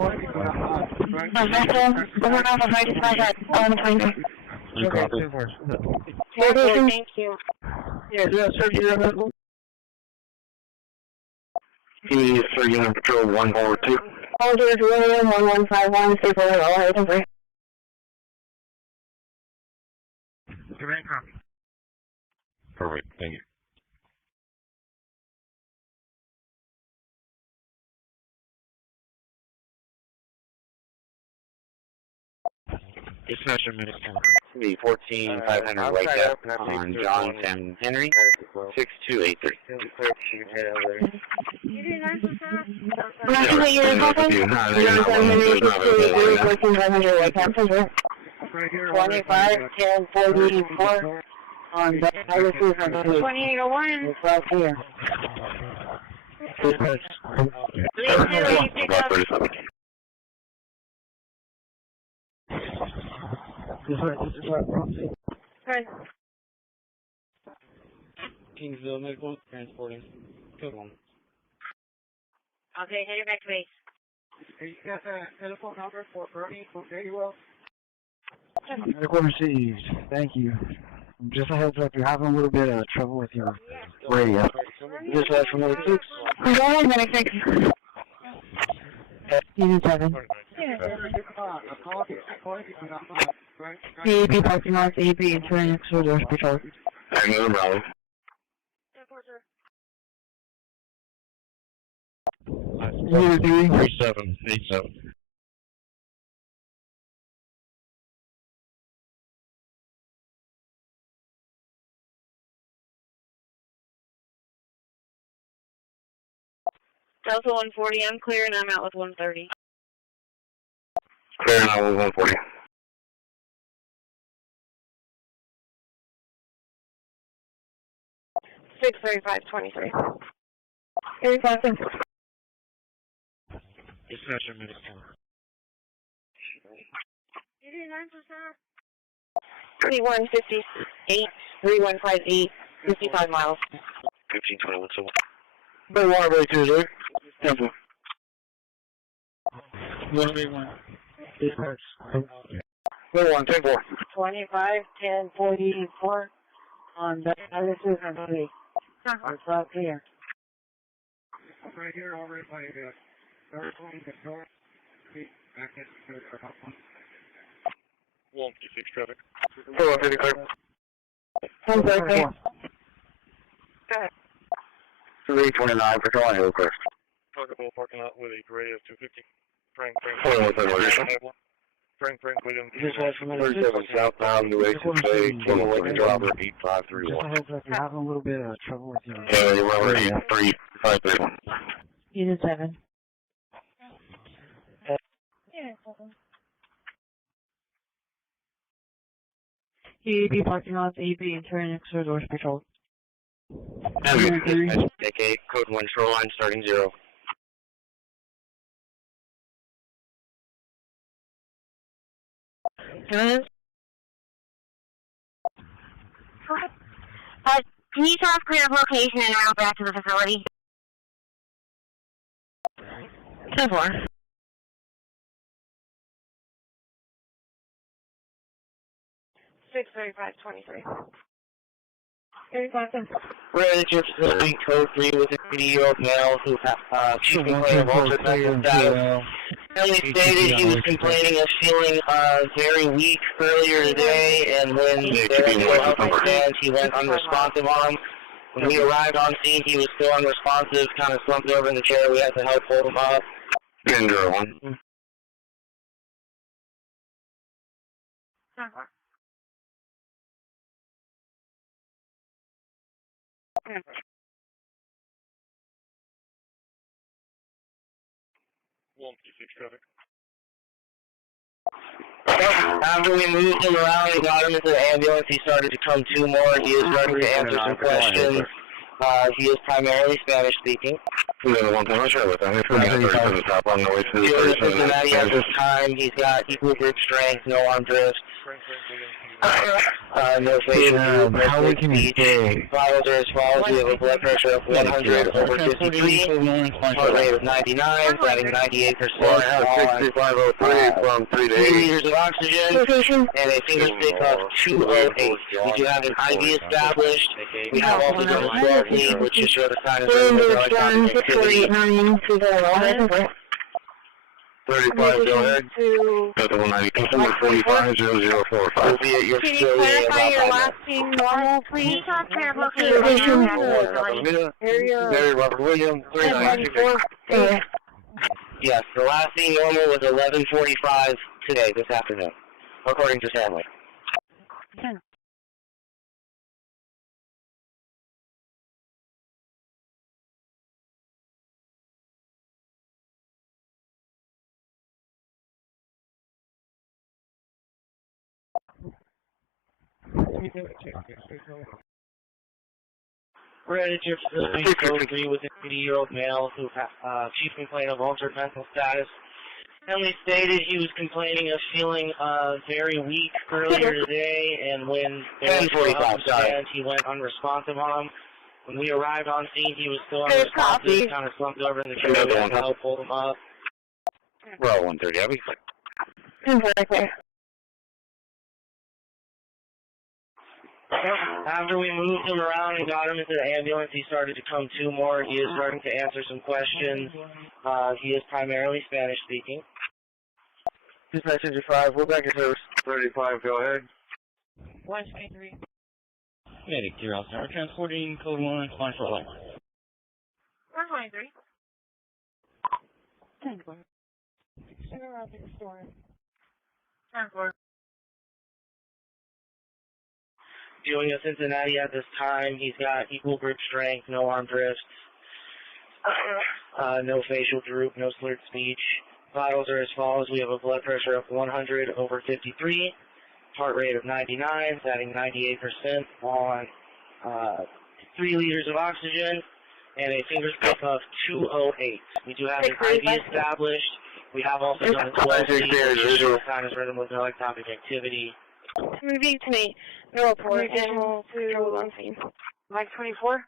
Thank you. Yeah, do that, sir? Do you have that? He for Unit Patrol 142. All George William 1151, stay forward, all right, over. Command copy. Perfect, thank you. Dispatcher medical. The 14500 wake up on John and Henry, 6283. You didn't answer, sir? Not what you were talking? John Henry, 6283, 14500 wake up, over. 25, 10, 44, on the highway 2801. It's right here. Right. Kingsville Medical, transporting. Code 1. Okay, headed back to base. You got that telephone number for Bernie from Well? Medical received. Thank you. Just a heads up, you're having a little bit of trouble with your radio. Just have some other folks. Go ahead, Medic 6. Unit 7. AAP parking lot, AAP entering extra doors patrol. I'm in the rally. Unit 3. 3787. Delta 140, I'm clear and I'm out with 130. Clear now with 140. $635.23. 35 cents. Dispatcher medical. You didn't answer, sir? 3158, 3158, 55 miles. 1521, so. Bay Water Bay 2, sir. Temple. 181. Dispatch. Bay 1, 10 4. 25, 10, 44, on the highway 203. It's right here. Right here, all right by north back at the top one. 156 traffic. 4155. I'm sorry. Go ahead. 329, patrolling Hillcrest. Targetable parking lot with a radius of 250. Frank, William. Just have some 37 southbound New Oasis Bay, Kimmel Lake Driver, Just a 8531. heads up, you're having a little bit of trouble with your Yeah, you're already 3531. Unit 7. AAP parking lot, AAP entering extra doors patrol. AK, code 1, shoreline, starting 0. Can you tell us clear of location and route back to the facility? 10-4. $635.23. 35 cents. Ready to facility, code 3 with a 3-year-old male who chief complaint of altered mental status. He stated he was complaining of feeling very weak earlier today, and when there was no helping hand, he went unresponsive on him. When we arrived on scene, he was still unresponsive, kind of slumped over in the chair. We had to help hold him up. Gender 1. Traffic. After we moved him around and got him into the ambulance, he started to come to more. He is starting to answer some questions. He is primarily Spanish speaking. No, one time I share with them. He's going to get 37 top on the way to the Cincinnati at this time. He's got equal grip strength, no arm drift. No facial droop, no how we can speech. Vitals are as follows. We have a blood pressure of 100 over 53, heart rate of 99, batting 98%. Well, I have 6503 from 3 to 3 8. liters of oxygen, and a finger stick of 208. We do have an IV established. We have also done a 12 lead, which just showed a sign of electronic activity. 35, go ahead. Got the 190, 45, 0045. We'll be at your Can you facility in clarify about your 5 last minutes. name normal, please? Mary Robert Williams, 392. Yes, the last thing normal was 11:45 today, this afternoon, according to Stanley. We're at your facility, code 3 with a 80-year-old male who chief complaint of altered mental status. Stanley stated he was complaining of feeling very weak earlier today, and when they went to help him stand, he went unresponsive on him. When we arrived on scene, he was still unresponsive, kind of slumped over in the chair. We had to help hold him up. Well, 130, I'll be fine. After we moved him around and got him into the ambulance, he started to come to more. He is starting to answer some questions. He is primarily Spanish speaking. Dispatch 5, we're back at service. 35, go ahead. 123. Medic, 0 Alpha. We're transporting code 1, flying for life. 123. 10-4. Interrupting storm. 10-4. Dealing with Cincinnati at this time. He's got equal grip strength, no arm drift, no facial droop, no slurred speech. Vitals are as follows. We have a blood pressure of 100 over 53, heart rate of 99, batting 98% on 3 liters of oxygen, and a finger stick of 208. We do have an IV established. We have also done a 12 lead, which shows sinus rhythm with no ectopic activity. Review tonight. No report. Animal control on scene. Mike 24.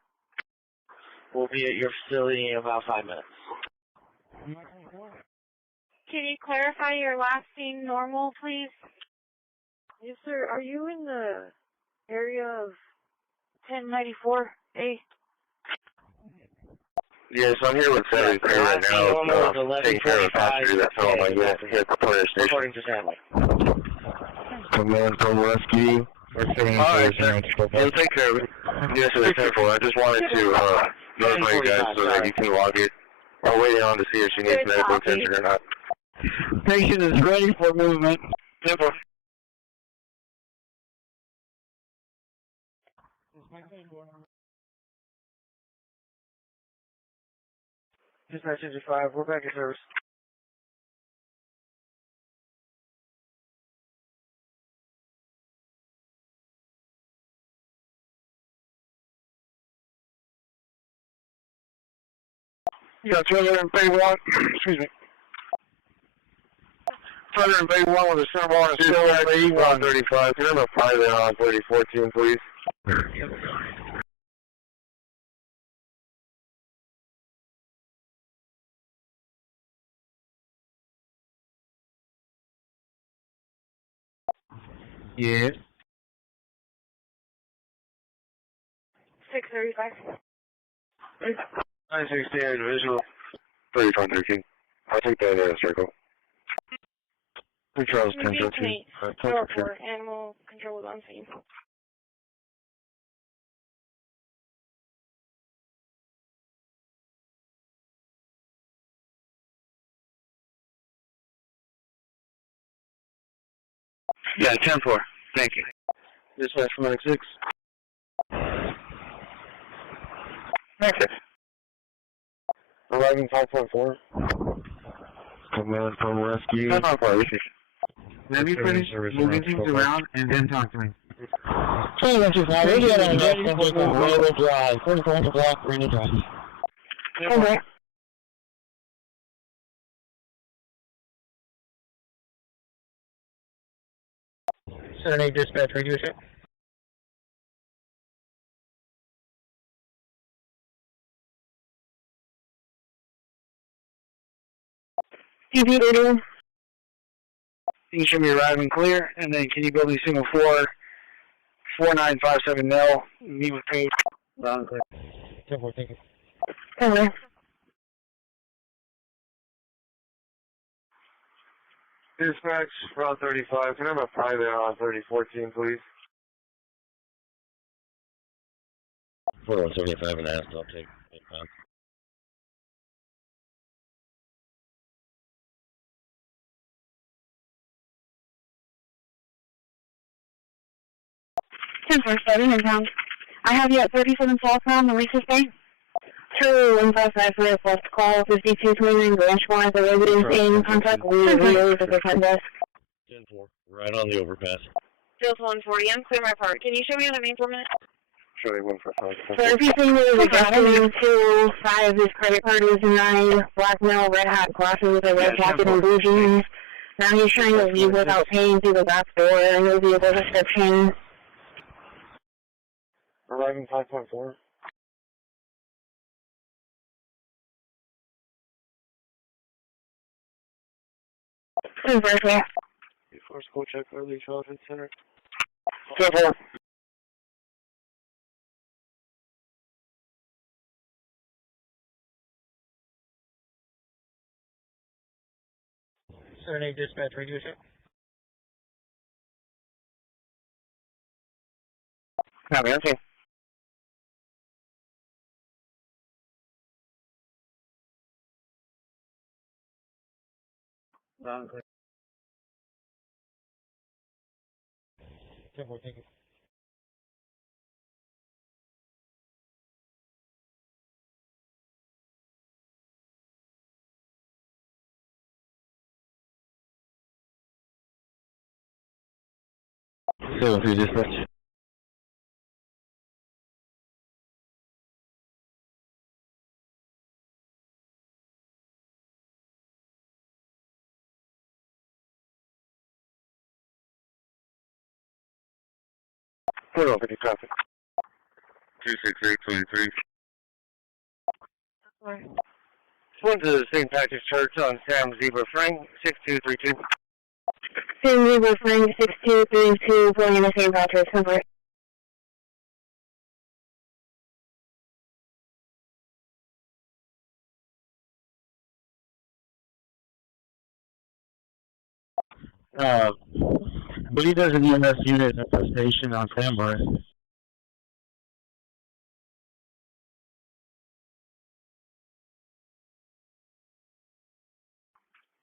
We'll be at your facility in about 5 minutes. Can you clarify your last scene normal, please? Yes, sir. Are you in the area of 1094A? Yes, I'm here with 73 right now. Taking care of a passenger that's home. I guess here at the police station. According to Stanley. Command from rescue. Alright, sir. We'll take care of it. Yes, sir, it's 10-4. I just wanted to notify you guys so that you can log it. I'm waiting on to see if she needs medical attention or not. Patient is ready for movement. 10-4. Dispatch 5, we're back at service. You got 231, excuse me. 231 with a symbol and still at 135. Can I have a pilot on 3014, please? Yes. 635. 960 individual. 3513. I'll take that circle. 3 Charles 1002. No report. Animal control on scene. Yeah, 10-4. Thank you. Dispatch from Medic 6. Okay. Arriving 5.4. Command from rescue. 5.4. Let me finish moving things around and then talk to me. Okay, that's just my radio on Road Drive. 44 block, Rainy Drive. Okay. Saturday dispatch radio check. TV radio. You can show me arriving clear, and then can you build me signal 4957 Nell, meet with code. Round clear. 10-4, thank you. Okay. Dispatch, Route 35. Can I have a private on 3014, please? 4175 and asked, I'll take pounds. in town. I have you at 37 southbound, the Lisa Bay. True, 155 for left call, 5229 Branch 1 at the residence in contact with the front desk. 10-4, right on the overpass. Field 140, I'm clear my part. Can you show me on the main for a minute? Show me 155. So everything was adjusting to 5, his credit card was 9, blackmail, red hot glasses with a red jacket and blue jeans. Now he's trying to leave without paying through the back door, and no vehicle description. Arriving 5.4. Perfect. Before school check, early childhood center. 10-4. Saturday dispatch radio check. Okay. Round clear. 10-4, thank you. So, who's dispatch? Put on 50 traffic. 26823. Went to the St. Patrick's Church on Sam Zebra Frank, 6232. Sam Zebra Frank, 6232, pulling in the St. Patrick's, over. I believe there's an EMS unit at the station on standby.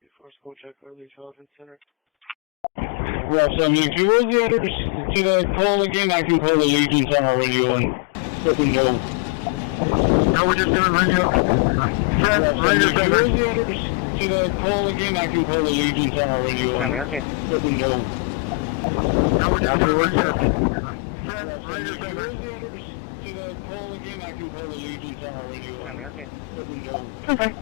Before school check, early childhood center. Well, so I mean, if you will get to the call again, I can call the agents on our radio and let them know. No, we're just doing radio. Radio to the call again, I can call the agents on our radio and let them know. No, we're just doing radio. To the call again, I can call the agents on our radio and let them know. Okay.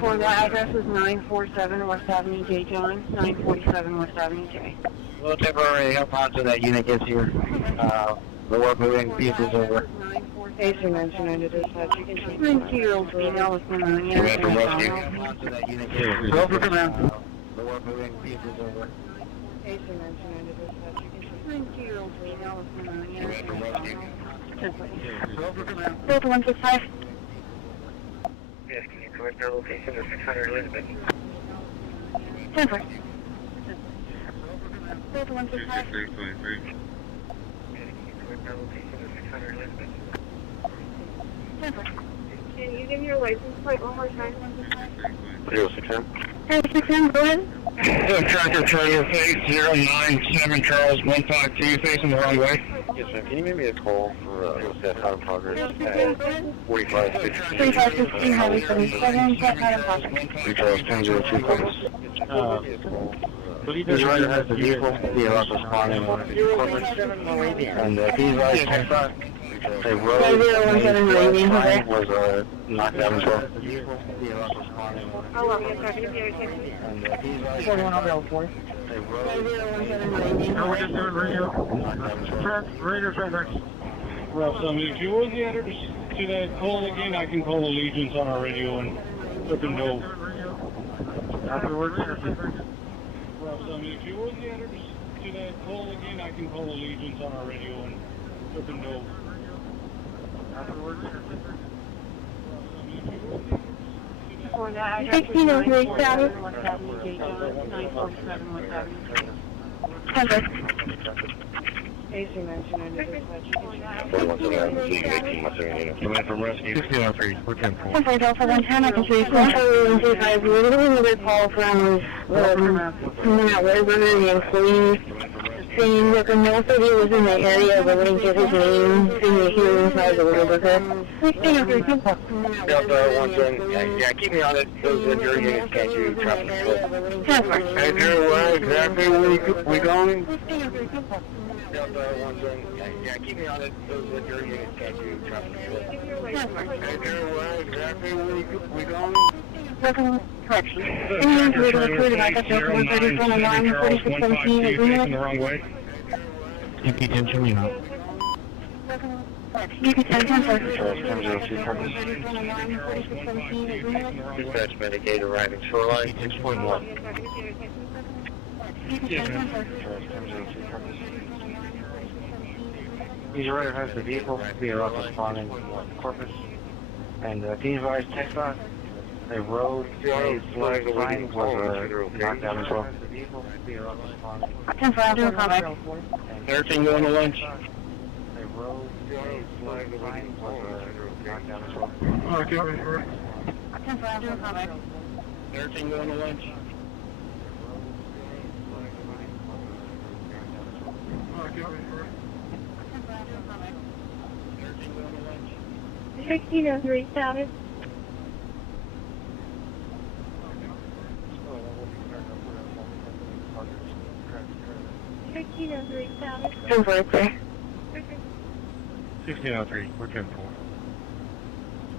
For the address is 947 West Avenue J. John, 947 West Avenue J. We'll temporarily help out until that unit gets here. The work moving vehicles over. Station 929 to dispatch. 92-year-old female with pneumonia. Until that unit gets here. Over command. The work moving vehicles over. Station 929 to dispatch. 92-year-old female with pneumonia. Over command. Delta 165. Yes, can you correct our location to 600 Elizabeth? 10-4. Delta 165. 26823. Yes, can you correct our location to 600 Elizabeth? 10-4. Can you give me your license plate one more time? 0610. Hey, 6-10, go ahead. Tractor trailer face 097 Charles 152 facing the wrong way. Yes, sir. Can you make me a call for that out of progress at 4560? 3560 Highway 77, check out of progress. 3 Charles 1002 please. He's right has the vehicle. The arrest responding on it. And he's right. Hey, road 5017 Meridian, okay. was knocked down as well. How long are you talking to me? And he's right. 4104. If you want the address to that call again, I can call Allegiance on our radio and let them know. Afterwards, if you want the address to that call again, I can call Allegiance on our radio and let them know. Afterwards, 1603 status. Coming from rescue. 1603, we're 10-4. Temporary Delta 110, I can see you. 135, we're getting another call from the employee saying that the note that he was in the area but wouldn't give his name, saying he was inside the neighborhood. 1603, Delta 110, yeah, keep me on it. Those of your units can't do traffic control. 10-4. Hey, Drew, exactly where we going? Delta 110, yeah, keep me on it. Those of your units can't do traffic control. 10-4. Hey, Drew, exactly where we going? Correction. Anyone to read the back up to 134 and 9, 4617, agreement? the wrong way. If you can show me out. You can send him for Dispatch Medicaid arriving shoreline 6.1. User rider has the vehicle. We are also responding Corpus. And be advised, TxDOT, a road a flag sign was knocked down as well. Everything going to lunch. A road a flag sign was knocked down as well. Everything going to lunch. Everything going to lunch. 1603 status. Status. 1603, we're 10-4.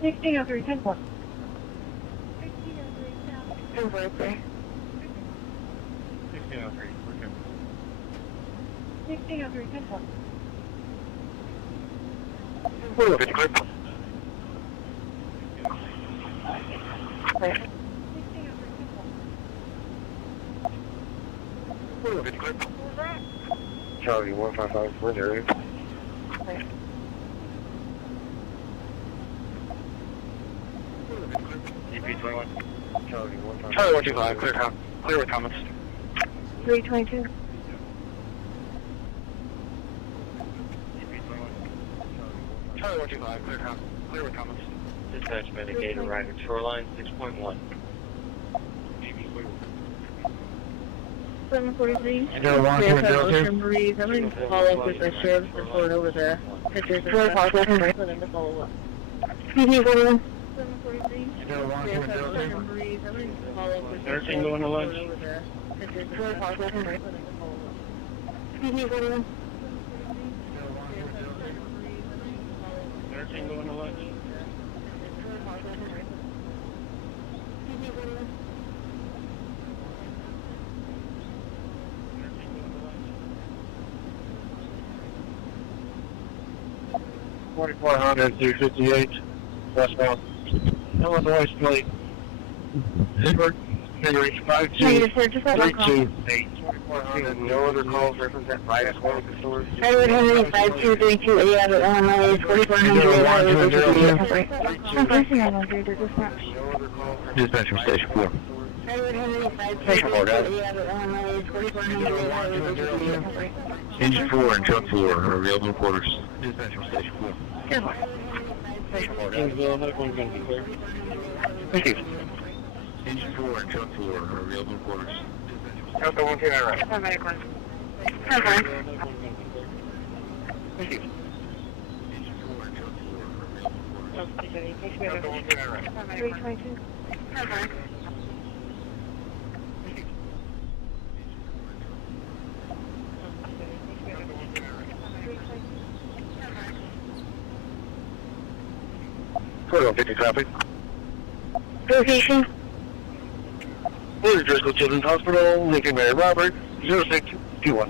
1603, 10-4. 1603, we're 10-4. 1603, 10-4. Charlie 155, we're there. EP21. Charlie 155. Charlie 125, clear with comments. 322. Charlie 125, clear with comments. Dispatch Medicaid arriving shoreline 6.1. 743. You don't want to do it, Marie, I'm going to follow up with the sheriff's report over the pictures of the for them to follow up. PD 41. 743. You don't want to do it, Marie, I'm going to follow up with the Everything going to lunch. pictures of the for them to follow up. PD 41. Everything going to lunch. PD 41. 4400 358 westbound. Illinois plate. Edward, Henry 5232. No other calls represent bias one consumers. Edward Henry 5232 Abbott, Illinois, 4400 Dispatch from Station 4. Edward Henry 5232 Abbott, Illinois, 4400 Engine 4 and truck 4 are available in quarters. Dispatch from Station 4. Kingsville, medical is going to be clear. Thank you. Engine 4 and truck 4 are available in quarters. Delta 110 right. Thank you. Engine 4 and truck 4 are available in quarters. Delta 110 right. 322. Total 50 traffic. Location. This is Driscoll Children's Hospital, Lincoln Mary Robert, 0621.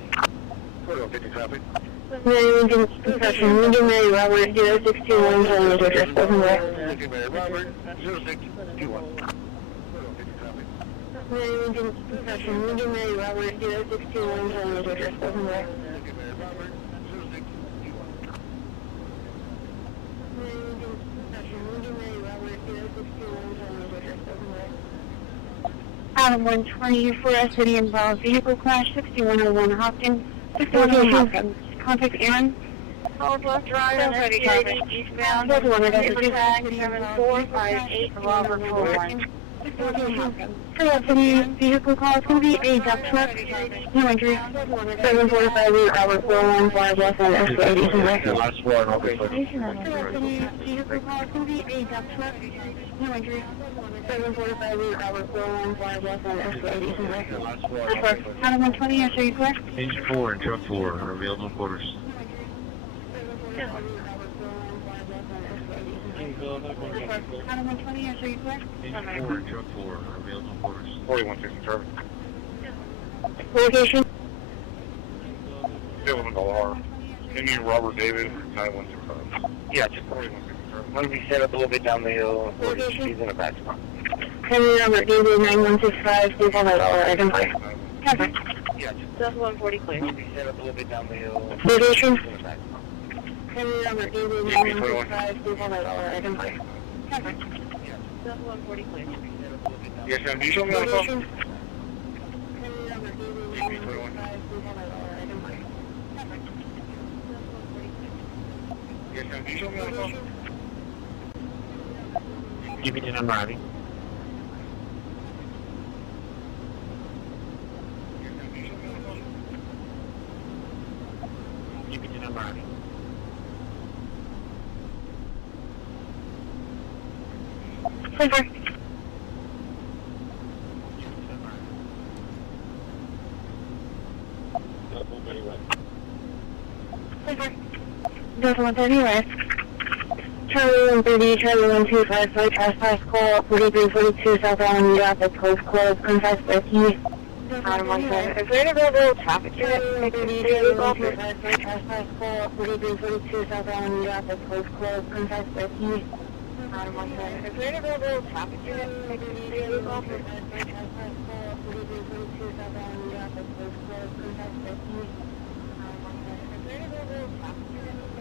4150 traffic. Lincoln Mary Robert, 0621, calling into Driscoll from there. Lincoln Mary Robert, 0621. 4150 traffic. Lincoln Mary Robert, 0621, calling into Driscoll from there. Lincoln Mary Robert, 0621. Adam 120 for a city involved vehicle crash, 6101 Hopkins. 6101 Hopkins. Contact Aaron. Hold left drive on SCID eastbound. That's one of them. Tag 7458 Robert Boulevard. For city vehicle call, it's going to be a dump truck. No injuries. 745 Robert 415 West on SCID from there. Last one, okay. For city vehicle call, it's going to be a dump truck. No injuries. 745 Robert 415 West on SCID from there. Last one, That's work. Adam 120, are you clear? Engine 4 and truck 4 are available quarters. Adam 120, are you clear? Engine 4 and truck 4 are available quarters. 4150 traffic. Location? Dylan Gallar. Indian Robert David, 9125. Yeah, just 4150 traffic. Let me set up a little bit down the hill. He's in a bad spot. Henry Robert David 9165, please have it all identified. Perfect. Yeah, just That's 140 clear. Let me set up a little bit down the hill. Location? He's in a bad spot. Henry Robert David 9165, please have it all identified. Perfect. That's 140 clear. Yes, ma'am. Do you show me on the phone? Location? Henry Robert David 9165, please have it all identified. Perfect. Yes, ma'am. Do you show me on the phone? Give me the number, Abby. Give me the number, Abby. Silver. Silver. Delta 130 west. Charlie 130, Charlie 125, flight trespass call, 4342 South Alameda at the post close, contact with you. Adam 130. Is there any available traffic unit? 130, Charlie 125, flight trespass call, 4342 South Alameda at the post close, contact with you. Adam 130. Is there any available traffic unit? 130, Charlie 125, flight trespass call, 4342 South Alameda at the post close, contact with you. Adam 130. Is there any available traffic unit? 130,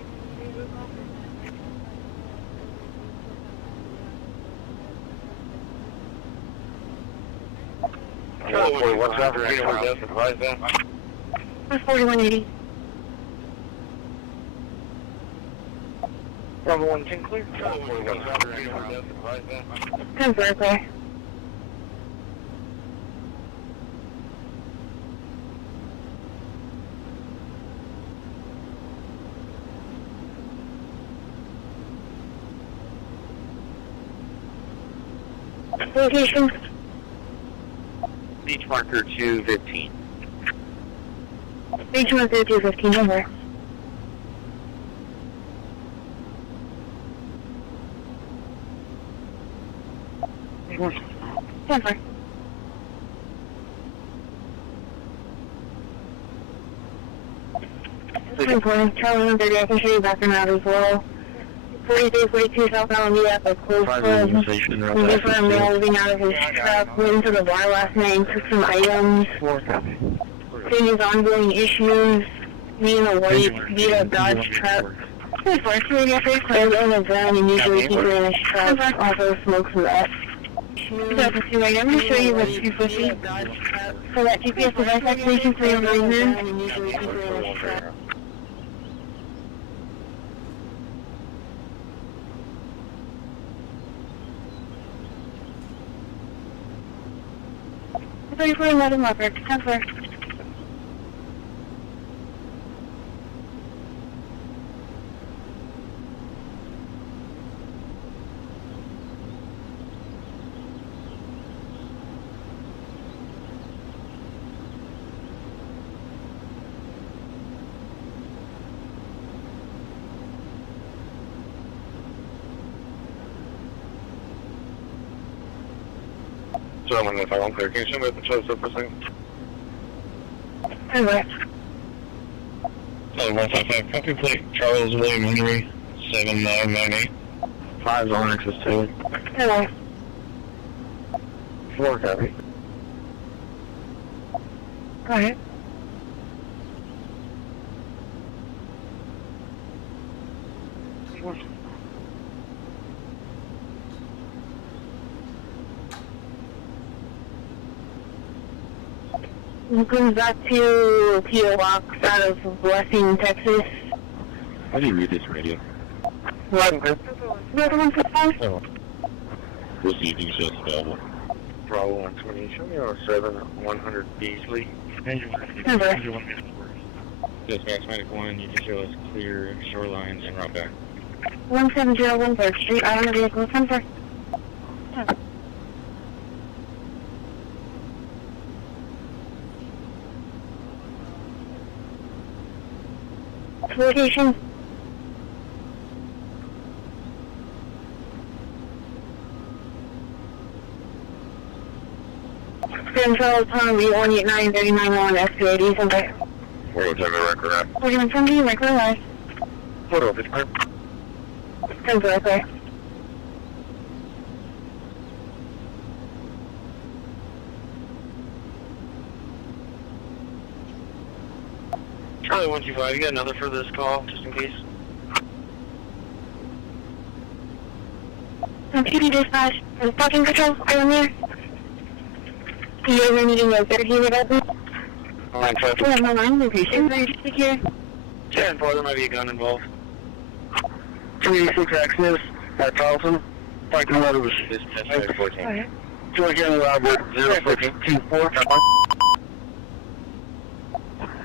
What's that for? What's advise that? That's 4180. Bravo 110 clear. What's that for? Advise that? Confirm, clear. Location? Beach marker 215. Beach marker 215, over. Over. Important. Charlie 130, I can show you back and out as well. 4342 South Alameda at the close close. We just let him know moving out of his truck, went into the bar last night and took some items. Seeing his ongoing issues, being a white, beat up Dodge truck. Unfortunately, after he claimed on the ground and usually keep it in his truck, also smokes some that. I'm going to show you the 250 for that GPS device activation for your movement. And usually keep it in his truck. 3411 Leopard, transfer. So I'm on the phone clear. Can you show me what the show's up for a second? Anyway. 155, copy plate, Charles William Henry, 7998. 5's on access 2. Anyway. 4 copy. Go ahead. Comes back to P.O. Box out of Blessing, Texas. How do you read this radio? Welcome, group. Another 155? Oh. We'll see if you can show us available. Bravo 120. Show me on 7, 100 Beasley. Dispatch Medic 1, you can show us clear shorelines and route back. 1701 3rd Street, I own a vehicle, 10-4. Location. Central Tom V18939 SPAD, something. We're going to take the record out. We're going to send you record live. Photo, it's clear. Send the record. Charlie 125, you got another for this call, just in case? PD dispatch, parking control, are you there? You guys are needing a 30 minute open? Alright, traffic. We have no line location, ready to secure. 10-4, there might be a gun involved. 386 access at Carlson. Parking lot was Dispatch 14. Alright. 2 again, Robert 0624.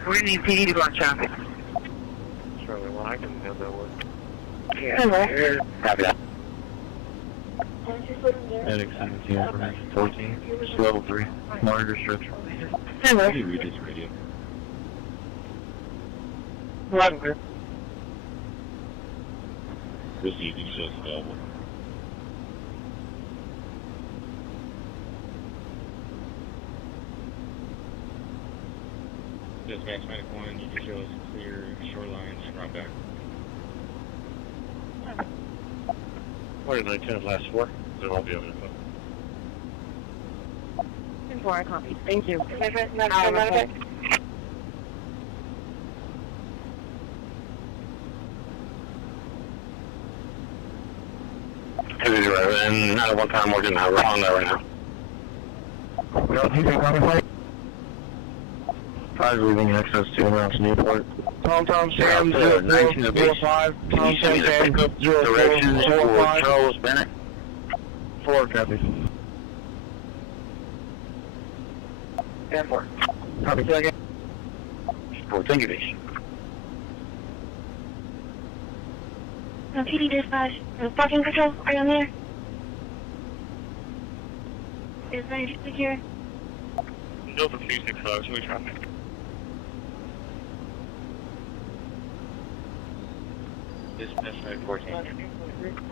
We're going to need PD to block traffic. Charlie 1, I can have that one. Anyway. Copy that. Medic 17, 14, level 3, monitor structure. How do Anyway. you read this radio? Welcome, group. We'll see if you can show us available. Dispatch Medic 1, you can show us clear shorelines and route back. 4910 last 4. They won't be able to phone. 10-4, I copy. Thank you. And not at one time, we're on that right now. No, he's in contact. 5 leaving access to Mounts Newport. Tom Sam 0445. Tom Sam directions for Charles Bennett. 4 copy. 10-4. Copy second. 4, thank you, base. PD dispatch, parking control, are you there? Is ready to secure. Delta 365, show me traffic. Dispatch Medic 14.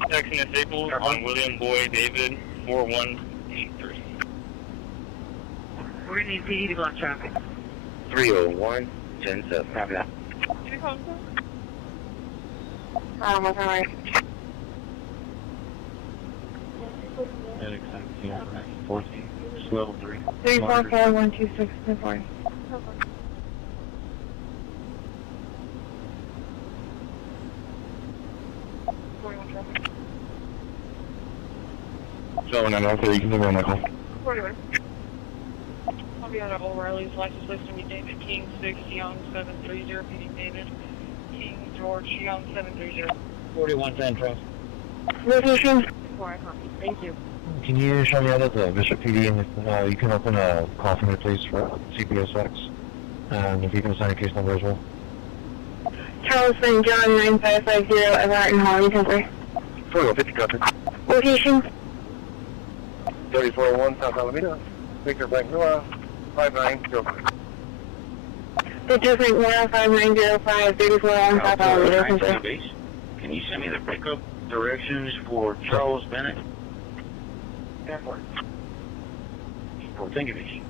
Taxing at Staples on William Boy David 4183. We're going to need PD to block traffic. 301 10-7. Copy that. What's alright? Medic 17, 14, level 3. 344-126, 10-4. So, and I'm okay, you can go on my call. 41. I'll be out of O'Reilly's license list to be David King 6 Young 730 PD David King George Young 730. 4110, trust. Location. Thank you. Can you show me out at the Bishop PD and if you can open a call for me please for CPSX? And if you can assign a case number as well. Charles St. John 9550 Everett and Holly, 10-4. 450 copy. Location. 3401 South Alameda. Victor Bank, 5905. The different 15905 3401 South Alameda, 10-4. Base. Can you send me the pickup directions for Charles Bennett? 10-4. Thank you, Vicky.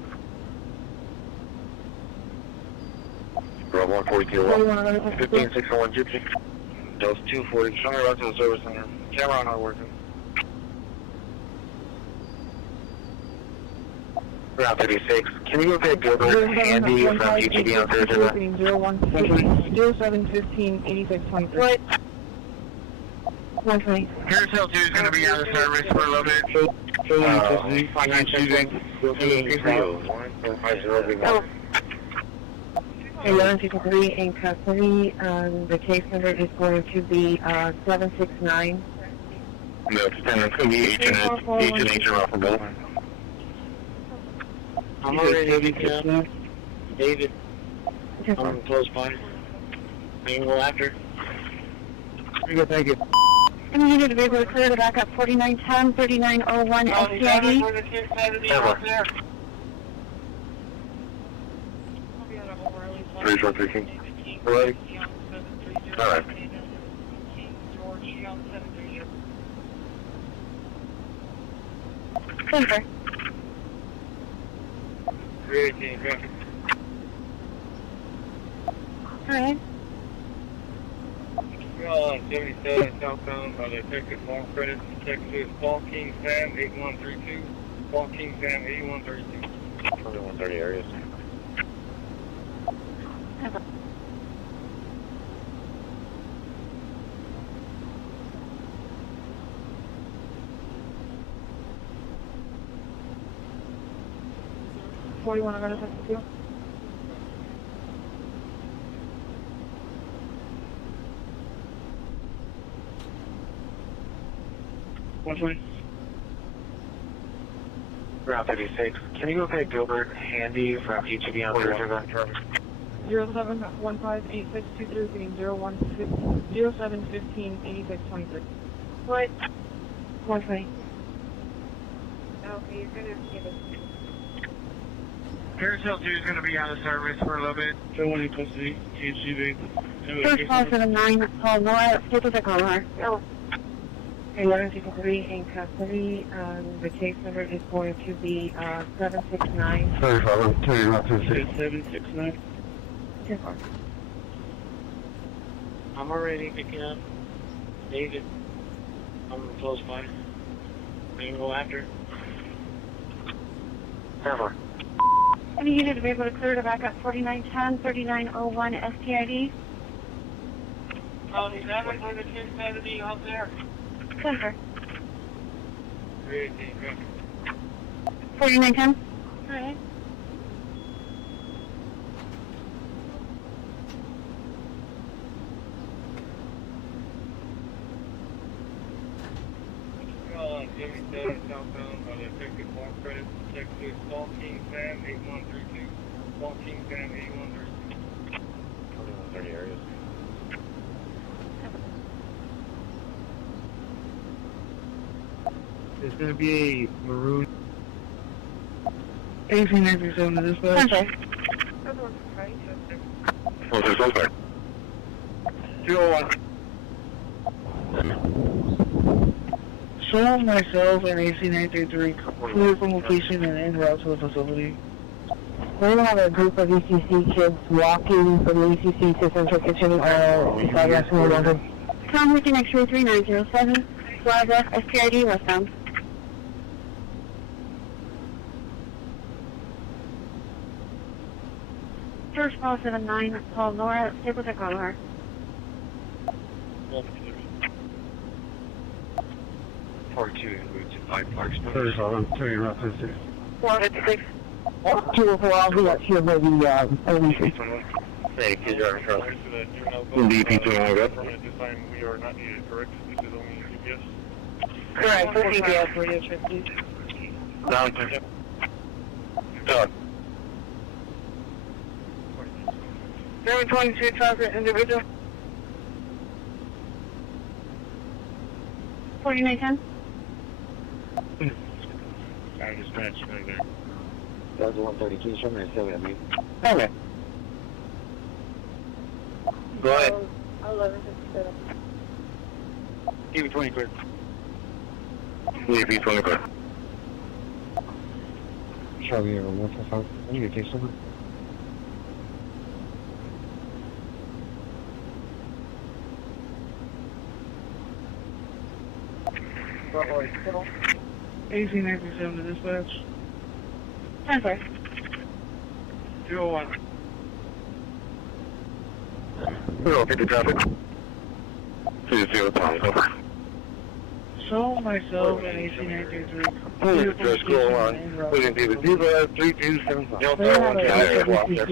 Rob 142, 15601 Gypsy. Those 240, show me around to the service center. Camera not working. Route 36. Can you go pick Gilbert Handy from UTV on Thursday? 0715 8623. What? 120. Carousel 2 is going to be out of service for a little bit. Oh. 1153 in custody. The case number is going to be 769. No, it's 10. It's going to be H&H around for both. I'm already now. David, I'm close by. Maybe we'll after. Thank you. And you need to be able to clear the back up 4910, 3901 STID. Never. 3113. Ready? Alright. Center. 318, traffic. Alright. We're all on 77 southbound by the Texas Farm Credit. Texas Paul King Sam 8132. Paul King Sam 8132. 2130 areas. I'm going to touch the field. Route 36. Can you go pick Gilbert Handy from UTV on Thursday? 07158623 0715 8623. What? 120. Okay, you're going to give it. Carousel 2 is going to be out of service for a little bit. Show one in custody. HCV. First call 79, call Laura, Staples at Colorado. 1153 in custody. The case number is going to be 769. 769. I'm already picking up. David, I'm close by. Maybe we'll after. Never. And you need to be able to clear the back up 4910, 3901 STID. Oh, he's having for the 270 out there. Center. 318, traffic. 4910. Alright. We're all on 77 southbound by the Texas Farm Credit. Texas Paul King Sam 8132. Paul King Sam 8132. 2130 areas. There's going to be a maroon 18 zone to this way. Okay. What's this one? 201. Show myself and AC933 clear from location and en route to the facility. We're going to have a group of ECC kids walking from the ECC to Central Kitchen Southwest New London. Tom, we can X-ray 3907, Plaza, STID, westbound. First call 79, call Laura, Staples at Colorado. 42 en route to 5 Park Street. 456. 204, I'll be up here by the elementary. Hey, kid driving truck. DP 201. Permanent design, we are not needed, correct? This is only GPS. Correct, for GPS radio trip, please. Down to. Done. 722 traffic individual. 4910. I dispatch right there. That was 132, show me a 7, I mean. Okay. Go ahead. 1157. Give me 20 clear. DP 20 clear. Charlie, 145. I need a case number. AC 97 to dispatch. 10-4. 201. 50 traffic. 205, over. So, myself, and AC 933. Just go on. We can do the Diva 3275. We can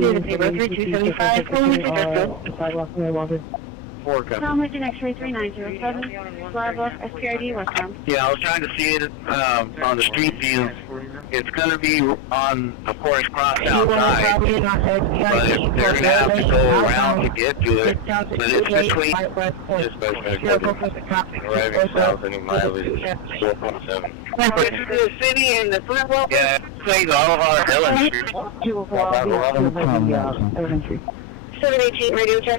do the 3275. Pulling to Driftwood. 4 copies. Tom with an X-ray 3907. Bravo, SPRD, westbound. Yeah, I was trying to see it on the street view. It's going to be on, of course, crossed outside, but if they're going to have to go around to get to it. But it's between, Arriving south, any mileage is 4.7. the city and the football. Yeah, between all of our elements. 718 radio check.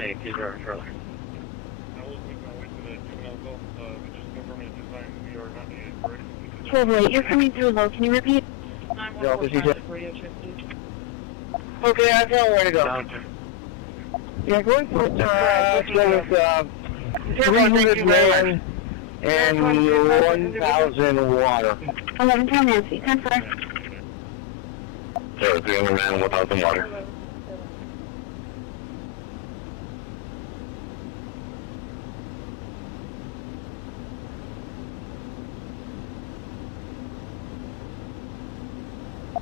Wait, you're coming through low. Can you repeat? Radio check, please. Okay, I know where to go. Yeah, going for it, let's go with 300 man and 1,000 water. 11 10 Nancy. 10-4. So 300 man, 1,000 water.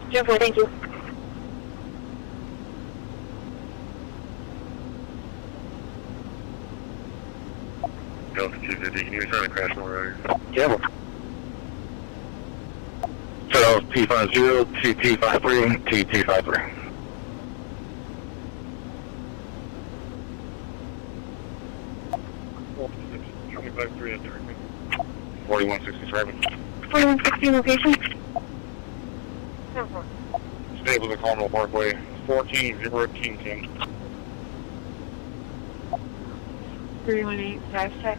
Jennifer, thank you. Delta 250, can you sign a crash number right Yeah. here? So T50, T253, T253. $25,300. 4167. 4160 location. Stable to Carmel Parkway, 14010. 318, drive check.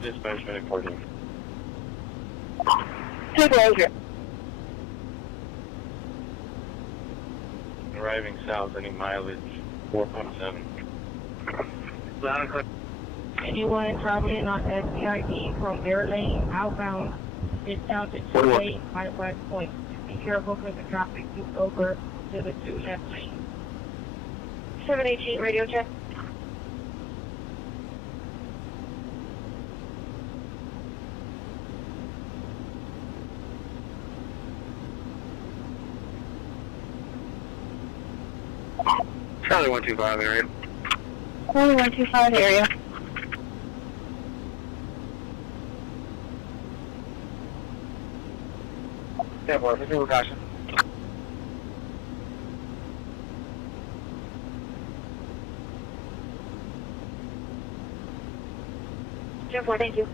Dispatch minute 14. Take Roger. Arriving south, any mileage 4.7. Anyone traveling on SPID from Bear Lane outbound is down to 28 by West Point. Be careful because the traffic is over to the 2 left lane. 718 radio check. Charlie 125 area. 4125 area. Yeah, boy, let's do caution. Jennifer, thank you.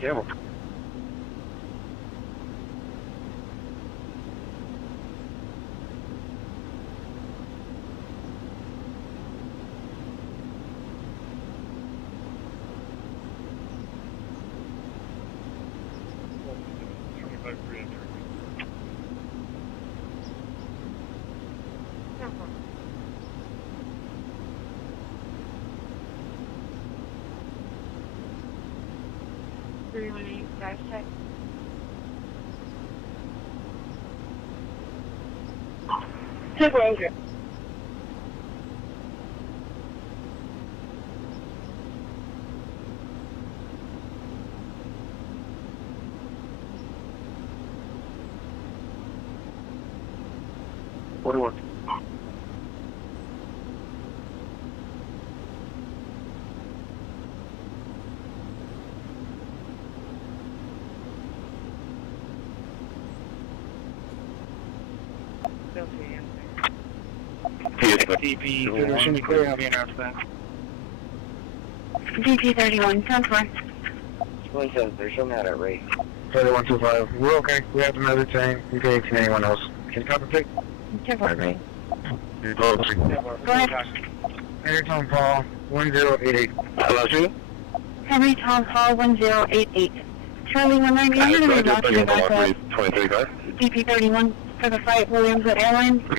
Yeah, Drive check. Take Roger. DP, should be clear on the announcement. DP 31, 10-4. 27, show me how that rate. 3125, we're okay. We have another tank. We can take anyone else. Can you compensate? Jennifer. Go Go ahead. Airtone Paul, 1088. Hello, you? Henry Tom Hall 1088. Charlie 190, I'm going to reroute you back up. 23.5. DP31 for the flight Williams at Airlines. 10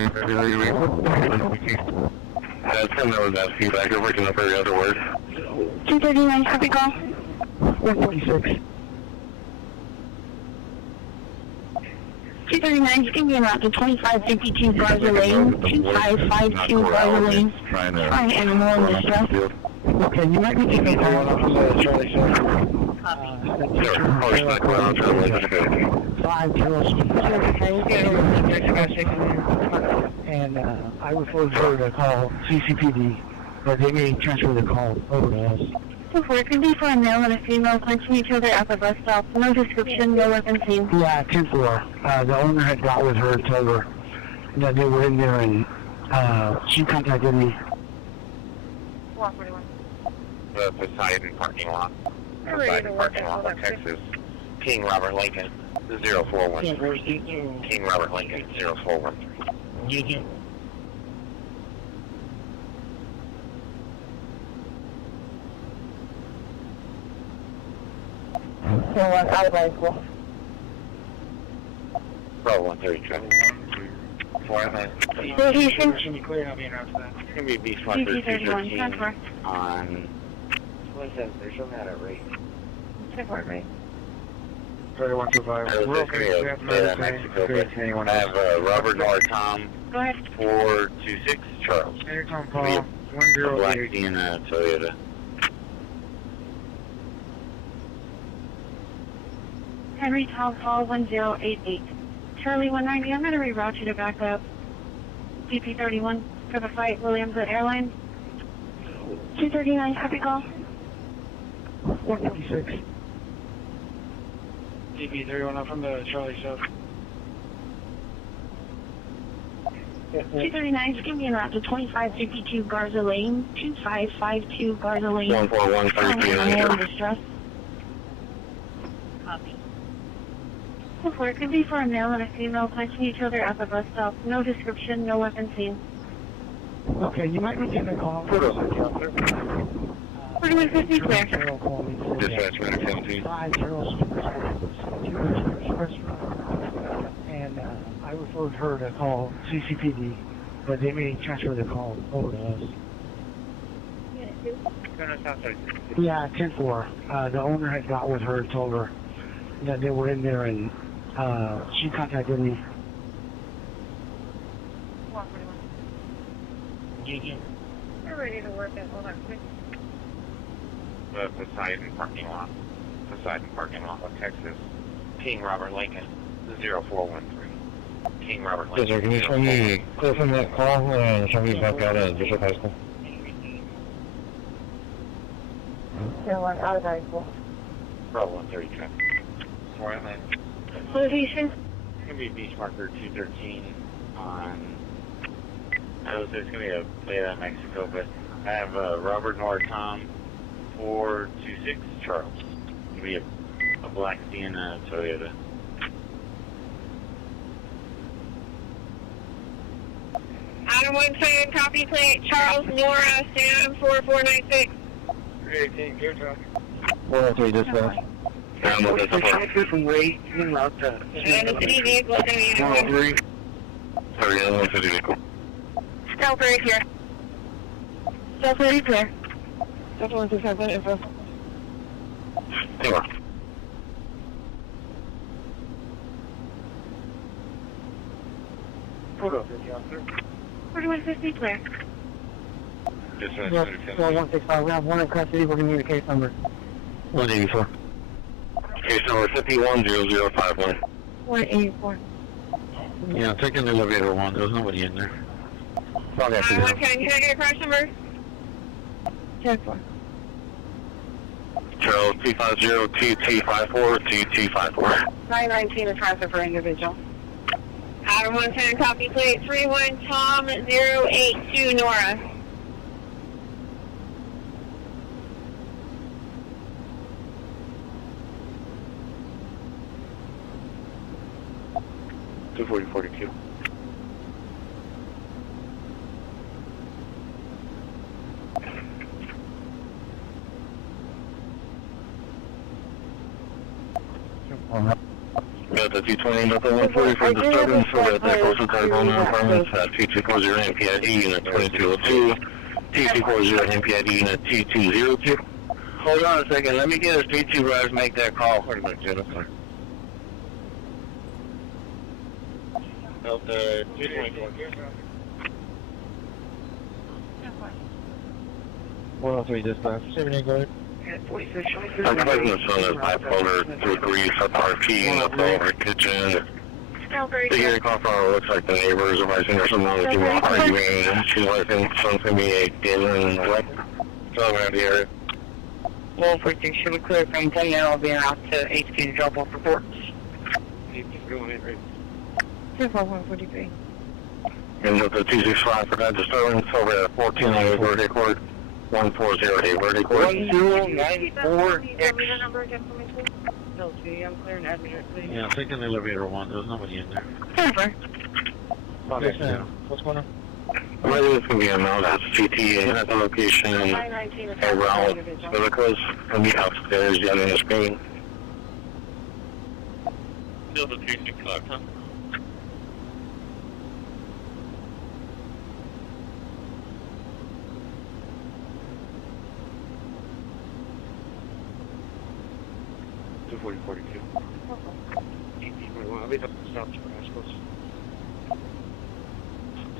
numbers that feedback. You're working up every other word. 239, copy call. 146. 239, you can be around to 2552 Garza Lane, 2552 Garza Lane. Trying to... Fine, animal in distress. Okay, you might be taking a call off of Charlie 7. And I referred her to call CCPD, but they may transfer the call over to us. So it could be for a male and a female punching each other at the bus stop. No description, no weapon seen. Yeah, 10-4. The owner had got with her and told her that they were in there, and she contacted me. 441. The Poseidon parking lot. We're ready to work out all that. Texas. King Robert Lincoln, 0413. King Robert Lincoln, 0413. So out of high school. Bravo 132. Location? Should be clear, I'll be announced that. It's going to be Beast Marker DP31, 213 on... What says they're showing that at rate. Check word rate. 3125. We're okay. Mexico, but I have Robert Noir Tom, Go ahead. 426, Charles. Henry Tom Paul, Black 108. Sienna, Toyota. Henry Tom Hall 1088. Charlie 190, I'm going to reroute you to back up. DP31 for the flight Williams at Airlines. 239, copy call. 156. DP31 from the Charlie 7. 239, just give me a route to 2552 Garza Lane, 2552 Garza Lane. 14133. In distress. Copy. So it could be for a male and a female punching each other at the bus stop. No description, no weapon seen. Okay, you might be getting a call. 4150 clear. Dispatch, Medic 17. 50 and I referred her to call CCPD, but they may transfer the call over to us. Yeah, 10-4. The owner had got with her and told her that they were in there, and she contacted me. 441. We're ready to work out all that quick. The Poseidon parking lot. Poseidon parking lot of Texas. King Robert Lincoln, 0413. King Robert Lincoln. Yes, sir. Can you show me clear from that call and show me back out of Bishop High School? Out of high school. Bravo 132. Location? It's going to be Beach Marker 213 on... I was it's going to be a Playa Mexico, but I have Robert Noir Tom, 426, Charles. It's going to be a Black Sienna Toyota. Adam 110, copy plate, Charles Nora, Sam 4496. 318, good job. 403 dispatch. I'm looking for... From Wade, you know, And the city vehicle is going to be in 103. Sorry, 150 vehicle. Still very clear. Still very clear. Still 167 info. Hang on. Photo, 4150 clear. Dispatch, Yes, Medic 17. 165. We have one in custody. We're going to need a case number. 184. Case number 510051. 184. Yeah, take an elevator one. There's nobody in there. Probably Adam 110, can I get a crash number? 10-4. Charles, T50, TT54. 919 is transfer for individual. Adam 110, copy plate 31 Tom 082 Nora. Two 4042. Got the 220 nothing 140 for disturbance over at the coastal Tarragona apartments at 2240 MPID unit 2202, 2240 MPID unit 2202. Hold on a second. Let me get a street supervisor make that call. Wait a minute, Jennifer. Delta 224. 103 dispatch. 78, go ahead. I'm putting this on as bipolar 2 degrees for RP unit over kitchen. The hearing call for looks like the neighbors are rising or something like you are arguing. She's like, someone's going to be a dinner and what? So around the area. Well, if we can should we clear from 10 now, I'll be out to HQ to drop off reports. Going in right. 24143. And with the 265 for that disturbance over at 1408 Verde Court, 1408 Verde Court. 1094X. I'm clearing admin, please. Yeah, I'm taking elevator 1. There's nobody in there. Jennifer. Yes, ma'am. What's going on? Whether it's going to be a mount at CT at the location and around Silicos, and be upstairs yelling and screaming. Delta 365, huh?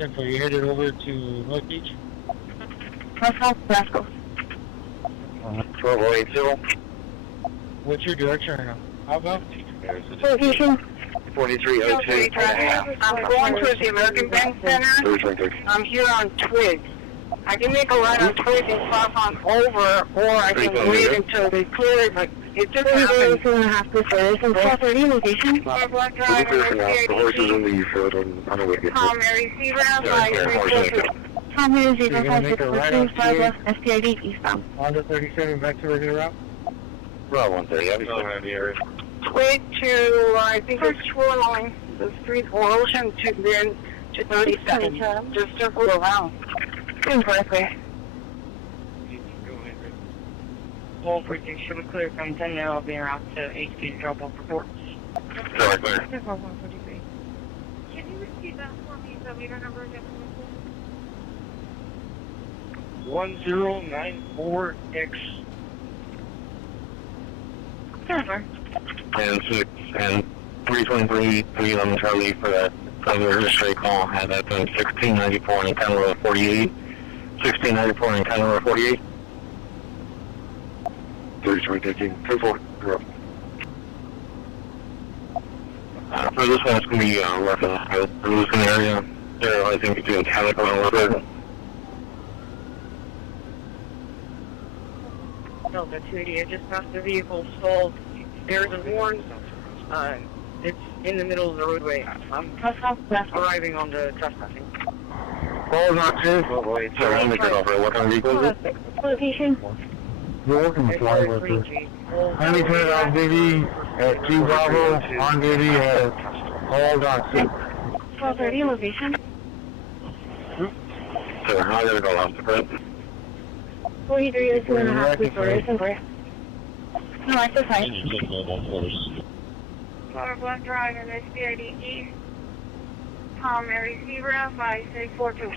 Jennifer, you headed over to North Beach? South Vasco. 1280. What's your direction right now? Outbound? Location. 4302. I'm going towards the American Bank Center. I'm here on Twig. I can make a right on Twig and cross on over, or I can wait until they clear it, but it just happened. 2.5 for this and 430 location. Black Drive, The horses in the field on the way. Tom Mary Seagrass, Tom Mary So you're gonna make a right on 5 left, SPID eastbound. Honda 37 back to regular route? Route 130, I'll be still around the area. Twig to, I think it's Shoreline, the street or Ocean to then to 37. Just circle around. Incorrectly. Well, freaking should we clear from 10 now, I'll be around to HQ to drop off reports. Sorry, clear. 143. Can you repeat that for me, the meter number again? 1094X. Jennifer. And 323, 311 Charlie for that other straight call had that done 1694 and kind of 48. 1694 and kind of 48. 3313, 24. For this one, it's going to be rough in the Lewiston area. There, I think between Calico and Woodward. Delta 280, I just passed the vehicle stalled. There's a warn. It's in the middle of the roadway. I'm arriving on the trespassing. Call not two. Sorry, I'm making over. What kind of vehicle is it? Location. You're working with fly workers. Honey put it on duty at 2 Bravo, on duty at All Dot 6. 1230 location. Sir, I gotta go off the print. 43 is 2.5 before No, it's okay. Black Drive and SPID East. Tom Mary Zebra 5642.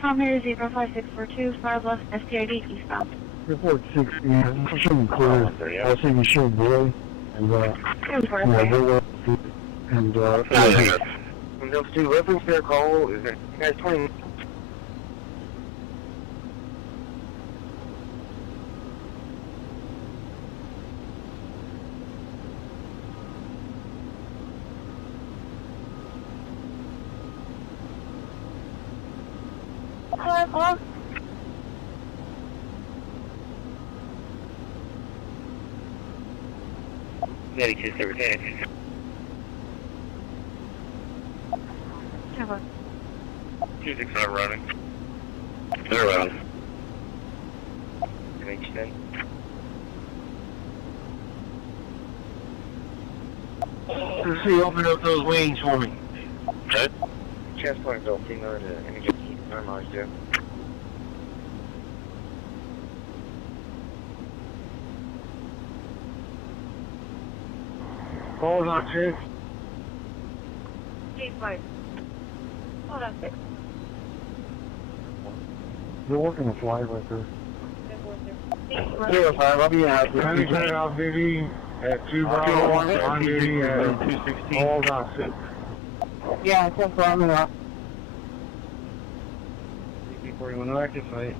Tom Mary Zebra 5642, 5 left, SPID eastbound. Report 6, yeah, I'm showing clear. I think you show boy, and When those two reference their call, is it? You guys 20. Medic 217. Have a 265 running. They're running. MH10. Let's see, open up those wings for me. Okay. Transport Bill, female to MH10. Normalized, yeah. Hold on, Chief. G5. Hold on, 6. You're working a fly right there. 05, I'll be out. Contact off duty at 2 Bravo, on duty at 216. Hold on, 6. Yeah, 10-4, I'm in up. CP41, no active fight.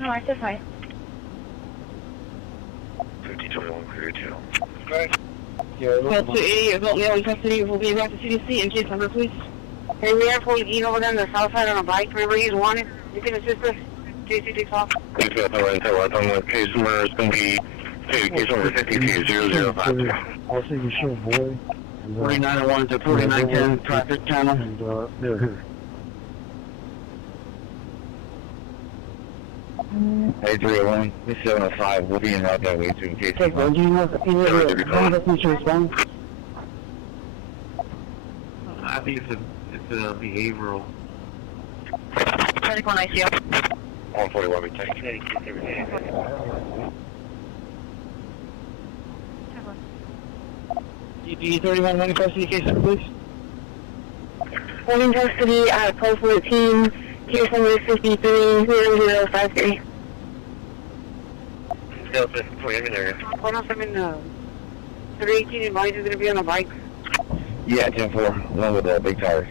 No, active fight. 5021, clear 2. Yeah, Call 288, adult male in custody will be back to CDC and case number, please. Hey, we have Pauline over there on the south side on a bike. Remember, he's wanted. You can assist us. JC takes off. Please go ahead and tell us on the case number is going to be case number 520052. I'll see you show, boy. 4901 to 4910 traffic channel. And, there. Hey, 301, this 705, we'll be in route that way to in case. Okay, well, do you know if any of us need to respond? I think it's a behavioral. 34 ICO. 141, we take it. DP 31, one in custody, case number, please. One in custody at post 14, case number 530053. Still, I'm in area. Hold on, I'm in 318 advised is going to be on the bike. Yeah, 10-4, one with the big tires.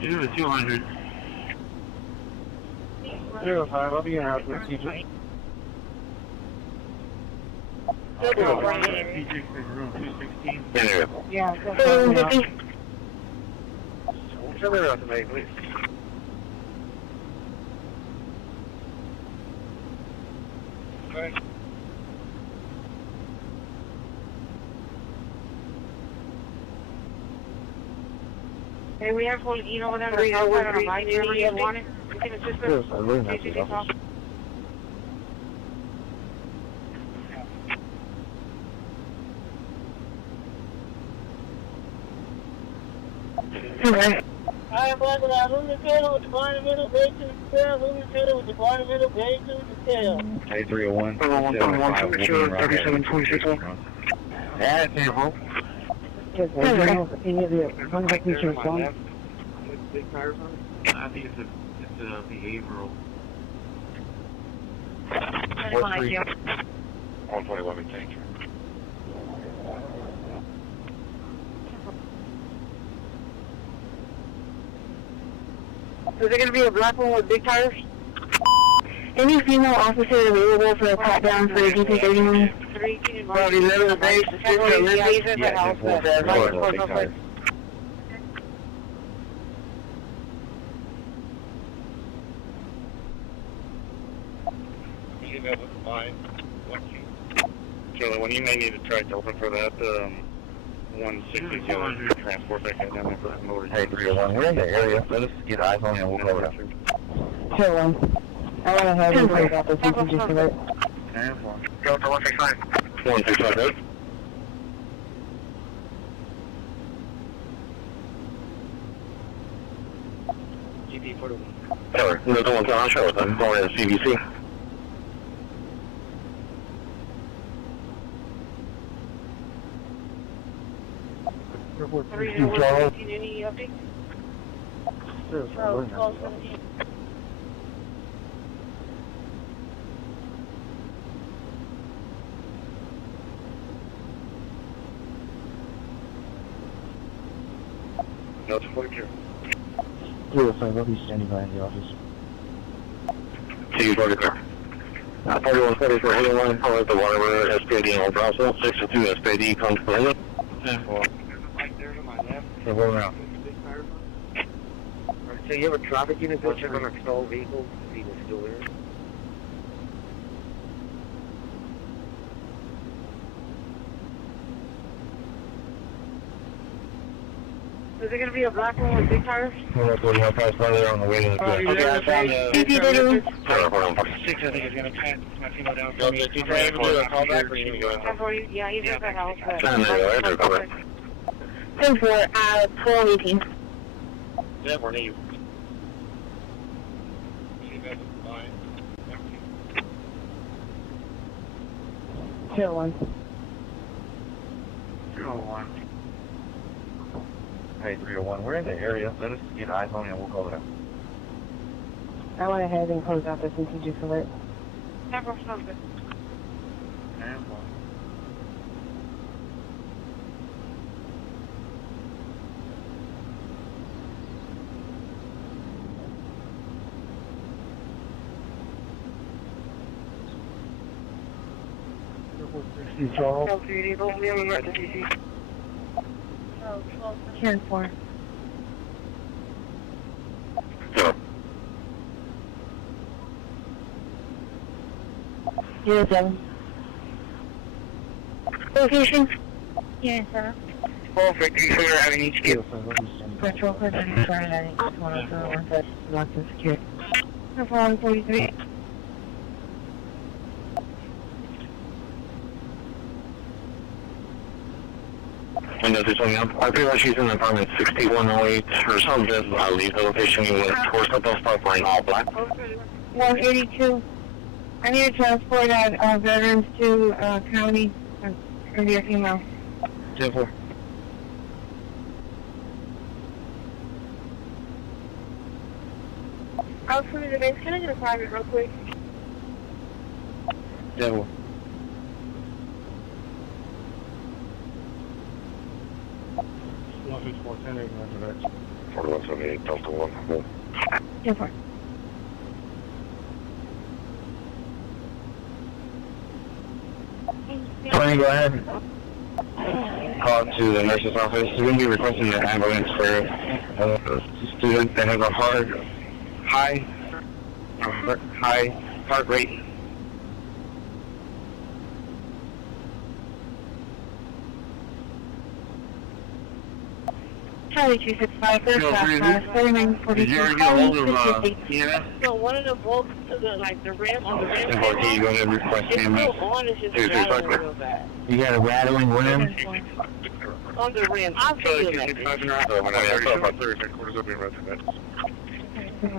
Shoot it 200. 05, I'll be in out there. PJ room 216. In area. Yeah, 750. Tell me about the make, please. Okay. Hey, we have Pauline over there on the south side on a bike. Remember, he's wanted. You can assist us. I really not JC takes off. Alright. I am black and I'm moving tail with departmental base to the tail, moving tail with departmental base to the tail. Hey, 301, 705, we'll be in route that way to 3726. Yeah, table. Yes, well, do you know if any of the one of us needs to respond? Big tires on it? I think it's a behavioral. 31 ICO. 141, we take it. So is there going to be a black one with big tires? Any female officer available for a pat down for the DP31? 318 about 11 the base. Yeah, he's at the house with the license plate real quick. You know what's fine. Charlie, when you may need to try to open for that, 162 transport that guy down there for that motor. Hey, 301, we're in the area. Let us get eyes on you and we'll go over after. Sure, one. I want to have you break out the CPG alert. Go for 165. 165, right? GP41. Taylor, there's no one on show with them. Going to CBC. Any updates? Oh, 1217. No, it's 42. 305, I'll be standing by in the office. See you, 44. 4144, heading line, calling the Waterbury SPD in Old Russell. 62 SPD, comes for him. 10-4. Right there to my left. So we're around. Big tires on it. So you have a traffic unit that you're going to stall vehicles if he was still there? Is there going to be a black one with big tires? We're going to pass by there on the way to the Okay, I found the... Hold on. 6, I think, is going to pat my female down. Go get you, Trey, for a call back, or you need to go in? 1040, yeah, he's at the house. Down there, right? 10 for 1218. Yeah, we're new. Zero 1. 301. Hey, 301, we're in the area. Let us get eyes on you and we'll call it out. I went ahead and closed out the strategic alert. Never something. And one. Charles. 10 4. Zero 7. Location? Yes, sir. Full victory for your having HQ. Patrol for 34, and I think it's 101 that's locked and secured. 143. Windows is showing up. I feel like she's in apartment 6108 or something. I'll leave the location you went towards the bus stop wearing all black. 182. I need to transport veterans to county. Or via female. 10-4. I was from the base. Can I get a private real quick? 10-4. Resurrection. 4178 Delta 1. 10 4. Tony, go ahead. Call to the nurse's office. We're going to be requesting an ambulance for a student that has a high heart rate. Charlie 265, first class, 4942. Did you ever get a hold of EMS? So one of the bolts to the ramp on the ramp. And for you go ahead and request It's EMS. still on. It's just rattling real bad. You got a rattling rim? On the ramp. I'll tell you that.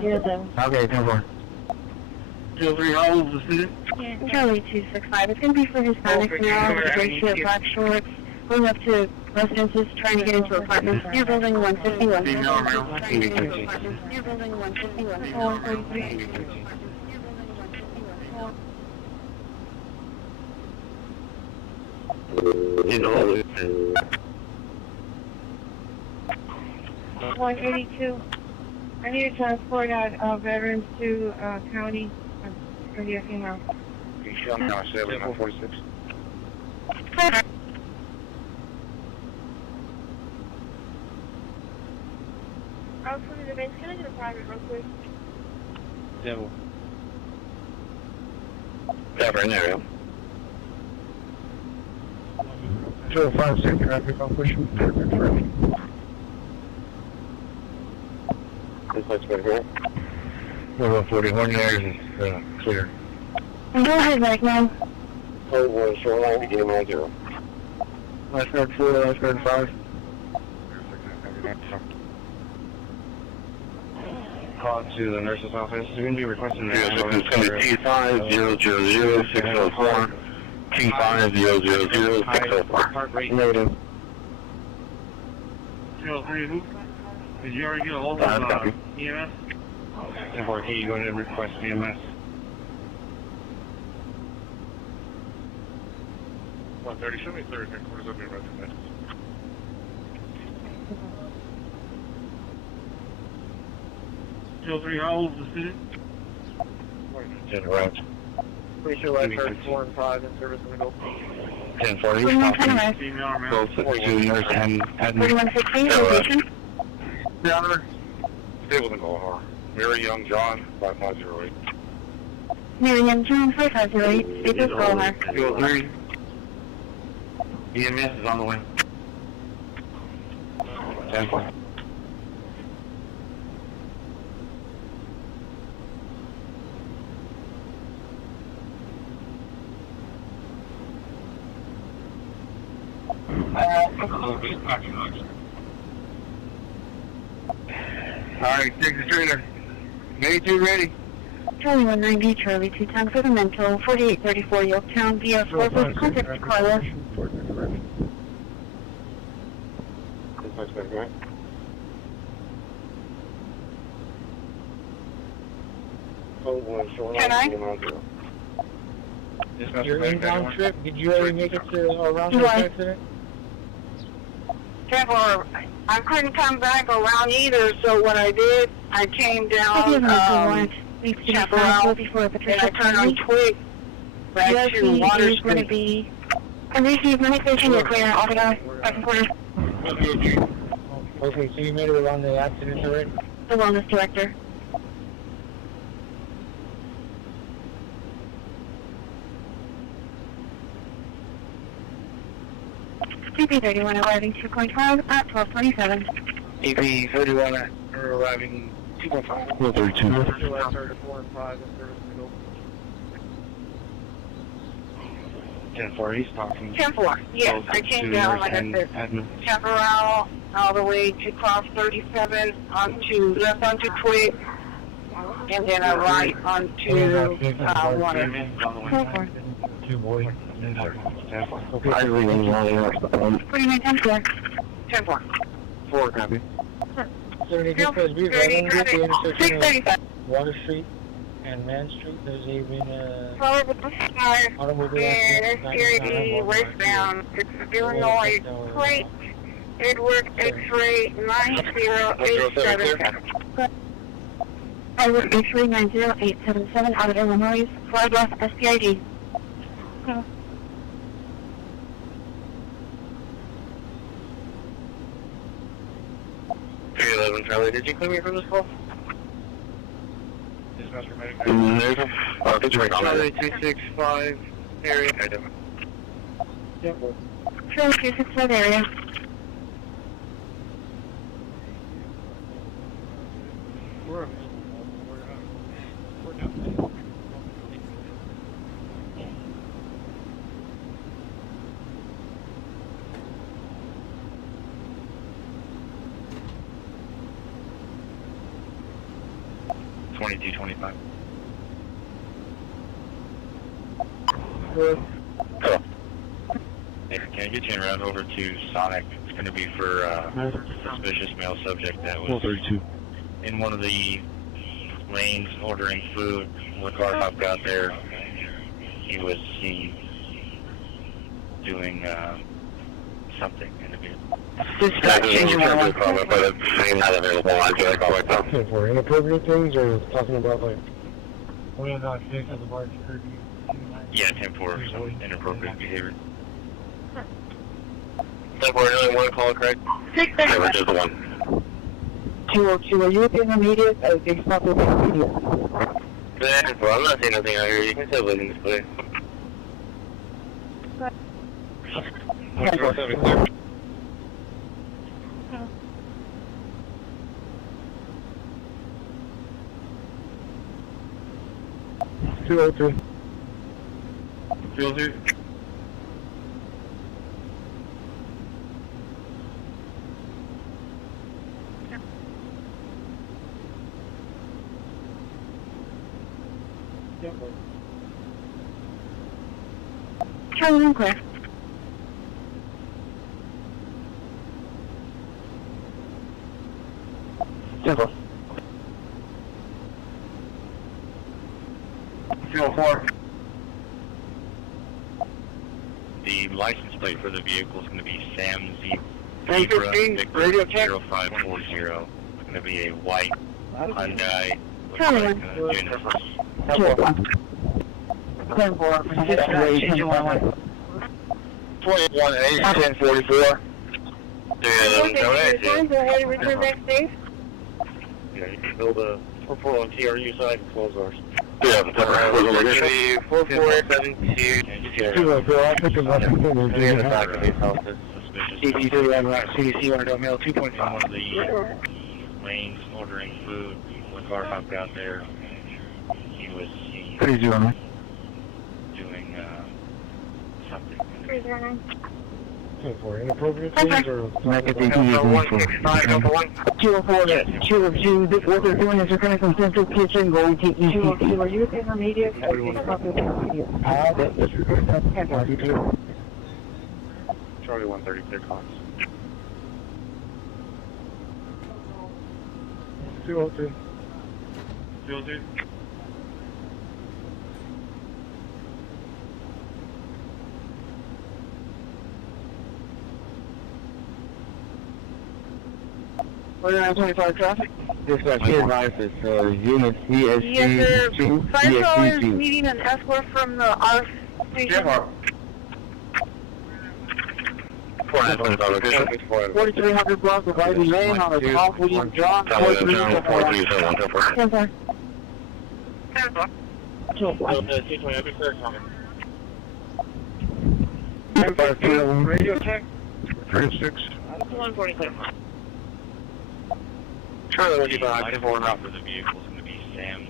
Zero 7. Okay, 10-4. 03, how old is the student? Charlie 265. It's going to be for Hispanics now. Gray shirt, black shorts. Going up to residences, trying to get into apartments. Near building 151. Female, male? Trying to get into apartments. Near building 151. 433. In all, 182. I need to transport veterans to county. Or via female. You show me how I said it on 46. I was from the base. Can I get a private real quick? devil. Tavern area. 205 traffic operation. This light's right here. 41 there is clear. Go ahead, Mike, now. Code 1, shoreline, beginning at 0. Last guard 4, last guard 5. Call to the nurse's office. We're going to be requesting an ambulance It's going to be T5000-604. T5000-604. heart rate. Negative. 03, who? Did you already get a hold of EMS? And for you go ahead and request EMS. 130, show me third headquarters of your resident. 03, how old is the student? General. Pretty sure last guard 4 and 5 in service in the Gulf. 1040. Female or male? Both 42 nurse and admin. 4116, location. Down. Stable in Omaha. Mary Young John, 5508. Miriam John, 5508. Staples, Gohar. 203. EMS is on the way. 1040. Alright, take the trailer. Made you ready. Charlie 190, Charlie 210 for the mental, 4834 Yorktown, via 4 contact to Carlos. Can I? Your inbound trip, did you ever make it to around the What? accident? Trevor, I couldn't come back around either, so what I did, I came down, Chaparral, before and I turned on Twig back to Water Street. And receive manifestation, you're clear, all the guys, second quarter, Okay, so you made it around the accident already? the wellness director. CP31 arriving 2.5 at 1227. EP31 arriving 2.5. 132. 10-4, he's talking. 10-4, yes, I came down, like I said, Chaparral, all the way to cross 37, left onto Twig, and then a right onto Water. 4-4. Two boys. Okay. I really don't know. 49 10 4. 10-4. 4, copy. So they just goes be right in at the intersection of 635. Water Street and Man Street. There's even Forward with the star, automobile and accident. security westbound, it's Illinois plate, Edward X-ray 90877. I work X-ray 90877 out of Illinois, flag left SPID. 311 Charlie, did you clear me from this call? Dispatcher medic. Did you make all Charlie that? 265 area. Yep. Charlie 265 area. Hey, can I get you en route over to Sonic? It's going to be for suspicious male subject that was 132. in one of the lanes ordering food. When the car hop got there, he was seen doing something in the vehicle. Changing my comment, but it's not available. I'll get a call right now. Okay, for inappropriate things or talking about like we are not fixed at the bar curfew. Yeah, 10-4, some inappropriate behavior. 10-4, one call, Craig. 630. Never just the one. 202, are you intermediate? I think not intermediate. 10-4, I'm not saying nothing out here. You can still live in this place. 10-4. $203. 202. Yep. Charlie 1 clear. Simple. 204. The license plate for the vehicle is going to be Sam Z. 315, radio check. 0540. It's going to be a white Hyundai. Charlie 1. Genesis. 201. 10-4. 638. 21-8, 1044. Yeah, Go ahead and return back safe. Yeah, you can build a report on TRU side and close ours. Yeah, but that's 4472. 204, I'll pick him up and put him in Yeah, the back to his house. CDC 100 mail 2.5. In one of the lanes ordering food. When car hop got there, he was seen Crazy on me. doing something. 309. looking for? Inappropriate things or? Negative EV 204, 202, what they're doing is they're coming from Central Kitchen going to ECC. 202, are you intermediate? Charlie 136 on. 202. 202. We're on 25 traffic. Dispatch, be advised, it's unit ESG 2, Fire Patrol is ESG 2. needing an escort from the R station. 4300 block of Ivy Lane on the top, William John, 4371. 252, radio check. 36. 146. Charlie 25, Line four out for the vehicle is going to be Sam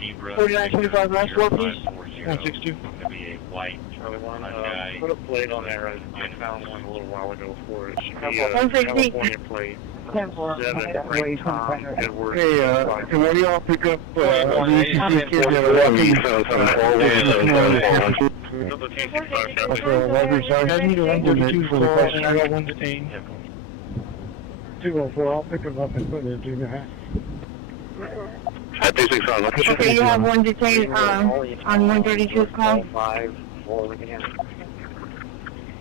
Zebra. 4925 last floor, please. 162. It's going to be a white Charlie 1, guy. put a plate on there. I found one a little while ago for it. It should be a 160. California plate. 10-4. 7 Frank Tom Edwards. Hey, can one of y'all pick up the ECC kids that are walking? Another 265 That's a library sergeant. I need a 132 for the question. I got one detained. 204, I'll pick them up and put it in junior high. At 265. Okay, you have one detained on 132's call. 5 for again.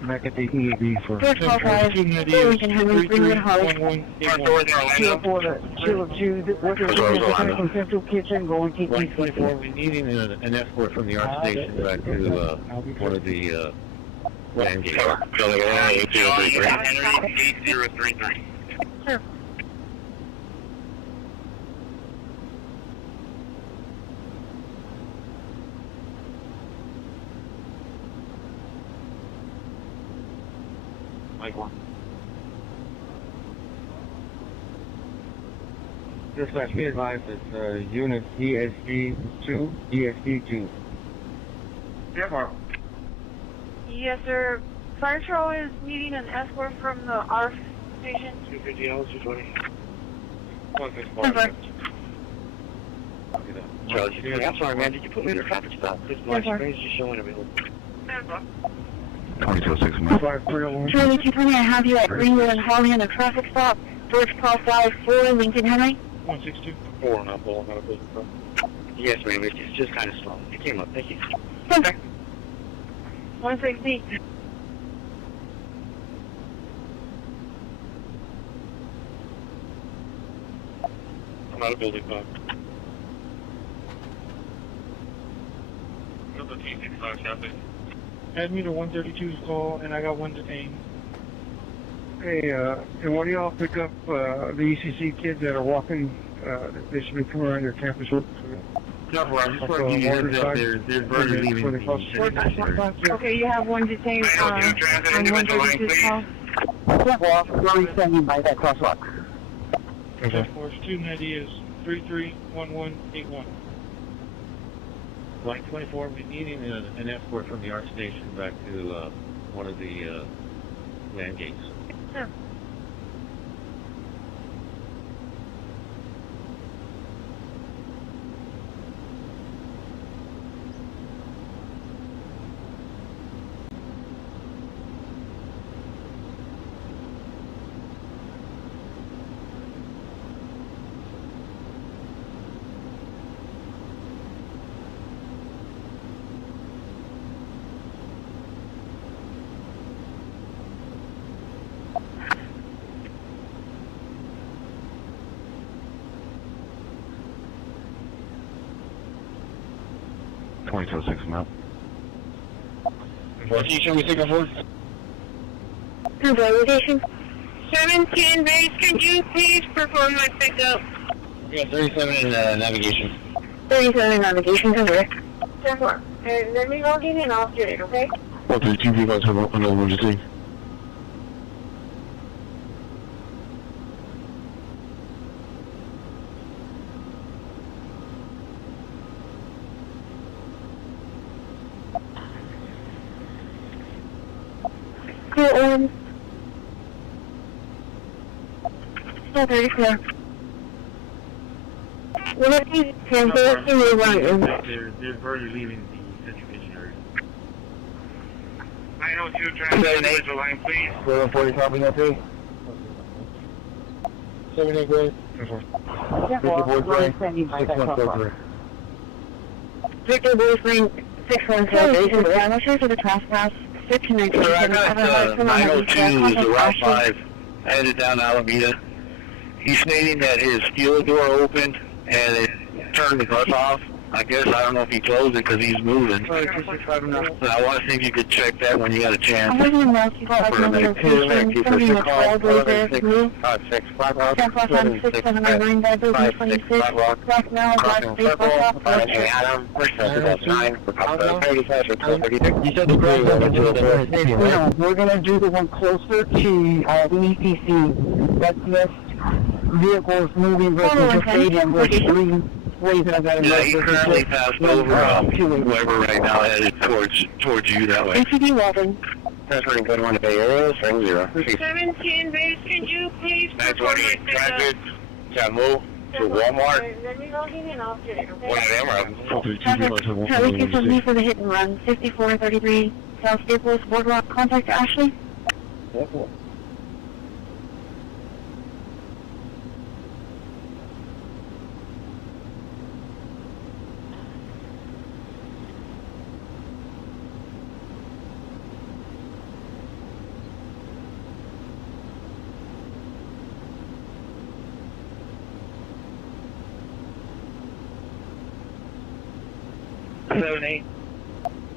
Negative EV for First call 5, so we can have him bring it home. 204, 202, what they're doing is they're coming from Central Kitchen going to Line ECC. 24, we're needing an escort from the art station back to one of the land gates. Charlie 1, 8033. Henry 8033. Sure. Mike 1. Dispatch, be advised, it's unit ESG 2, ESG 2. Yes, sir. Fire Patrol is needing an escort from the R station. 250 L, 220. 164. Charlie, I'm sorry, man. Did you put me in a traffic stop? This black screen is just showing available. 2206, 5301. Charlie 220, I have you at Greenwood and Holly on a traffic stop. First call 5-4, Lincoln Henry. 162. 4 not full, not a business. Yes, ma'am. It's just kind of slow. It came up. Thank you. 160. I'm out of building 5. Another T65 traffic. Add me to 132's call, and I got one detained. Hey, can one of y'all pick up the ECC kids that are walking? They should be coming around your campus. No, I just want to give you a heads up, there's birds leaving the Okay, you have one detained on 132's call. Well, where are you standing by that crosswalk? Okay. Force 290 is 331181. Line 24, we're needing an escort from the art station back to one of the land gates. Sure. Mount. What station we taking for? Control location. 710 base, can you please perform my pickup? We got 37 in navigation. 37 navigation, control. 10-4. And let me log in and I'll get it, okay? What the two people have another emergency? Cool on. Still 34. Will it be transfer to your right? They're already leaving the centrifugation area. 902 transit to line, please. 40 copy, no 3. 78 grade. Victor Boyfriend 617 is amateur for the trespass. 619. Sir, I got 902 is the Route 5 headed down Alameda. He's stating that his fuel door opened and it turned the bus off. I guess, I don't know if he closed it because he's moving. So I want to see if you could check that when you got a chance. I'm looking at the location. Somebody in the 12 laser, move. 10 plus on 6799, that building 26. Left now, black space, bus off. You said the crew No, we're going to do the one closer to the EPC. That's just vehicles moving versus the stadium. There's 3 ways that I've got to Yeah, he currently passed over whoever right now headed towards you that way. ATV Walden. That's where you go to one of the Bay Areas, 0. 17 base, can you please 920 transit, move to Walmart. Let me go in and I'll get it, okay? One of them are Charlie 270 for the hit and run. 5433 South Staples Boardwalk. Contact Ashley.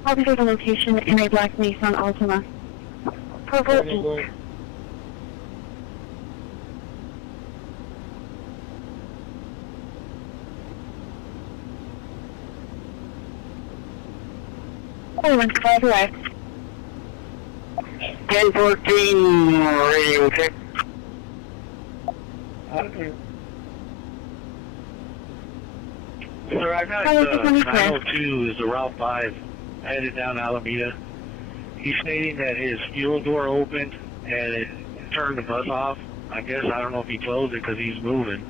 Officer the location in a black Nissan Altima. Purple Inc. Oh, went to right. 1014 radio check. Sir, I got 902 is the Route 5 headed down Alameda. He's stating that his fuel door opened and it turned the bus off. I guess, I don't know if he closed it because he's moving.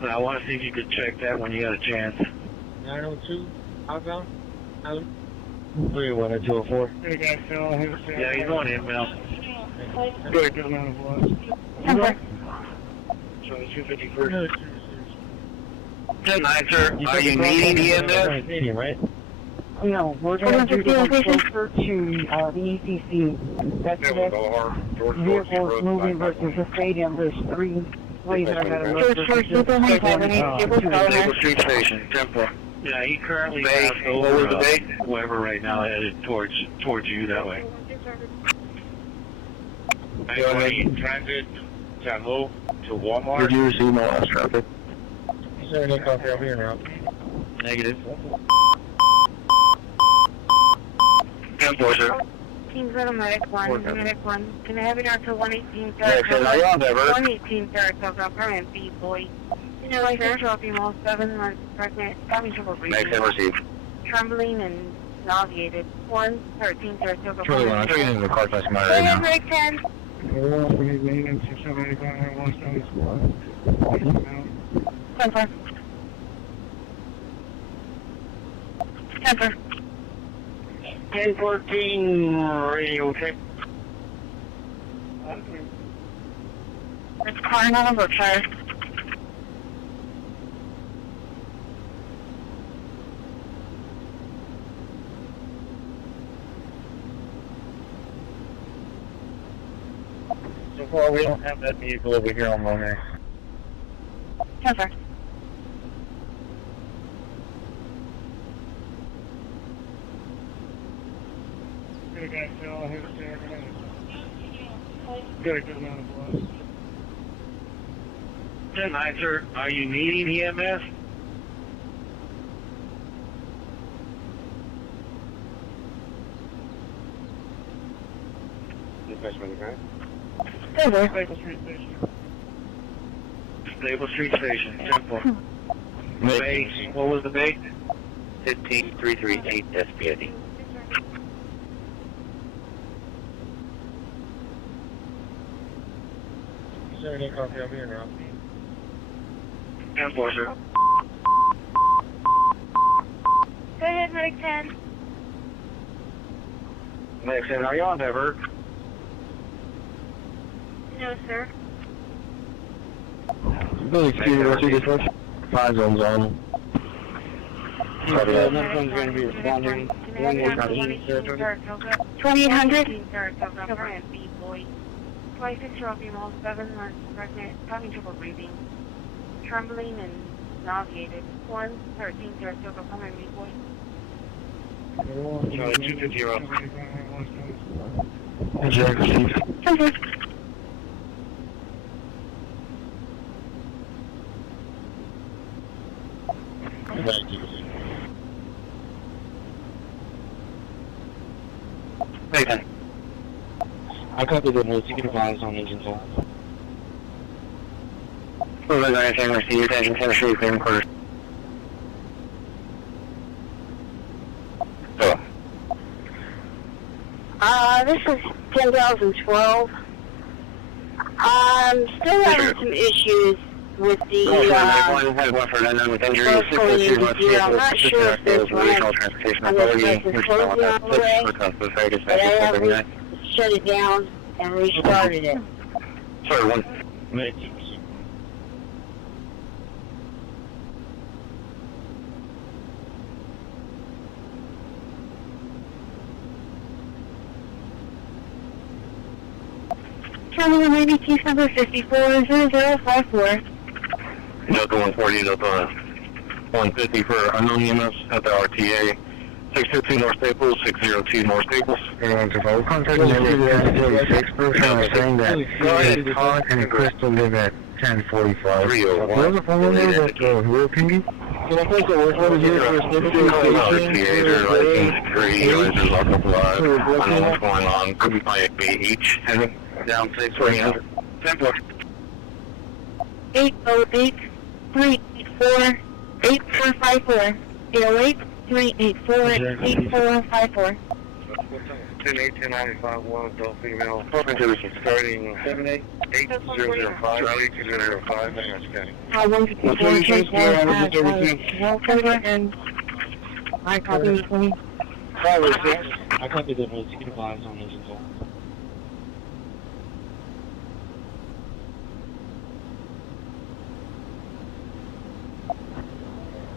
But I want to see if you could check that when you got a chance. 902, outbound. 301 or 204. Yeah, he's on inbound. Good, good amount of blood. So it's 251st. 10-9, sir. Are you needing EMS? Stadium, right? No, we're going to do the one closer to the ECC. That's just vehicles moving versus the stadium. There's 3 ways that I've got to look. Stable Street Station, 10-4. Yeah, he currently passed over whoever right now headed towards you that way. 920 transit, move to Walmart. Did you receive no last traffic? Is there any copy over here now? Negative. 10-4, sir. Team Little Medic 1, Medic 1. Can I have it out to 118 Saratoga? 118 Saratoga, permanent B, boy. You know, like Saratoga female, 7 months pregnant, having trouble breathing. Next received. Trembling and nauseated. 113 Saratoga. Charlie 1, I'm taking into the car class right now. Break 10. 10-4. 10-4. 1014 radio check. It's Carnal Berkshire. So far, we don't have that vehicle over here on Monet. 10-4. Got a good amount of blood. 10-9, sir. Are you needing EMS? Stable Street Station, 10-4. Base, what was the base? 15338 SPID. 78 copy, I'll be in route. 10-4, sir. Go ahead, Medic 10. Medic 10, are you on divert? No, sir. Billy Q, what's your dispatch? 5 zones on. Copy that. Next one's going to be responding. One more copy. 2800. Saratoga, B boy. 26-year-old female, 7 months pregnant, having trouble breathing, trembling and nauseated. 113 Saratoga, come in, B boy. Charlie 250, you're up. Jack, received. Okay. Thank you. Medic 10. I copy the notes. You can advise on engines off. We're going to understand receive attention, Tennessee, clearing quarters. So, This is 10,012. I'm still having some issues with the, had one for an unknown with injury. I'm not sure if this ramp on this place is closing all the way, but I have shut it down and restarted it. Sorry, one. Medic 2. Charlie 190, case number 540054. Delta 140, Delta 150 for unknown EMS at the RTA. 602 North Staples, 602 North Staples. Everyone's involved. Contact number 6 person saying that Todd and Crystal live at 1045. 301. What was the phone number that we're pinging? Can I place a work order here for a station? RTA, their license, 3 users locked up live. I don't know what's going on. Could be by each. Down 6, 300. 10-4. 808 384 8454. 808 384 8454. 10-8-10-95, one adult female. Open to receive. Starting 7-8-005, Charlie 2005, Manhattan County. 154 and I copy 20. I copy the notes. You can advise on engines off.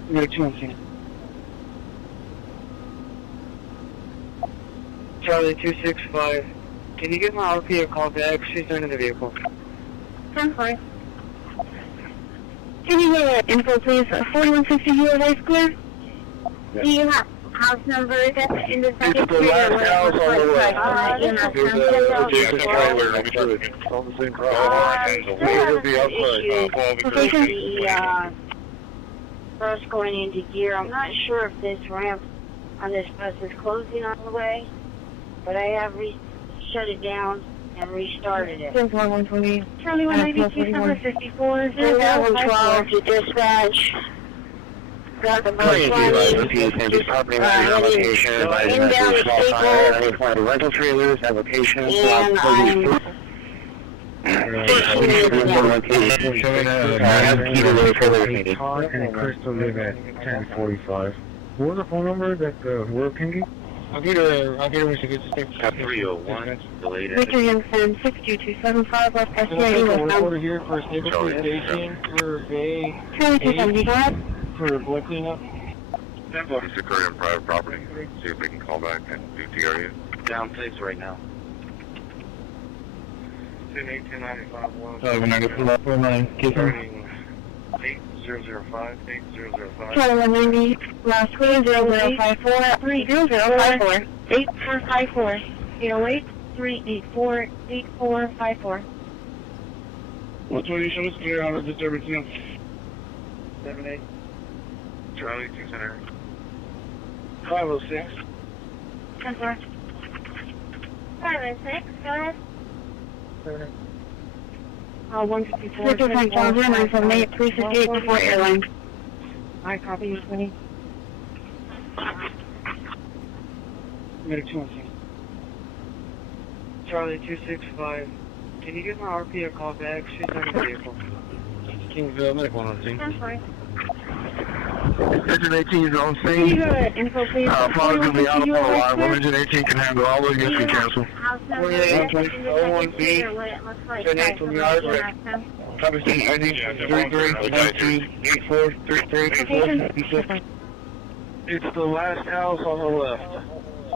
Medic 2 on scene. Charlie 265, can you give my RP a call back? She's not in the vehicle. 10-5. Can you get info, please? 4160 High Square? Do you have house number that's in the second It's the last house on the left. On the same property. First going into gear. I'm not sure if this ramp on this bus is closing all the way, but I have shut it down and restarted it. 120. Charlie 192, number 54. 12 to dispatch. Got the bus running. Property manager location, advising that there's small fire, any rental trailers, applications, And I'm Todd and Crystal live at 1045. What was the phone number that we're pinging? I'll get her when she gets to station. 301, delayed. Victor Youngson, 62275 West Can I SCA take a work westbound. order here for a stable police station for a Charlie 275. for blood cleanup? It's occurred on private property. See if we can call back and do TRU. Down 6 right now. 10-8-10-95, when I get pulled up for my case starting 8005, 8005. Charlie 190, last 3054 3054 8454 808 384 8454. 120, show us clear out of disturbance now. 78. Charlie 600. 506. 10-4. 506, go ahead. 154. 978 358 before airline. I copy you 20. Medic 2 on scene. Charlie 265, Can you give my RP a call back? She's in the vehicle. Kingsville, Medic 102. That's fine. Engine 18 is on scene. Info, please. Probably going to be out for a while. Well, Engine 18 can handle all those units can cancel. 4801B, 10-8 from yard, copy station ID, 3312843384. It's the last house on the left.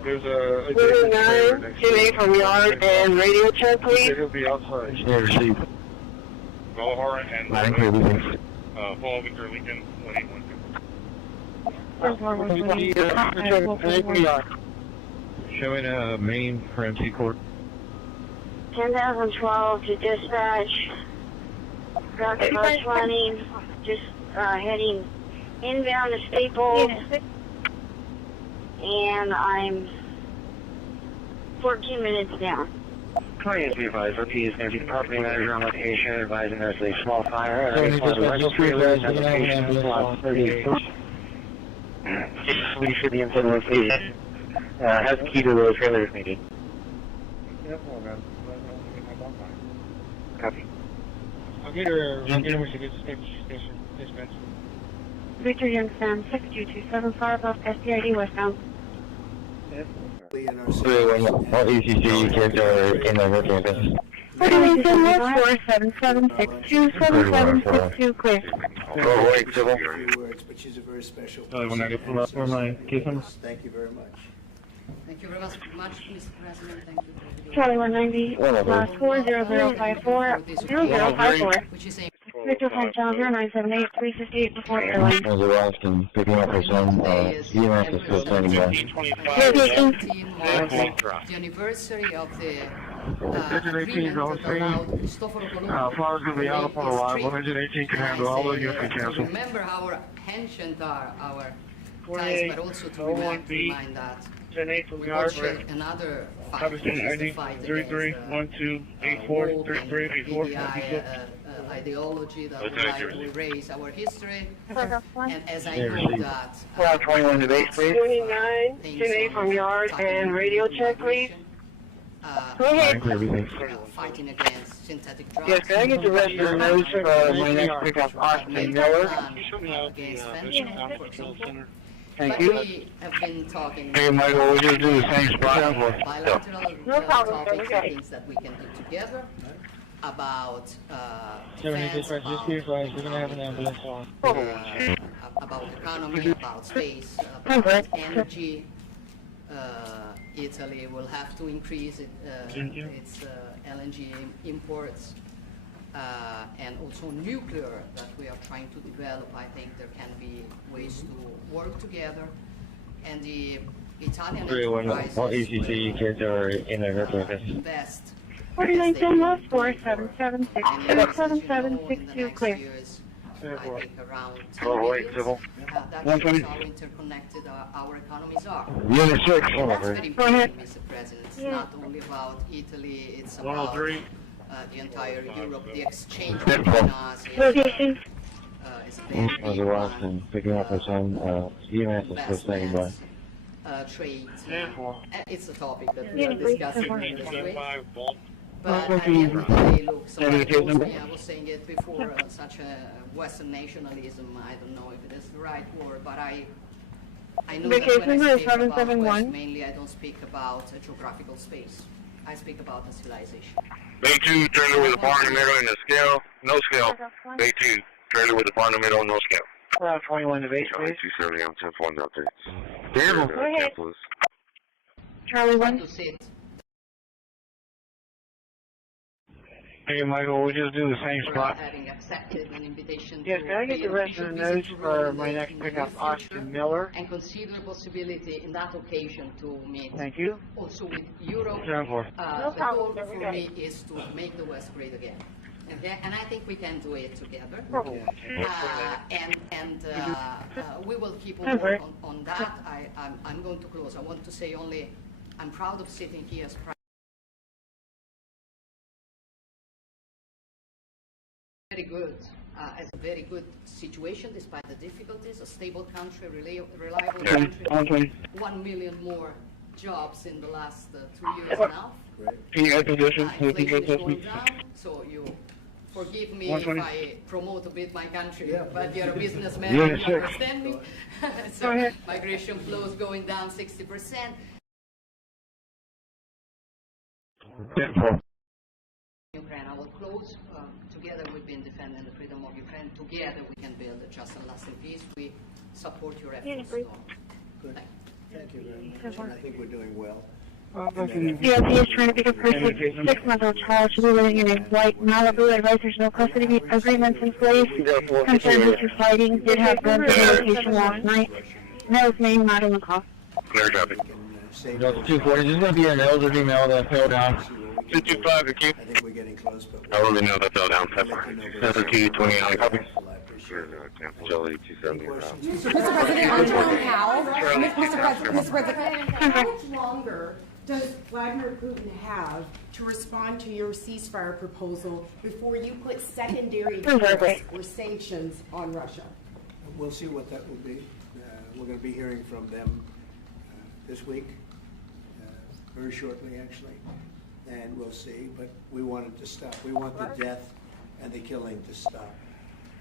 There's a 49, 10-8 from yard, and radio check, please. It'll be outside. Yeah, received. Valhara and Line clear, everything. Fall Victor Lincoln 1812. Showing a main for MC Court. 10,012 to dispatch. Route 520, just heading inbound to Staples. And I'm 14 minutes down. Clients be advised, RP is going to be property manager on location, advising there's a small fire. Just We should be inside the location. Has the key to those trailers needed. Copy. I'll get her to get station dispatch. Victor Youngstown, 62275 off SDID westbound. All ECC kids are in the working business. 4776277762 clear. Wait, civil. But she's a very special When I get pulled up for my kiss him. Thank you very much. Thank you very much, Mr. President. Thank you. Charlie 190, last 40054 0054. Which is a Victor 500978 358 before airline. As a last and picking up her son, EMS is still standing by. the anniversary of the agreement that allowed Cristoforo Colombo Flowers going to be out upon a line. Well, Engine 18 can handle all those units can cancel. remember how ancient are our ties, but also to remind that 10-8 from we yard, watched another fight, copy which is station the ID, fight against 3312843384. ideology that would like to erase our history. And as I know that 21 to base, please. 29, 10-8 from yard, and radio check, please. Go ahead. fighting against synthetic drugs. Yes, can I get the rest of the notes for my next pickup, Austin Miller? Against fentanyl. Thank But you. we have been talking Hey, Michael, we just do the same spot. bilateral No problem, topics, sir. things that we can do together about Just defense, be advised, we're going to have an ambulance on. about economy, about space, about energy. Italy will have to increase its LNG imports, and also nuclear that we are trying to develop. I think there can be ways to work together. And the Italian enterprises All ECC kids are in the working business. invest 4910 last 47767762 clear. I think around 10 Oh, wait, billion. civil. That shows how interconnected our economies are. Unit 6. And that's very important, Mr. President. It's not only about Italy, it's about the entire Europe. The exchange between us Location. is As very a last and picking up her son, EMS is still standing by. trade. It's a topic that we Yeah, are please, discussing come on. in this way. But at the end of the day, look, somebody told me, I was saying it before, such a Western nationalism, I don't know if it is the right word, but I know that Vacation when I number speak about 771. West, mainly I don't speak about a geographical space. I speak about a civilization. Bay 2, trailer with a bar in the middle and a scale, no scale. Bay 2, trailer with a bar in the middle, no scale. 21 to base, please. 270 on 10-4 updates. Damn. Go ahead. Charlie Try 1. to sit. Hey, Michael, we just do the same for spot. having accepted an invitation Yes, to can I get pay the an rest official of the visit notes to for Rome my in next the pickup, near Austin future, Miller? and consider the possibility in that occasion to meet Thank you. also with Europe. 10-4. The goal for me is to make the West great again. And I think we can do it together. We will keep on work on that. I'm going to close. I want to say only, I'm proud of sitting here as very good, as a very good situation despite the difficulties, a stable country, reliable country, 1 million more jobs in the last 2 years now. Can you add conditions? Inflation is going down, forgive me if I promote a bit my country, but you're a businessman, Yeah, and you sure. understand me. So migration flows going down 60%. Ukraine, I will close. Together we've been defending the freedom of Ukraine. Together we can build a just and lasting peace. We support your efforts. Good. Thank you very much. And I think we're doing well. Yes, he is trying to pick a person. 6-month-old child should be living in a white Malibu. Advisors no custody agreements in place. Concerned with your fighting. Did have guns at the location last night. Male's name not in the call. Clear copy. Delta 240, this is going to be an elderly male that fell down. 225, the key. I think we're getting close, but I already know that fell down. Delta 229, copy. Jelly 270. Mr. President, on Jerome Powell, Mr. President, how much longer does Vladimir Putin have to respond to your ceasefire proposal before you put secondary tariffs or sanctions on Russia? we'll see what that will be. We're going to be hearing from them this week, very shortly actually, and we'll see. But we want it to stop. We want the death and the killing to stop.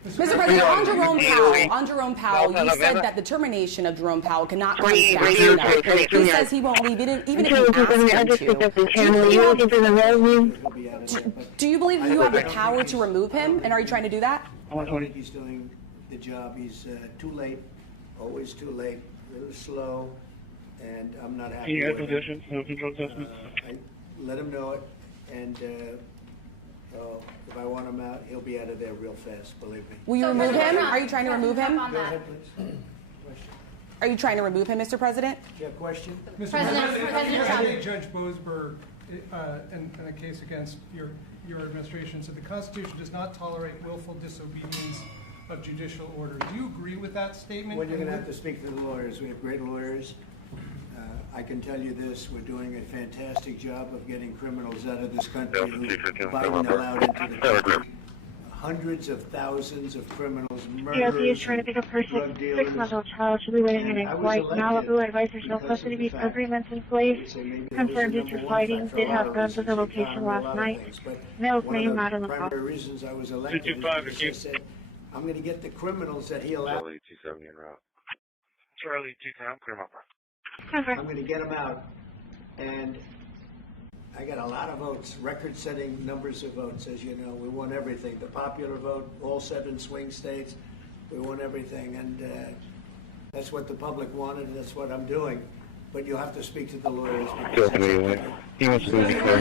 Mr. President, on Jerome Powell, you said that the termination of Jerome Powell cannot come fast enough. He says he won't leave it, even if you ask him to. Do you believe you have the power to remove him, and are you trying to do that? I think he's doing the job. He's too late, always too late, a little slow, and I'm not happy with it. I let him know it, and if I want him out, he'll be out of there real fast, believe me. Will you remove him? Are you trying to remove him? Go ahead, please. Question. Are you trying to remove him, Mr. President? Do you have a question? Mr. President, I think Judge Boasberg, in a case against your administration, said the Constitution does not tolerate willful disobedience of judicial orders. Do you agree with that statement? Well, you're going to have to speak to the lawyers. We have great lawyers. I can tell you this, we're doing a fantastic job of getting criminals out of this country who Biden allowed into the country. Hundreds of thousands of criminals, Yes, he is murderers, trying to pick a person. drug dealers. 6-month-old child should be living in a white Malibu. Advisors no custody agreements in place. Confirmed due to fighting. Did have guns at the location last night. Male's name not in the call. One of the primary reasons I was elected was because I said, I'm going to get the criminals that he allowed. Charlie 270 en route. Charlie 210, clear my part. I'm going to get them out, and I got a lot of votes, record-setting numbers of votes, as you know. We won everything, the popular vote, all 7 swing states, we won everything, and that's what the public wanted, and that's what I'm doing. But you'll have to speak to the lawyers. He wants to be clear.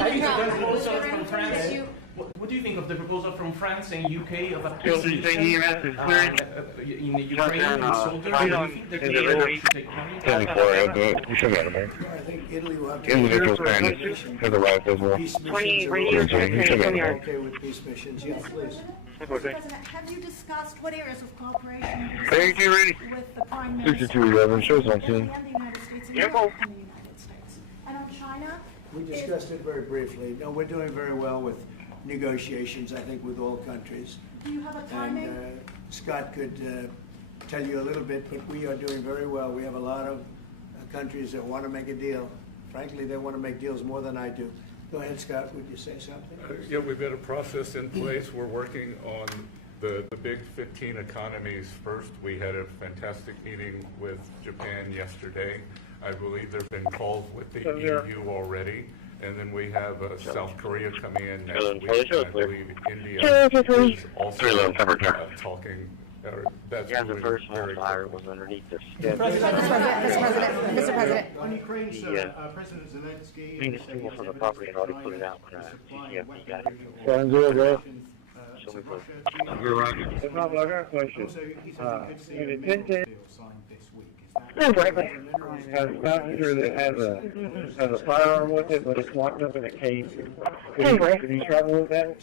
What do you think of the proposal from France and UK of a Still peace saying he has his clearance? in the Ukraine with soldiers? Do you think that the EU should take money? 10-4, you should let him in. I think Italy will have to... Individual standards has a right as well. Peace missions are okay with peace missions, yes, please. Mr. President, have you discussed what areas of cooperation Thank you, ready. with the Prime Minister 6211, shows on and the scene. United States and Europe and the United States? And on China? We discussed it very briefly. No, we're doing very well with negotiations, I think, with all countries. Do you have a timing? And Scott could tell you a little bit, but we are doing very well. We have a lot of countries that want to make a deal. Frankly, they want to make deals more than I do. Go ahead, Scott, would you say something? Yeah, we've got a process in place. We're working on the big 15 economies first. We had a fantastic meeting with Japan yesterday. I believe there have been calls with the EU already. And then we have South Korea coming in next week. I believe India is also talking. That's Yeah, the first fire was underneath this. Mr. President. On Ukraine, sir, President Zelensky This people from the property had already put it out when GFP got here. You're right. I got a question. Has a passenger that has a firearm with it, but it's locked up in a case. Did he travel with that?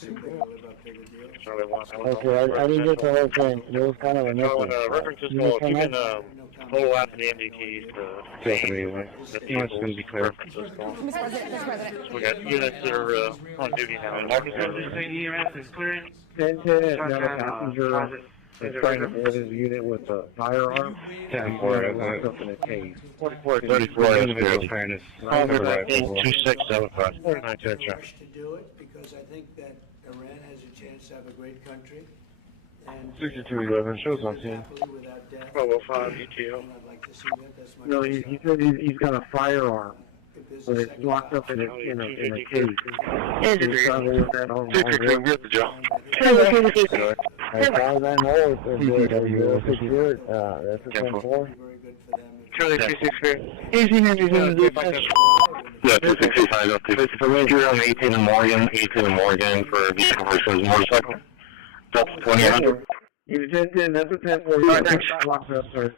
Okay, I didn't get the whole thing. It was kind of a nickel. References go, you can pull out the MD keys to anyway. The team's going to be clear. Mr. President. We got units that are on duty now. EMS is clearing. 10-10 is not a passenger They're trying to board his unit with a firearm. 10-4, Locked up in a cage. 34 individuals trying to 2675. 49 to do it because I think that Iran has a chance to have a great country. And 6211 shows on scene. without death. 1205 ETO. And I'd like to see that. That's my No, he said he's got a firearm, but it's locked up in a cage. He's traveling with that on Get the job. As far as I know, it's secure. That's a 10-4. Charlie 263. 265 up to 50. On 18 and Morgan. 18 and Morgan for vehicle versus motorcycle. That's 2000. You just did, that's a 10-4. Locked up, sir.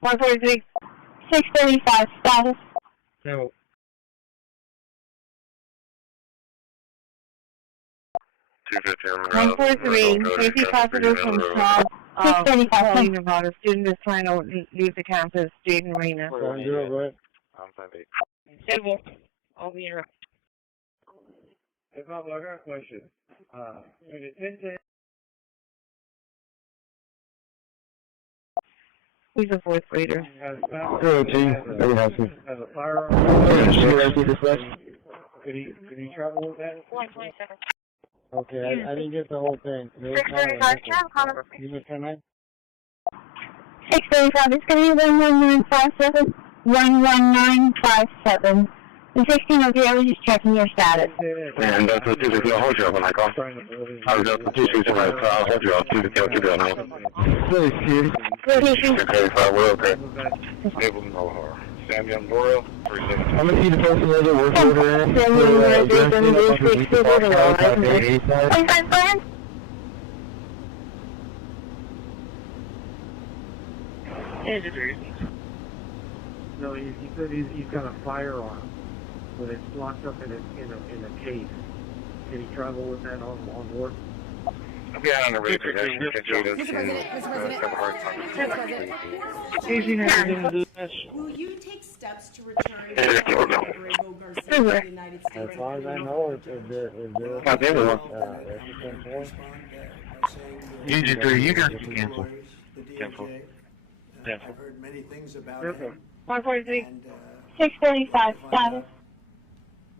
143. 635 status. No. 143. Safety positive from Charles. 635. Calling about a student is trying to leave the campus. Jaden Reyna. I'm 58. Stable. I'll be around. Hey, Pablo, I got a question. When it did Who's a fourth grader? has a firearm, could he travel with that? 127. Okay, I didn't get the whole thing. 635. You missed her name? 635. It's going to be 11957. 11957. The 16 of you, I was just checking your status. And that's the 260. I'll hold you up when I call. I was at the 265. I'll hold you up. 260. What you doing now? Really cute. 635. We're okay. Stable no horror. Sammy on Boro. I'm going to see the person that the work order in. No, he said he's got a firearm, but it's locked up in a case. Can he travel with that on board? I'll be out on the radio. Guys. Will you take steps to return Rodrigo Garcia to the United States? As far as I know, it's there. Not the other one. UG3, you got to cancel. Cancel. I've heard many things about him. 143. And, 635 status.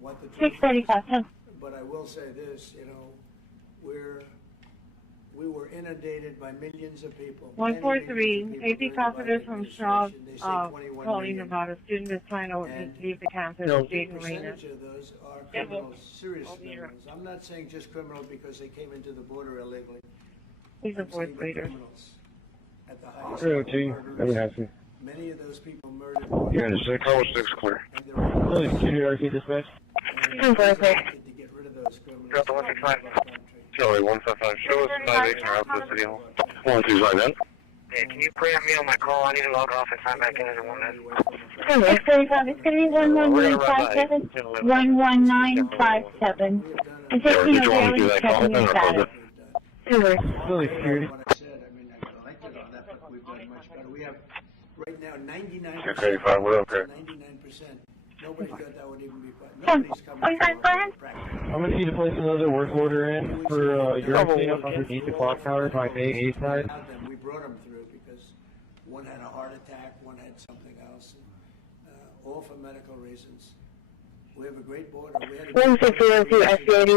what the truth 635. But I will say this, you know, we were inundated by millions of people. 143. Safety officer from Charles They say 21 calling million. about a student is trying to leave the campus. A Jaden Reyna. percentage of those are criminals, serious criminals. I'm not saying just criminal because they came into the border illegally. He's a I'm fourth saying grader. criminals at the highest 302. level, Let me have you. many of those people murdered. You're in the 606 clear. And they were Really cute, RC dispatch. to get rid of those criminals. Got the 165. Charlie 155. Show us 5-8 or outpost City Hall. 125 then. Yeah, can you preempt me on my call? I need to log off and sign back in as a 1-9. 635. It's going to be 11957. 11957. The 16 of you, I was just checking your status. Really cute. What I said, I mean, I got elected on that, but we've done much better. We have, right now, 99%. 635, we're okay. 99%. Nobody thought that would even be, nobody's coming forward. I'm going to see to place another work order in for your cleanup underneath the clock tower by May 8th side. We brought them through because one had a heart attack, one had something else, all for medical reasons. We have a great border. We had a great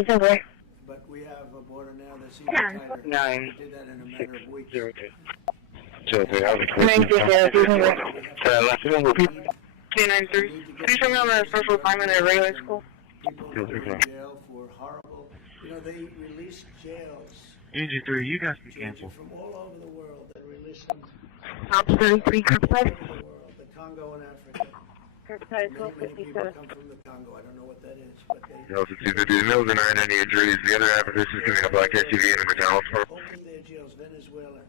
border, but we have a border now that's even tighter. 9. We did that in a matter of weeks. 02. 02, how's it? 293. Please show me on the special assignment at regular school. People go to jail for horrible, you know, they release jails. UG3, you guys can cancel. From all over the world, they release them Top 33. all over the world. The Congo and Africa. Many people come from the Congo. I don't know what that is, but they You know, since either the Mills and I any injuries, the other apparatus is giving a black SUV in the McDonald's store. open their jails. Venezuela,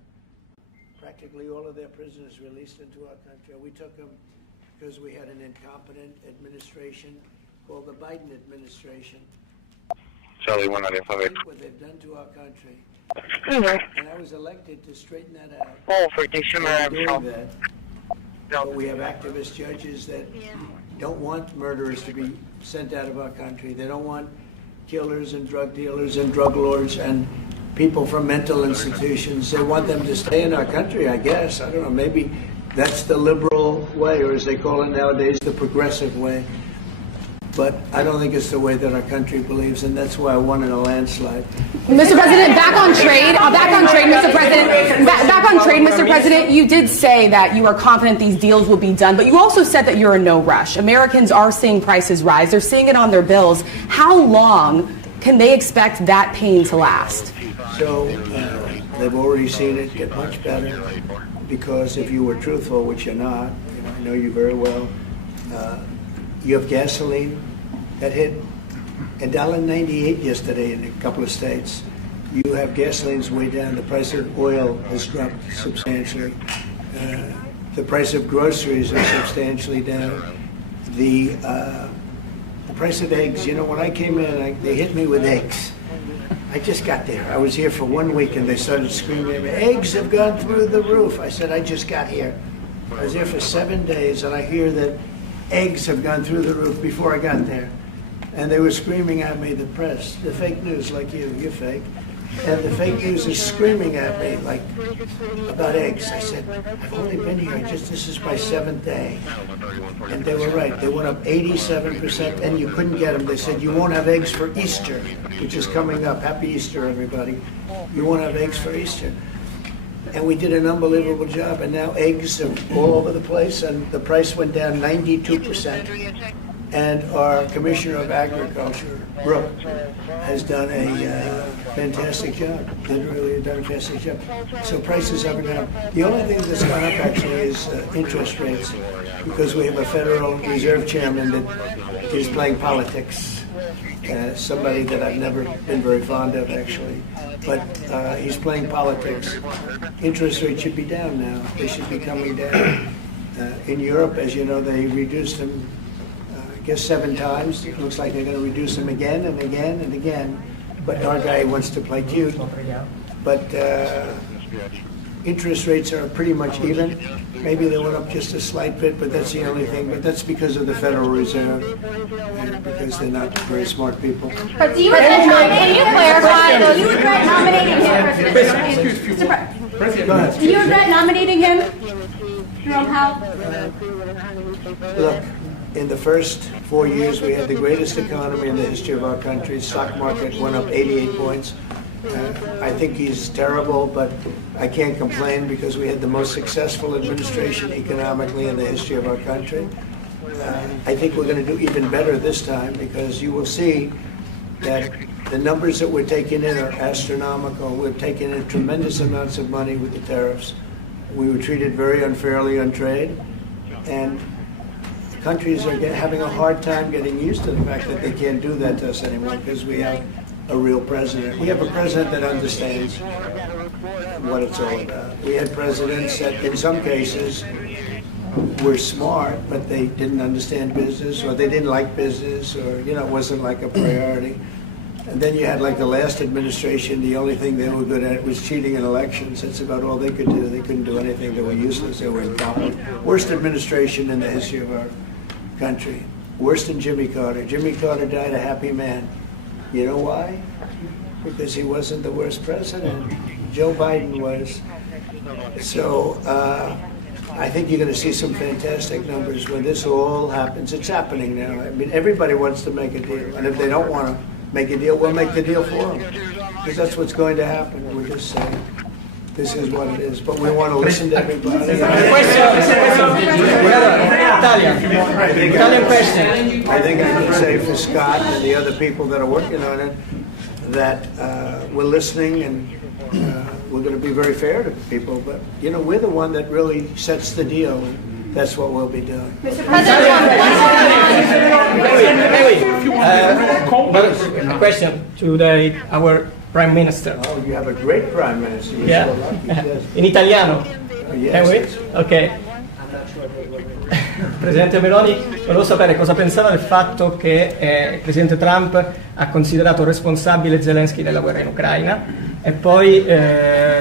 practically all of their prisoners released into our country. We took them because we had an incompetent administration called the Biden administration. Charlie 195. Think what they've done to our country. And I was elected to straighten that out. Oh, for the Shimmer Doing that. But we have activist judges that don't want murderers to be sent out of our country. They don't want killers and drug dealers and drug lords and people from mental institutions. They want them to stay in our country, I guess. I don't know, maybe that's the liberal way, or as they call it nowadays, the progressive way. But I don't think it's the way that our country believes, and that's why I won in a landslide. Mr. President, back on trade, Mr. President. Back on trade, Mr. President. You did say that you are confident these deals will be done, but you also said that you're in no rush. Americans are seeing prices rise. They're seeing it on their bills. How long can they expect that pain to last? So they've already seen it get much better, because if you were truthful, which you're not, I know you very well, you have gasoline that hit $1.98 yesterday in a couple of states. You have gasoline's way down. The price of oil has dropped substantially. The price of groceries is substantially down. The price of eggs, when I came in, they hit me with eggs. I just got there. I was here for 1 week and they started screaming at me, eggs have gone through the roof. I said, I just got here. I was there for 7 days and I hear that eggs have gone through the roof before I got there. And they were screaming at me, the press, the fake news, like you're fake. And the fake news is screaming at me, like, about eggs. I said, I've only been here, this is my 7th day. And they were right, they went up 87% and you couldn't get them. They said, you won't have eggs for Easter, which is coming up. Happy Easter, everybody. You won't have eggs for Easter. And we did an unbelievable job, and now eggs are all over the place, and the price went down 92%. And our Commissioner of Agriculture, Brooke, has done a fantastic job. Literally done a fantastic job. So prices have gone up. The only thing that's gone up actually is interest rates, because we have a Federal Reserve Chairman that is playing politics. Somebody that I've never been very fond of, actually. But he's playing politics. Interest rates should be down now. They should be coming down. In Europe, as you know, they reduced them, I guess 7 times. It looks like they're going to reduce them again and again and again. But our guy wants to play cute. But interest rates are pretty much even. Maybe they went up just a slight bit, but that's the only thing. But that's because of the Federal Reserve, because they're not very smart people. But do you can you clarify? Do you regret nominating him, President? Do you regret nominating him, Jerome Powell? Look, in the first 4 years, we had the greatest economy in the history of our country. Stock market went up 88 points. I think he's terrible, but I can't complain because we had the most successful administration economically in the history of our country. I think we're going to do even better this time, because you will see that the numbers that we're taking in are astronomical. We're taking in tremendous amounts of money with the tariffs. We were treated very unfairly on trade, and countries are having a hard time getting used to the fact that they can't do that to us anymore, because we have a real president. We have a president that understands what it's all about. We had presidents that, in some cases, were smart, but they didn't understand business, or they didn't like business, or, it wasn't like a priority. And then you had, like, the last administration, the only thing they were good at was cheating in elections. That's about all they could do. They couldn't do anything. They were useless. They were incompetent. Worst administration in the history of our country. Worse than Jimmy Carter. Jimmy Carter died a happy man. You know why? Because he wasn't the worst president. Joe Biden was. So I think you're going to see some fantastic numbers when this all happens. It's happening now. I mean, everybody wants to make a deal. And if they don't want to make a deal, we'll make the deal for them. Because that's what's going to happen. We're just saying, this is what it is. But we want to listen to everybody. I think I can say for Scott and the other people that are working on it that we're listening, and we're going to be very fair to people. But, we're the one that really sets the deal. That's what we'll be doing. Mr. President, a question to our Prime Minister. Oh, you have a great Prime Minister. Yeah. In italiano? Yes. Ok. Presidente Meloni, volevo sapere cosa pensava del fatto che il Presidente Trump ha considerato responsabile Zelensky nella guerra in Ucraina, e poi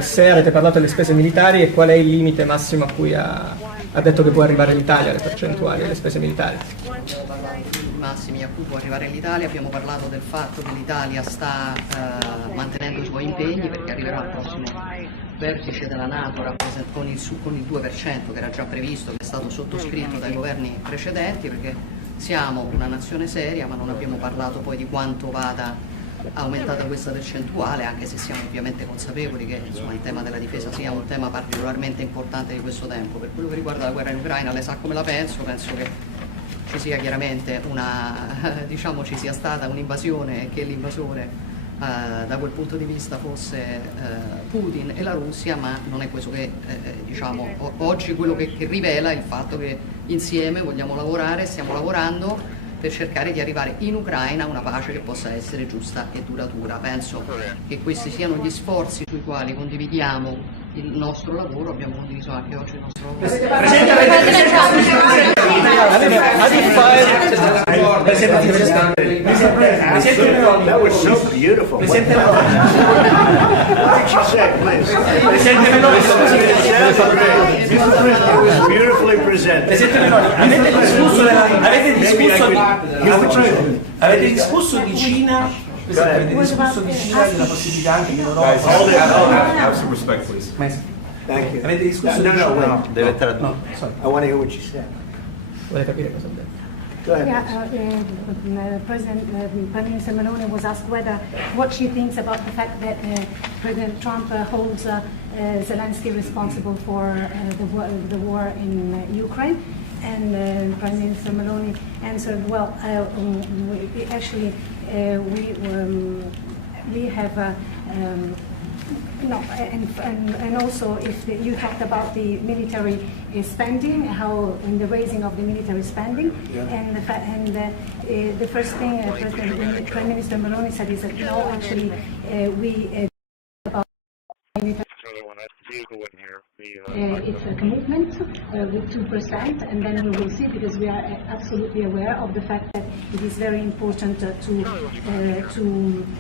se avete parlato delle spese militari e qual è il limite massimo a cui ha detto che può arrivare l'Italia, le percentuali delle spese militari. Ma massimi a cui può arrivare l'Italia. Abbiamo parlato del fatto che l'Italia sta mantenendo i suoi impegni, perché arriverà al prossimo vertice della NATO con il 2% che era già previsto, che è stato sottoscritto dai governi precedenti, perché siamo una nazione seria, ma non abbiamo parlato poi di quanto vada aumentata questa percentuale, anche se siamo ovviamente consapevoli che insomma, il tema della difesa sia un tema particolarmente importante di questo tempo. Per quello che riguarda la guerra in Ucraina, lei sa come la penso che ci sia chiaramente diciamo ci sia stata un'invasione e che l'invasore da quel punto di vista fosse Putin e la Russia, ma non è questo che diciamo oggi quello che rivela il fatto che insieme vogliamo lavorare, stiamo lavorando per cercare di arrivare in Ucraina a una pace che possa essere giusta e duratura. Penso che questi siano gli sforzi sui quali condividiamo il nostro lavoro, abbiamo condiviso anche oggi il nostro lavoro. That was so beautiful. What did you say, please? It was beautifully presented. Avete discusso di Cina? Avete discusso di Cina, della possibilità anche che l'Europa... Have some respect, please. Thank you. Avete discusso di Cina? No. I want to hear what you said. Vuole capire cosa ho detto? Go ahead. Prime Minister Meloni was asked what she thinks about the fact that President Trump holds Zelensky responsible for the war in Ukraine. And Prime Minister Meloni answered, well, we have no, and also if you talked about the military spending, how in the raising of the military spending, and the first thing Prime Minister Meloni said is that no, actually we about military. It's a commitment with 2%, and then we will see, because we are absolutely aware of the fact that it is very important to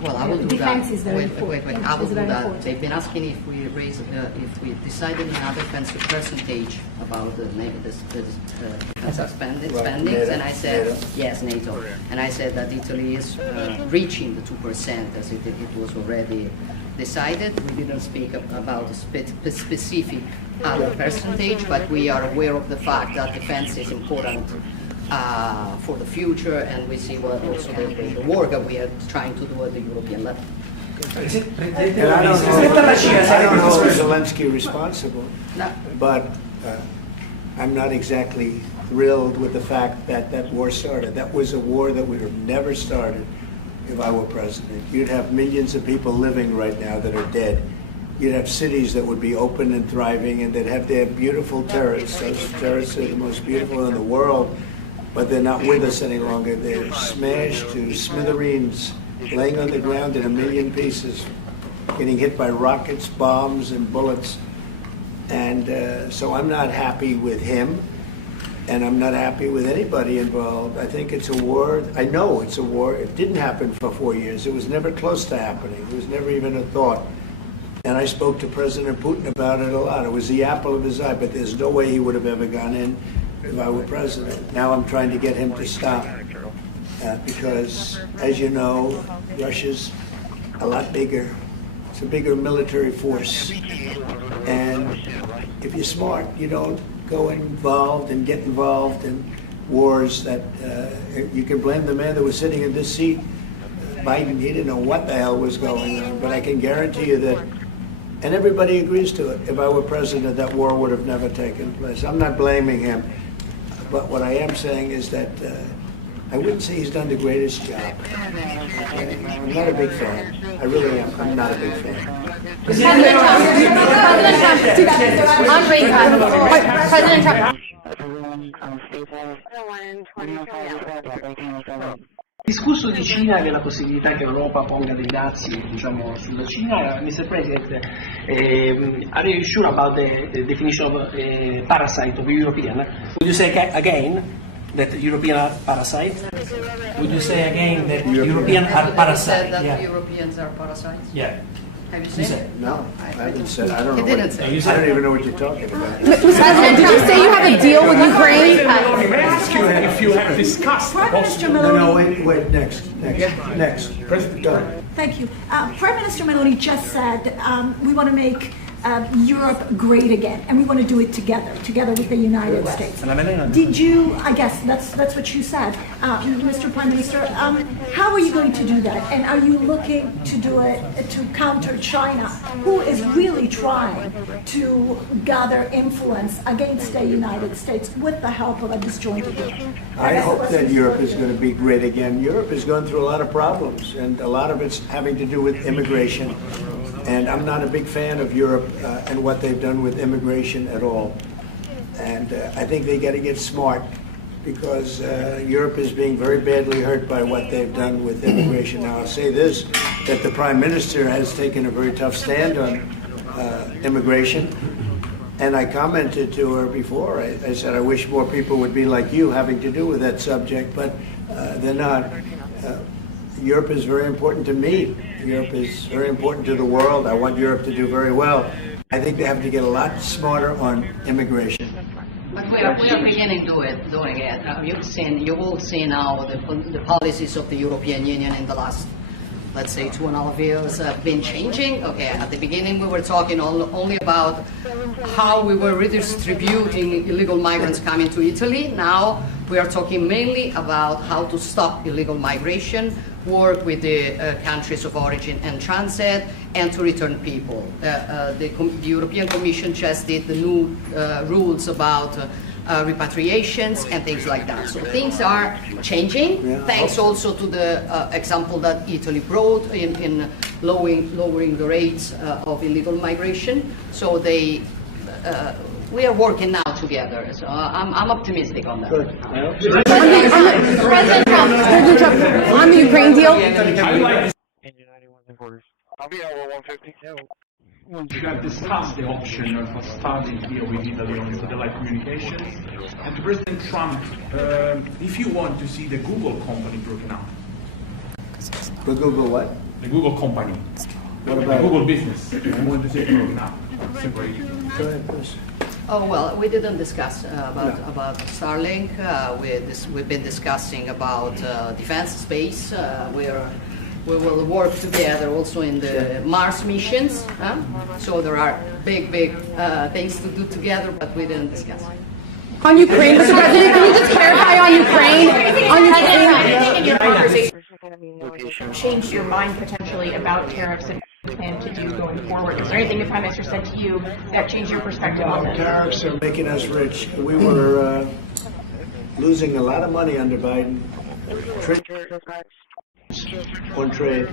well, I will do defense that. is very important. Wait, I will do that. Important. They've been asking if we decided another defense percentage about the defense spendings, and I said yes, NATO, and I said that Italy is reaching the 2% as it was already decided. We didn't speak about a specific other percentage, but we are aware of the fact that defense is important for the future, and we see what also the work that we are trying to do at the European level. And I don't know if Zelensky responsible, but I'm not exactly thrilled with the fact that that war started. That was a war that would have never started if I were president. You'd have millions of people living right now that are dead. You'd have cities that would be open and thriving, and they'd have their beautiful terrorists. Those terrorists are the most beautiful in the world, but they're not with us any longer. They're smashed to smithereens, laying on the ground in a million pieces, getting hit by rockets, bombs, and bullets. And so I'm not happy with him, and I'm not happy with anybody involved. I think it's a war. I know it's a war. It didn't happen for 4 years. It was never close to happening. It was never even a thought. And I spoke to President Putin about it a lot. It was the apple of his eye, but there's no way he would have ever gone in if I were president. Now I'm trying to get him to stop because, as you know, Russia's a lot bigger. It's a bigger military force. And if you're smart, you don't go involved and get involved in wars that you can blame the man that was sitting in this seat. Biden, he didn't know what the hell was going on, but I can guarantee you that, and everybody agrees to it, if I were president, that war would have never taken place. I'm not blaming him, but what I am saying is that I wouldn't say he's done the greatest job. I'm not a big fan. I really am. I'm not a big fan. President Trump. Discusso di Cina e della possibilità che l'Europa ponga dei dazi, diciamo, sulla Cina. Mr. President, are you sure about the definition of parasite of European? Would you say again that European are parasites? Would you say again that European are parasites? That Europeans are parasites? Yeah. Have you seen it? No, I haven't said, I don't He know. didn't say. I don't even know what you're talking about. Mr. President, did you say you have a deal with Ukraine? May I ask you if you have discussed Prime Minister No, Meloni. wait, next. President, go. Thank you. Prime Minister Meloni just said we want to make Europe great again, and we want to do it together with the United States. Did you? I guess that's what you said, Mr. Prime Minister. How are you going to do that? And are you looking to do it to counter China, who is really trying to gather influence against the United States with the help of a disjointed Europe? I hope that Europe is going to be great again. Europe is going through a lot of problems, and a lot of it's having to do with immigration. And I'm not a big fan of Europe and what they've done with immigration at all. And I think they got to get smart, because Europe is being very badly hurt by what they've done with immigration. Now, I'll say this, that the Prime Minister has taken a very tough stand on immigration. And I commented to her before. I said, I wish more people would be like you having to do with that subject, but they're not. Europe is very important to me. Europe is very important to the world. I want Europe to do very well. I think they have to get a lot smarter on immigration. But we are beginning doing it. You've all seen now the policies of the European Union in the last, let's say, 2.5 years have been changing. Okay, at the beginning we were talking only about how we were redistributing illegal migrants coming to Italy. Now we are talking mainly about how to stop illegal migration, work with the countries of origin and transit, and to return people. The European Commission just did the new rules about repatriations and things like that. So things are changing, thanks also to the example that Italy brought in lowering the rates of illegal migration. So we are working now together. So I'm optimistic on that. President Trump, on the Ukraine deal. I'll be over 150. You have discussed the option of starting here with Italy on satellite communications. And President Trump, if you want to see the Google company broken up. The Google what? The Google company. What about the Google business? I want to see it broken up. Separated. Go ahead, please. Oh, well, we didn't discuss about Starlink. We've been discussing about defense space. We will work together also in the Mars missions. So there are big things to do together, but we didn't discuss. On Ukraine, Mr. President, can you just clarify on Ukraine? In your conversation, changed your mind potentially about tariffs and plan to do going forward? Is there anything the Prime Minister said to you that changed your perspective on that? Tariffs are making us rich. We were losing a lot of money under Biden on trade,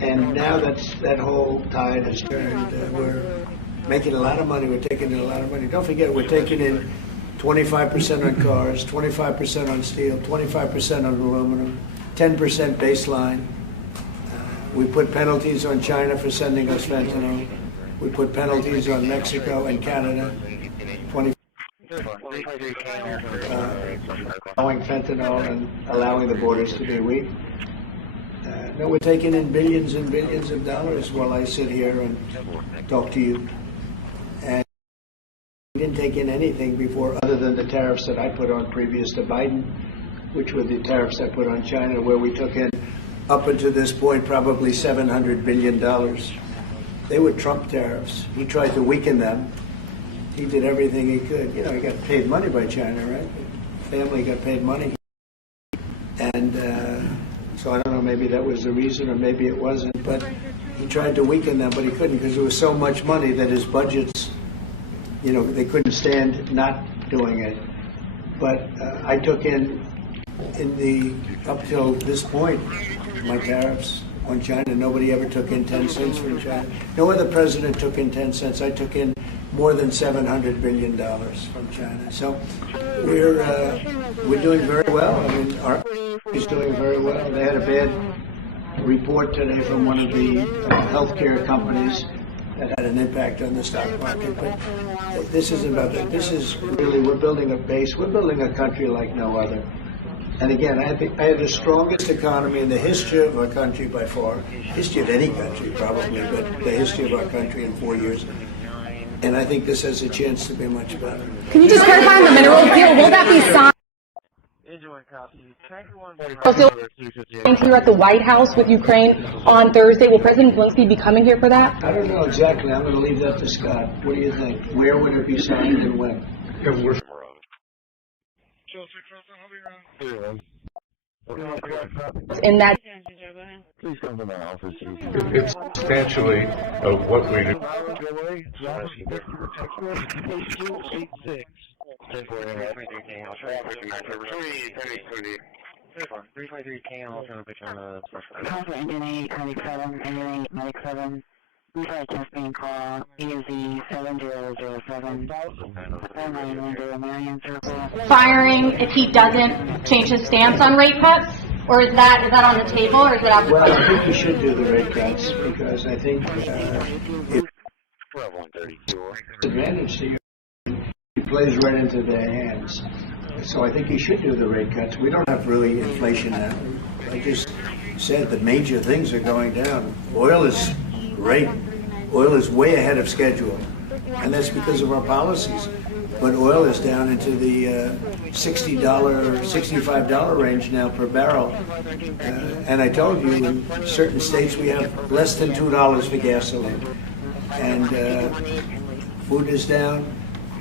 and now that whole tide has turned. We're making a lot of money. We're taking in a lot of money. Don't forget, we're taking in 25% on cars, 25% on steel, 25% on aluminum, 10% baseline. We put penalties on China for sending us fentanyl. We put penalties on Mexico and Canada. Allowing fentanyl and allowing the borders to be weak. No, we're taking in billions and billions of dollars while I sit here and talk to you. And we didn't take in anything before other than the tariffs that I put on previous to Biden, which were the tariffs I put on China, where we took in, up until this point, probably $700 billion. They were Trump tariffs. He tried to weaken them. He did everything he could. You know, he got paid money by China, right? The family got paid money. And so I don't know, maybe that was the reason or maybe it wasn't, but he tried to weaken them, but he couldn't because there was so much money that his budgets, you know, they couldn't stand not doing it. But I took in up till this point, my tariffs on China. Nobody ever took in 10 cents from China. No other president took in 10 cents. I took in more than $700 billion from China. So we're doing very well. I mean, our is doing very well. They had a bad report today from one of the healthcare companies that had an impact on the stock market. But this isn't about that. This is really, we're building a base. We're building a country like no other. And again, I think I have the strongest economy in the history of our country by far, history of any country probably, but the history of our country in 4 years. And I think this has a chance to be much better. Can you just clarify on the mineral deal? Will that be signed? Also, here at the White House with Ukraine on Thursday. Will President Zelensky be coming here for that? I don't know exactly. I'm going to leave that to Scott. What do you think? Where would it be signed and when? In that. Please come to my office. It's substantially of what we do. Testing call EZ 7007. Firing if he doesn't change his stance on rate cuts, or is that on the table, or is it out the Well, I think we should do the rate cuts because I think it's advantage to you. It plays right into their hands. So I think you should do the rate cuts. We don't have really inflation now. I just said the major things are going down. Oil is great. Oil is way ahead of schedule, and that's because of our policies. But oil is down into the $60, $65 range now per barrel. And I told you, in certain states we have less than $2 for gasoline. And food is down.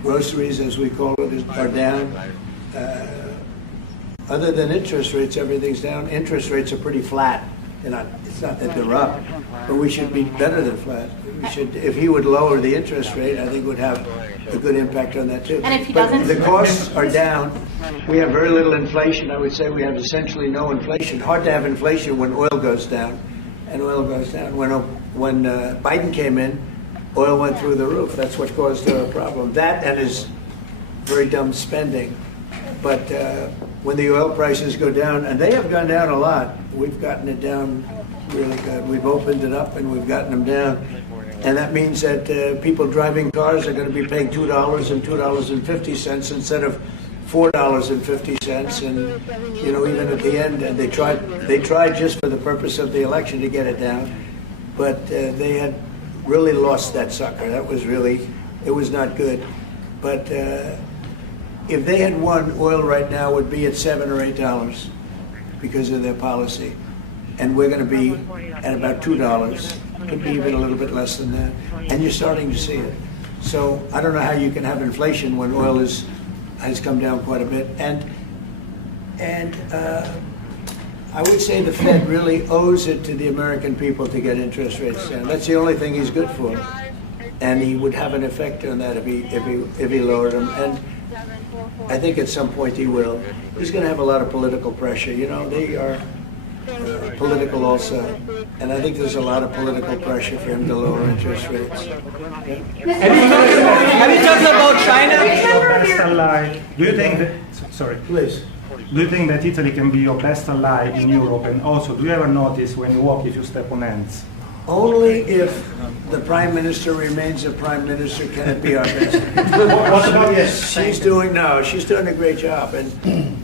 Groceries, as we call it, are down. Other than interest rates, everything's down. Interest rates are pretty flat. It's not that they're up, but we should be better than flat. We should, if he would lower the interest rate, I think would have a good impact on that too. And if he but doesn't, the costs are down. We have very little inflation. I would say we have essentially no inflation. Hard to have inflation when oil goes down, and oil goes down. When Biden came in, oil went through the roof. That's what caused the problem. That and his very dumb spending. But when the oil prices go down, and they have gone down a lot, we've gotten it down really good. We've opened it up and we've gotten them down. And that means that people driving cars are going to be paying $2 and $2.50 instead of $4.50. And, you know, even at the end, and they tried just for the purpose of the election to get it down. But they had really lost that sucker. That was really, it was not good. But if they had won, oil right now would be at $7 or $8 because of their policy. And we're going to be at about $2. Could be even a little bit less than that. And you're starting to see it. So I don't know how you can have inflation when oil has come down quite a bit. And I would say the Fed really owes it to the American people to get interest rates down. That's the only thing he's good for. And he would have an effect on that if he lowered them. And I think at some point he will. He's going to have a lot of political pressure. You know, they are political also. And I think there's a lot of political pressure for him to lower interest rates. Yeah. Have you talked about China? Best ally. Do you think that, sorry. Please. Do you think that Italy can be your best ally in Europe? And also, do you ever notice when you walk if you step on ants? Only if the Prime Minister remains a Prime Minister can it be our best. What about yes, she's doing a great job. And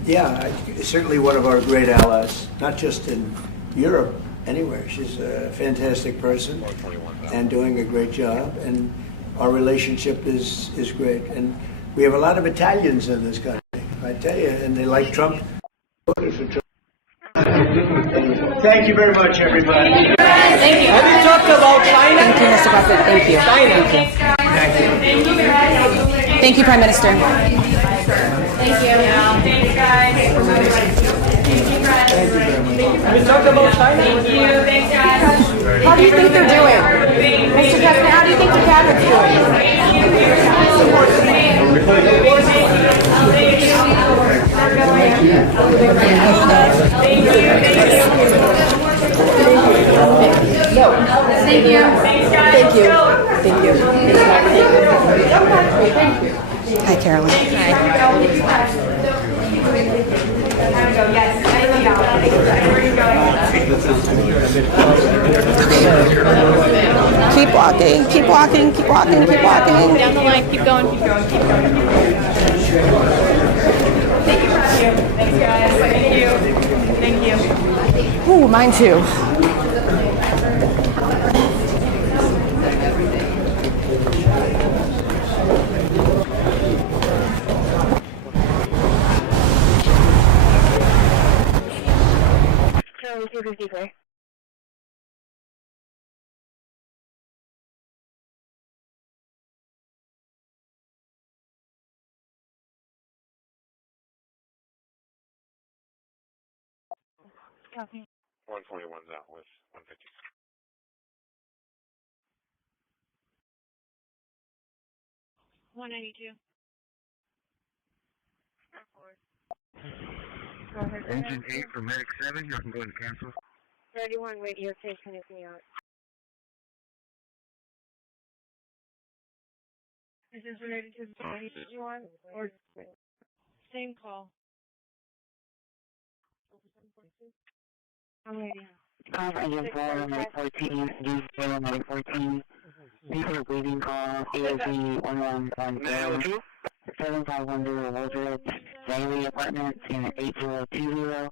yeah, certainly one of our great allies, not just in Europe, anywhere. She's a fantastic person and doing a great job. And our relationship is great. And we have a lot of Italians in this country, I tell you, and they like Trump. Voted for Trump. Thank you very much, everybody. Thank you. Have you talked about China? Thank you, Mr. President. Thank you. China. Thank you, Prime Minister. Thank you. Thanks, guys. Have you talked about China? Thank you. Thanks, guys. How do you think they're doing? Mr. President, how do you think the cabinet's doing? Thank you. Thanks, guys. Thank you. Thank you. Hi, Carolyn. Keep walking, keep walking, keep walking, keep walking. Down the line, keep going, keep going, keep going. Thank you. Thanks, guys. Thank you. Ooh, mine too. Charlie 253. Copy. 141's out with 150. Engine 8 for Medic 7, you can go ahead and cancel. 31 radio station is me out. Is this related to the party that you want, or same call? I'm ready. Engine 4, Medic 14, D0, Medic 14. These are briefing call, AOB 1110. 7510 Woodridge, Daily Apartments, Unit 8020.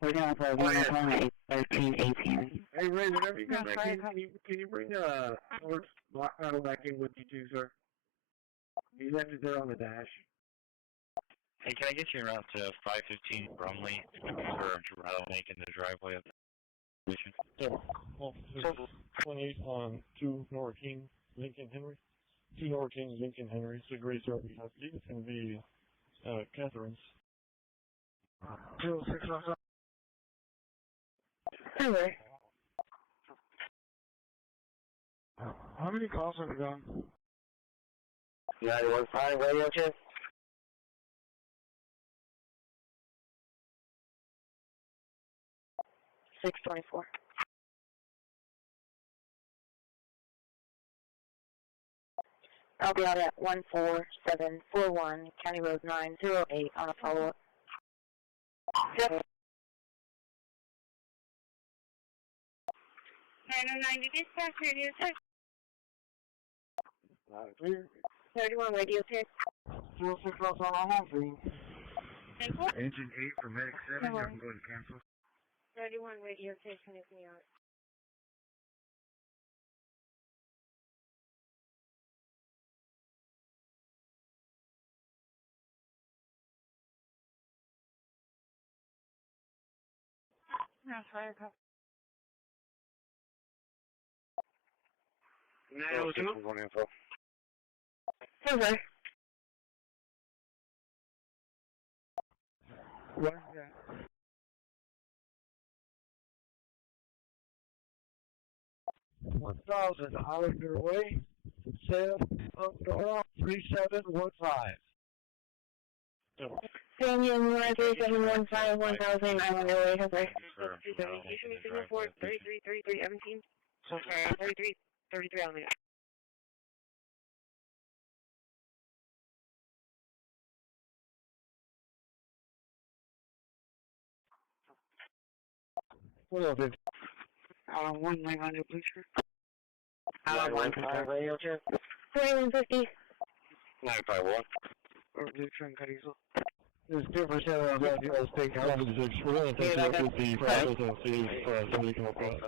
We're down for a one time at 81318. Hey Ray, whenever you get back in, can you bring Ford's block model back in with you too, sir? He left it there on the dash. Hey, can I get you around to 515 Brumley for rattlemaking the driveway of the station? Yeah. Well, 28 on 2 North King, Lincoln Henry. 2 North King, Lincoln Henry. It's a great service. I believe it's going to be Catherine's. 206 Anyway. How many calls have we done? 915 radio check. $624. I'll be out at 14741 County Road 908 on a follow-up. Yep. 909 dispatch radio check. 31 radio check. 206 on home screen. Engine 8 for Medic 7, you can go ahead and cancel. 31 radio station is me out. That's fire cop. 902? One info. Okay. What? Yeah. $1,000 out of your way. Sail up to all 3715. Daniel 13715 1000 I'm on your way. Okay. Usually signal for 333317. So 33 on the. What else is? 1900, please, sir. 915 radio check. 3150. 951. Lutheran Carizo. There's different channels that you guys take out. We're going to take a look at the process and see if somebody can help out.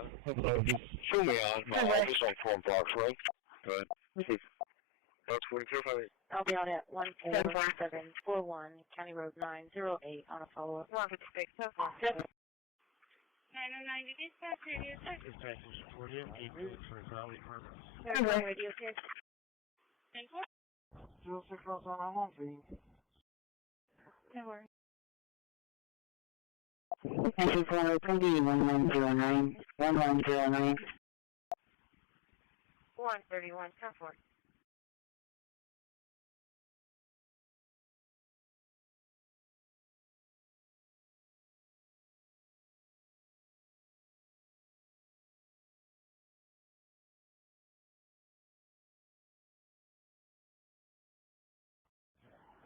Show me on my office on Fort Box Road. Go ahead. That's 42. I'll be out at 14741 County Road 908 on a follow-up. 156. 909 dispatch radio check. Dispatch is 48 for Valley Harbor. Radio check. 206 on our home screen. No worries. Entry for 1109. 1109. 131. Come for it.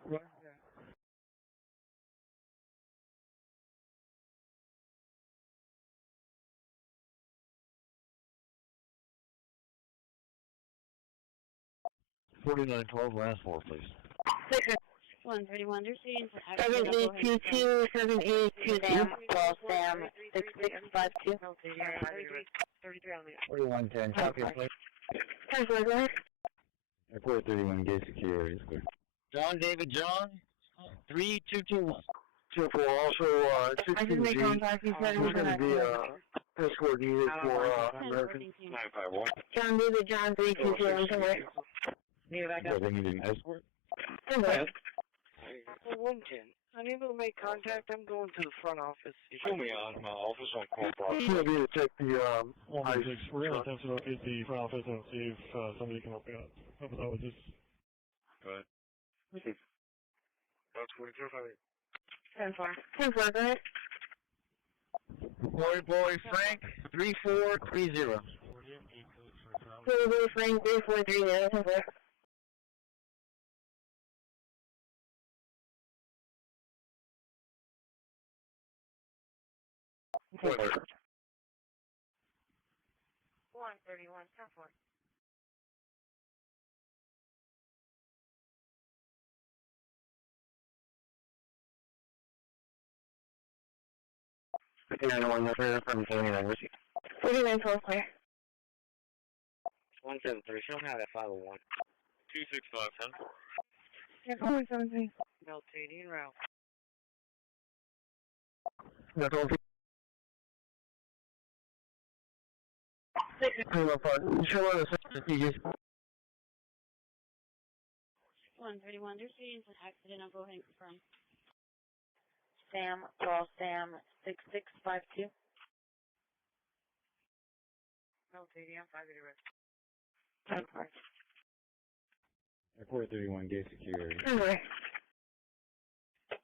What? Yeah. $49.12 last floor, please. 131, they're seeing 7822, 7822 Sam, call Sam, 6652. 4110, copy, please. Airport 31, gate security is clear. John David John, 3221. 2-4, also 16G, there's going to be a escort needed for American. 951. John David John, 3221. They need an escort? 110. Unable to make contact, I'm going to the front office. Show me on my office on call It's going to be to check the ice. We're going to attempt to locate the front office and see if somebody can help me out. Help us out with this. Go ahead. That's 4258. 10-4. 10-4, go ahead. Boy Frank, 3430. Boy Frank, 3430, 10-4. Point 131, 10-4. from 79, Richie. 49, 12, clear. 173, show me how that 501. 265, 10. Yeah, 473. Notating route. That's all. 131, they're seeing an accident. I'll go ahead and confirm. Sam, call Sam, 6652. Notating, I'm 580 West. Airport 31, gate security.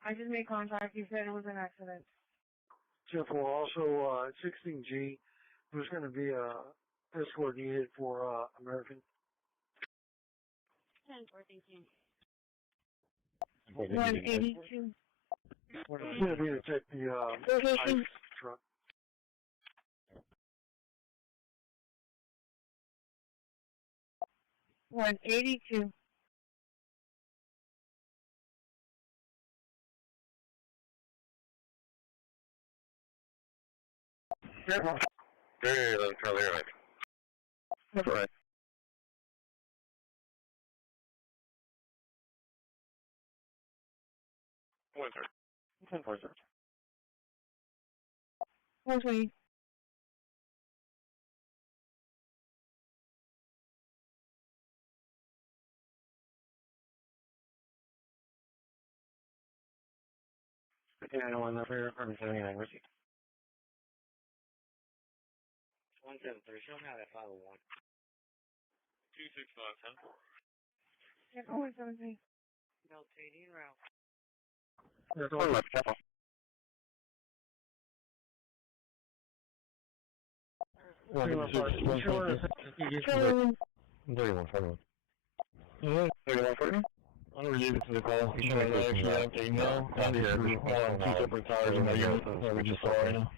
I just made contact. He said it was an accident. 2-4, also 16G, there's going to be a escort needed for American. 10-4, thank you. 182. It's going to be to check the ice truck. 182. Very 11, Charlie Airline. That's all right. Point 3. 10-4, sir. 120. Yeah, one number from 79, Richie. 173, show me how that 501. 265, 10. Yeah, 473. Notating route. That's all. Left, careful. 31, 41. 31, I don't relate it to the call. He's trying to actually have to email. I'm here. Two separate tires in my unit that we just saw right now.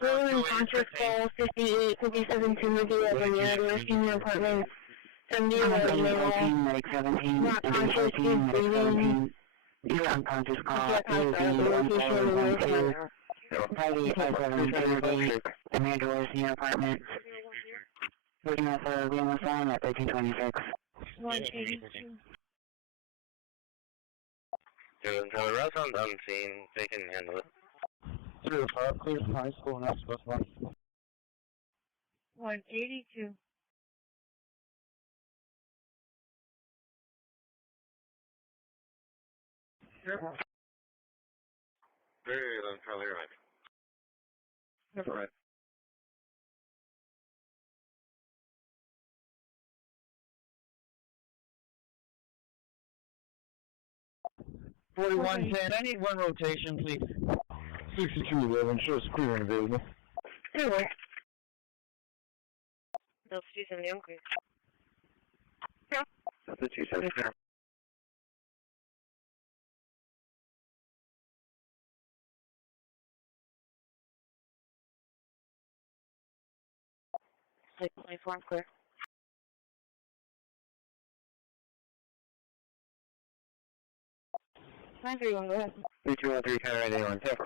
Rolling conscious call, 58, 57 Timothy Avenue, Western Apartment, 70 like 17, not conscious, he's breathing. You're unconscious call, Location, Friday, 5730, Amanda Western Apartment. Looking at the Lima sign at 1326. 182. Doing the rest on unseen, they can handle it. 305, clear from high school, not specified. 182. Very 11, Charlie Airline. That's all right. I need one rotation, please. 6211, shows clear and available. Anyway. That's 270, okay. Yeah. That's the 270. Like 24, I'm clear. 931, go ahead. 3213 County Radio on tip. I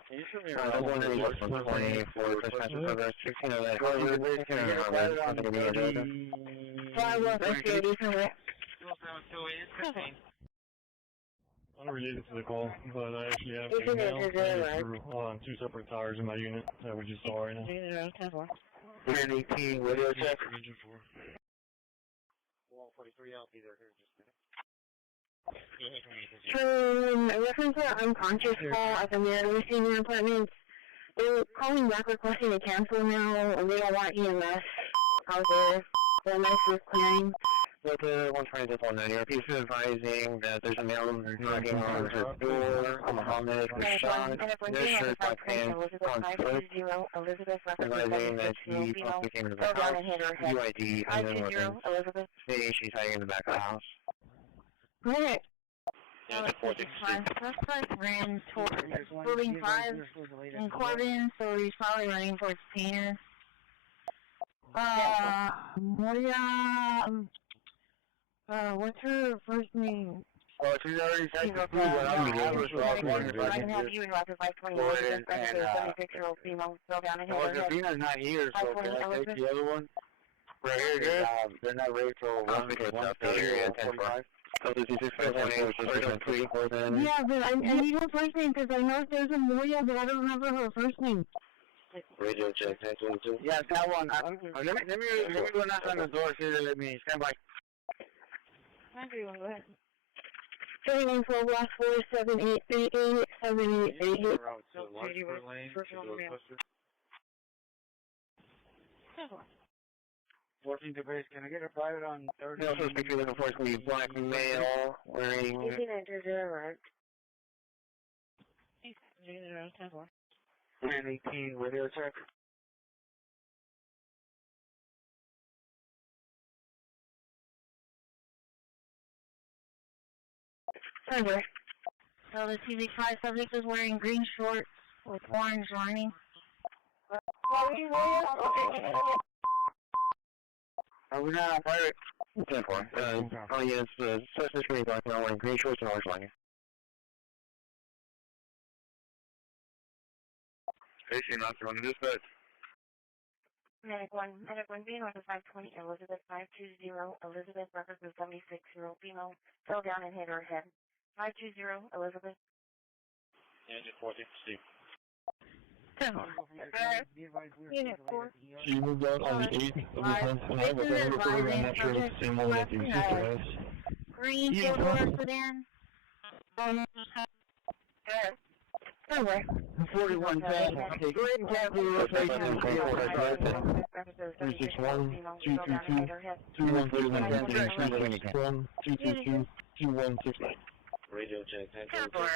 was wondering just 120 for trespass and progress, 1609, Hollywood, 1609, I think it'll be in Georgia. 5158, correct. Unrelated to the call, but I actually have a mail on 2 separate tires in my unit that we just saw right now. 118, radio check. 143, I'll be there here just a minute. In reference to the unconscious call at the Merritt Senior Apartments, they're calling back requesting to cancel now, and they don't want EMS out there. The EMS is clearing. Local 120-190, are people advising that there's a male knocking on her door, Muhammad Rashad, no shirt, black pants, on foot, advising that he possibly came into the house, UID, and then weapons, stating she's hiding in the back of the house. Right. Suspect ran towards Building 5 in Corbin, so he's probably running towards Painter. What's her first name? Well, she's already said the food, but I'm I can help you in Rapid 521. This is a 76-year-old female. Go down and hit her head. Josefina's not here, so can I take the other one? Right here, good. They're not ready till 1:45. Yeah, but I need her first name because I know there's a Moya, but I don't remember her first name. Radio check, 1022. Yeah, that one. Let me go knock on the door, see if they let me. Stand by. 931, go ahead. 714 last 47838 7888. Fourteen base. Can I get a private on 30? No suspect you're looking for is going to be black male wearing. 1890, 918, radio check. Over. So the CV5 subject is wearing green shorts with orange lining. Are we not on pirate? 10-4. Oh, yes, suspect wearing black male wearing green shorts and orange lining. Station officer on the dispatch. Medic 1, being on the 520, Elizabeth 520, Elizabeth records a 76-year-old female, fell down and hit her head. 520, Elizabeth. Engine 14, Steve. Unit 4. She moved out on the 8th of this month, and I have a phone number for her. I'm not sure it's the same one that the sister has. Green four-door sedan. Over. 41 10. Okay, go ahead and cancel the rotation. 361 222 2139 222 2169. Radio check, 10-4.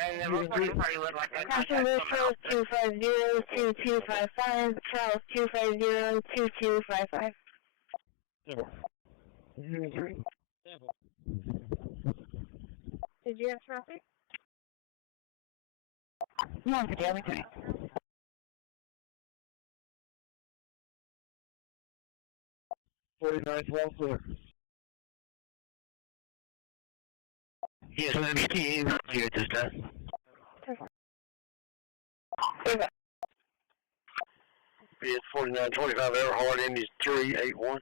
Passenger Charles 250-2255, Charles 250-2255. Did you have traffic? No, for the other thing. Yes, MBT, here at this time. It's 4925 Everhard, Indy's 381.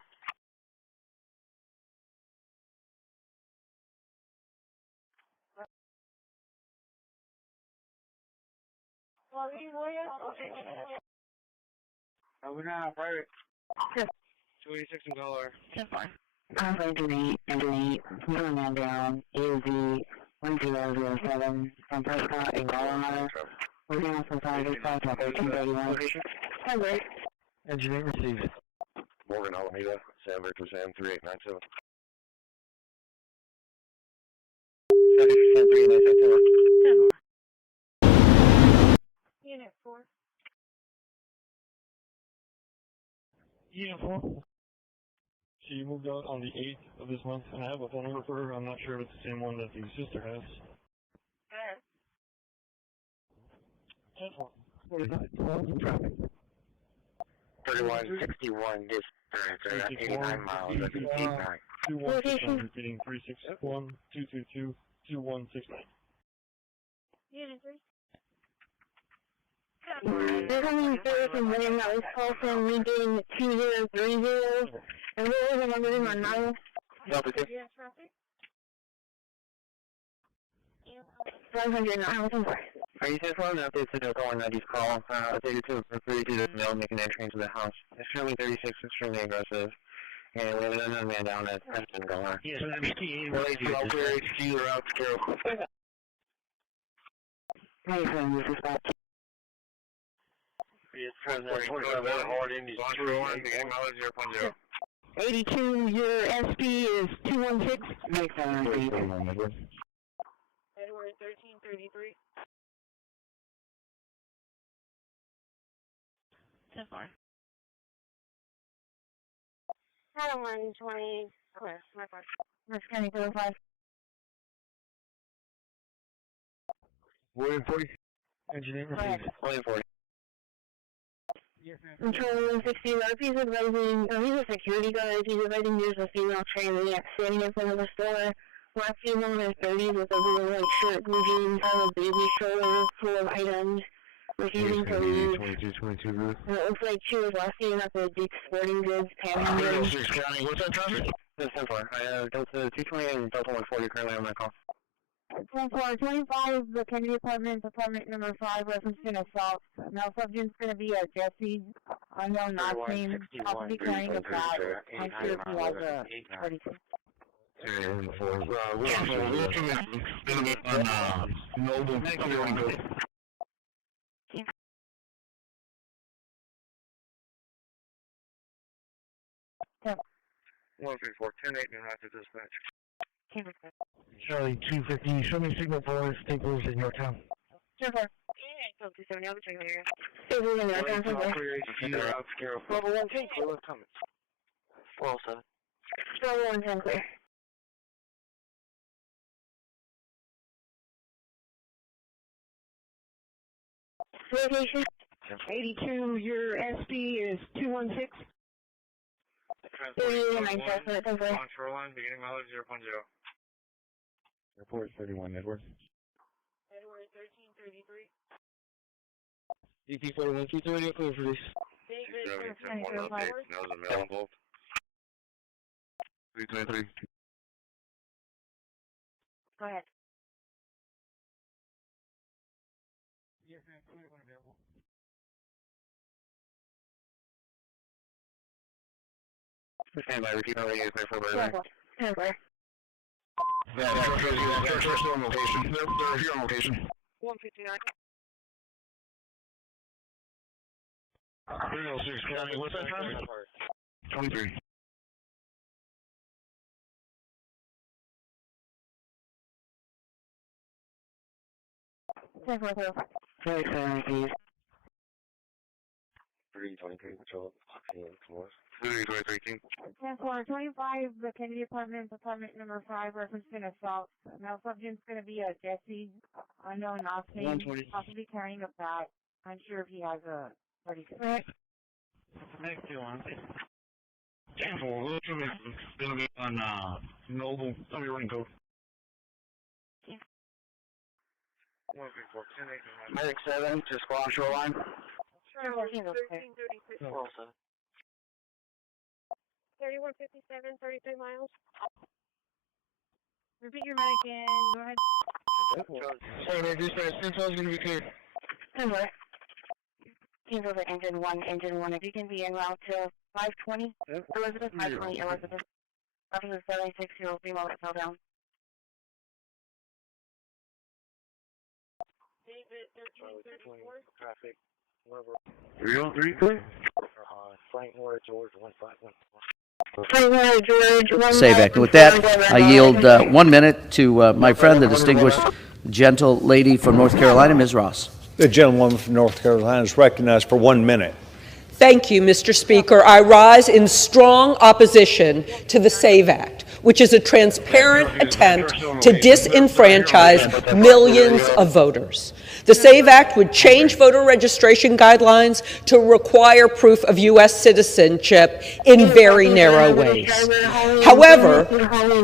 Are we not on pirate? Yes. 286 and color. That's fine. I'm going to delete, moving on down, AZ 1007 from Prescott in Colorado. We're going to have some 1331. Hello. Engineer receives. Morgan Alameda, Sam Victor Sam 3897. 3997. Unit 4. Unit 4. She moved out on the 8th of this month, and I have a phone number for her. I'm not sure if it's the same one that the sister has. Good. Traffic. 3161 dispatch, 89 miles, 89. 2169, repeating 361 222 2169. There's only there from William that was called from Lincoln 2030, and what was the number in my mouth? 509. Are you safe on the update to the calling that he's called? Updated to refer to the mail making entry into the house. It's showing 36 extremely aggressive. And we have another man down at Preston going. Yes, I'm HQ. HQ or out to go. Hey, friend, this is back. It's President 27 hard Indies. 82, your SP is 216. Make that Edward 1333. So far. Adam 120. Clear. My part. West County 05. William 40. Engineer, please. William 40. Control 160, he's advising, he's a security guard, he's advising there's a female trainee standing in front of the store. Black female in her 30s with a blue white shirt, blue jeans, have a baby stroller full of items, refusing to leave. 22, Ruth. And it looks like she was last seen at the Dick's Sporting Goods panhandling. 6 County, what's that traffic? This is 10-4. I have Delta 220 and Delta 140 currently on my call. 10-4, the Kennedy Apartment, apartment number 5, reference to assault. Now, subject's going to be a Jesse, unknown last name, possibly carrying a bat. I'm sure if he has a 32. And for Wilson is going to be on Noble. Everyone go. Yep. 134, 10-8, and after dispatch. Charlie 250, show me signal for Staples in Yorktown. Sure. Yeah, 270, I'll be checking here. Staples in Yorktown, somewhere. Level 110, clear, comments. 407. Level 110, clear. Location? 82, your SP is 216. 39, Shoreline, beginning mileage 0.0. Report 31, Edward. Edward 1333. DT 41, 230, clear for this. David 270, 1 update, nose and mail involved. 323. Go ahead. Yes, ma'am, clear when available. Stand by, repeat on radio, clear for burger. Stand by. Yeah, they're still on location. They're here on location. 159. 306 County, what's that traffic? 23. Very sorry, please. 323, patrol, 323, King. 10-4, the Kennedy Apartment, apartment number 5, reference to assault. Now, subject's going to be a Jesse, unknown last name, possibly carrying a bat. I'm sure if he has a 36. Next one. 10-4, Wilson is going to be on Noble. Tell me running code. 134, 10-8, Medic 7, to squad shoreline. 1336. 407. 3157, 33 miles. Repeat your medic and go ahead. Sorry, man, dispatch, Central's going to be clear. Anyway. Teams over engine 1, if you can be en route to 520, Elizabeth, 520, Elizabeth. Officer 76, female that fell down. David 1334. Traffic. 303, clear. Frank Moore, George 151. SAVAC. With that, I yield 1 minute to my friend, the distinguished gentle lady from North Carolina, Ms. Ross. The gentlewoman from North Carolina is recognized for 1 minute. Thank you, Mr. Speaker. I rise in strong opposition to the SAVE Act, which is a transparent attempt to disenfranchise millions of voters. The SAVE Act would change voter registration guidelines to require proof of U.S. citizenship in very narrow ways. However,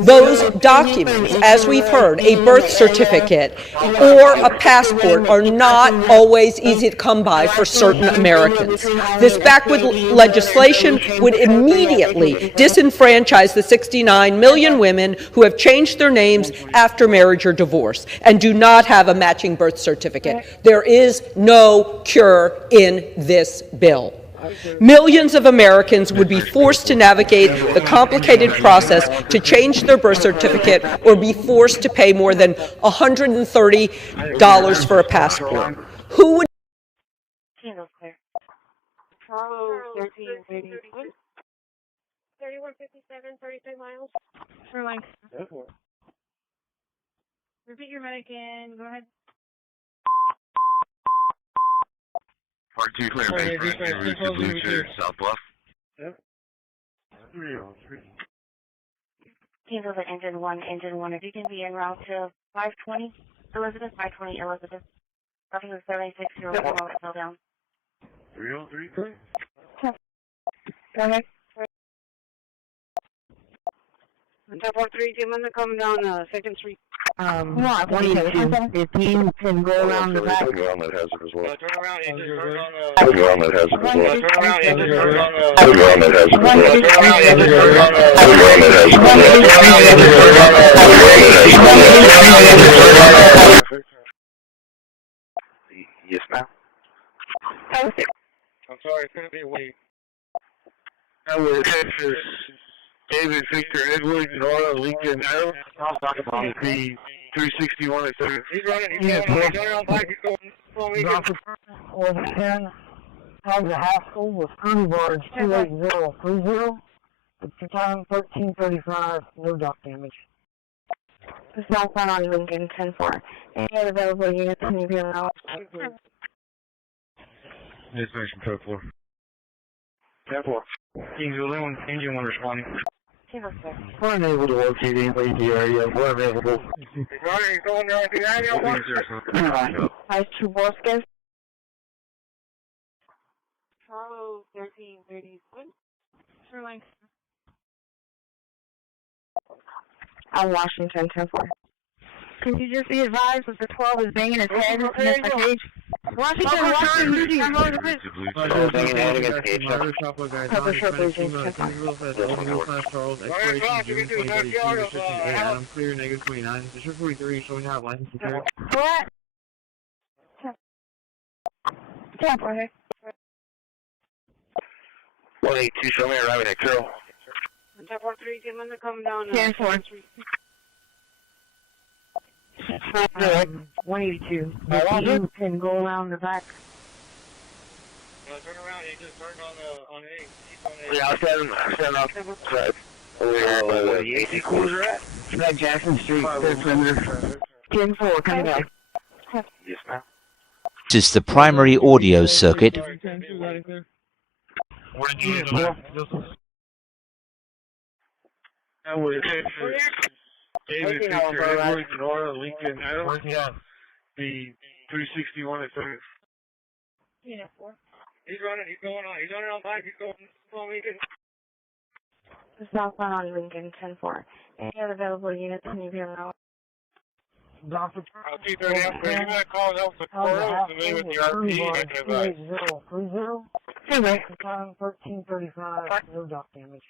those documents, as we've heard, a birth certificate or a passport, are not always easy to come by for certain Americans. This backward legislation would immediately disenfranchise the 69 million women who have changed their names after marriage or divorce and do not have a matching birth certificate. There is no cure in this bill. Millions of Americans would be forced to navigate the complicated process to change their birth certificate or be forced to pay more than $130 for a passport. Who would... Charlo 1380. 3157, 33 miles. Shoreline. Repeat your medic and go ahead. Part 2 clear, base route to Blue Chair, South Bluff. Yep. 303. Cancel the engine 1, if you can be en route to 520 Elizabeth, 520 Elizabeth. Roughing the 7601, slow down. 303. Go ahead. Tower 3, do you mind to come down 2nd Street? 22. If you can go around the back. Turn around that hazard as well. Turn around, engine, turn on Turn around that hazard as well. Turn around, engine, turn on Turn around that hazard as well. Turn around, engine, turn on Turn around that hazard as well. Yes, ma'am. I'm sorry, it's going to be wait. Texas, David Victor Edward, Nora Lincoln, L. The 361 at 30. He's running, he's running on bike, he's going. Was 10. Has a Haskell with Fruity Barge 28030. It's your time 1335. No dock damage. This is all on Lincoln 10-4. Any other available units can you be allowed? Destination code 4. 10-4. Kings 11, engine 1 responding. We're unable to locate anybody in the area. We're available. He's going there at the area. Hi, 2 Bosques. Charlo 1330. Shoreline. I'm Washington 10-4. Can you just be advised that the 12 is banging his head against the cage? Washington, Pepper Short Blue Jeans, 10-4. Clear, negative 29. District 43 showing out license secured. What? 10-4. 182, show me arriving at Carroll. Tower 3, do you mind to come down 10-4. 182. If you can go around the back. Turn around, he just turned on 8. Yeah, I'll stand up. Over here by the AC cruiser at? It's at Jackson Street, third perimeter. 10-4, coming back. Yes, ma'am. This is the primary audio circuit. What did you do? David Victor Edward, Nora Lincoln, working on the 361 at 30. Unit 4. He's running on bike, he's going Lincoln. Southbound on Lincoln 10-4. Any other available units can you be allowed? Dr. I'll keep that after. You might call help the Coral to me with the RP. 28030. Anyway. Time 1335. No dock damage.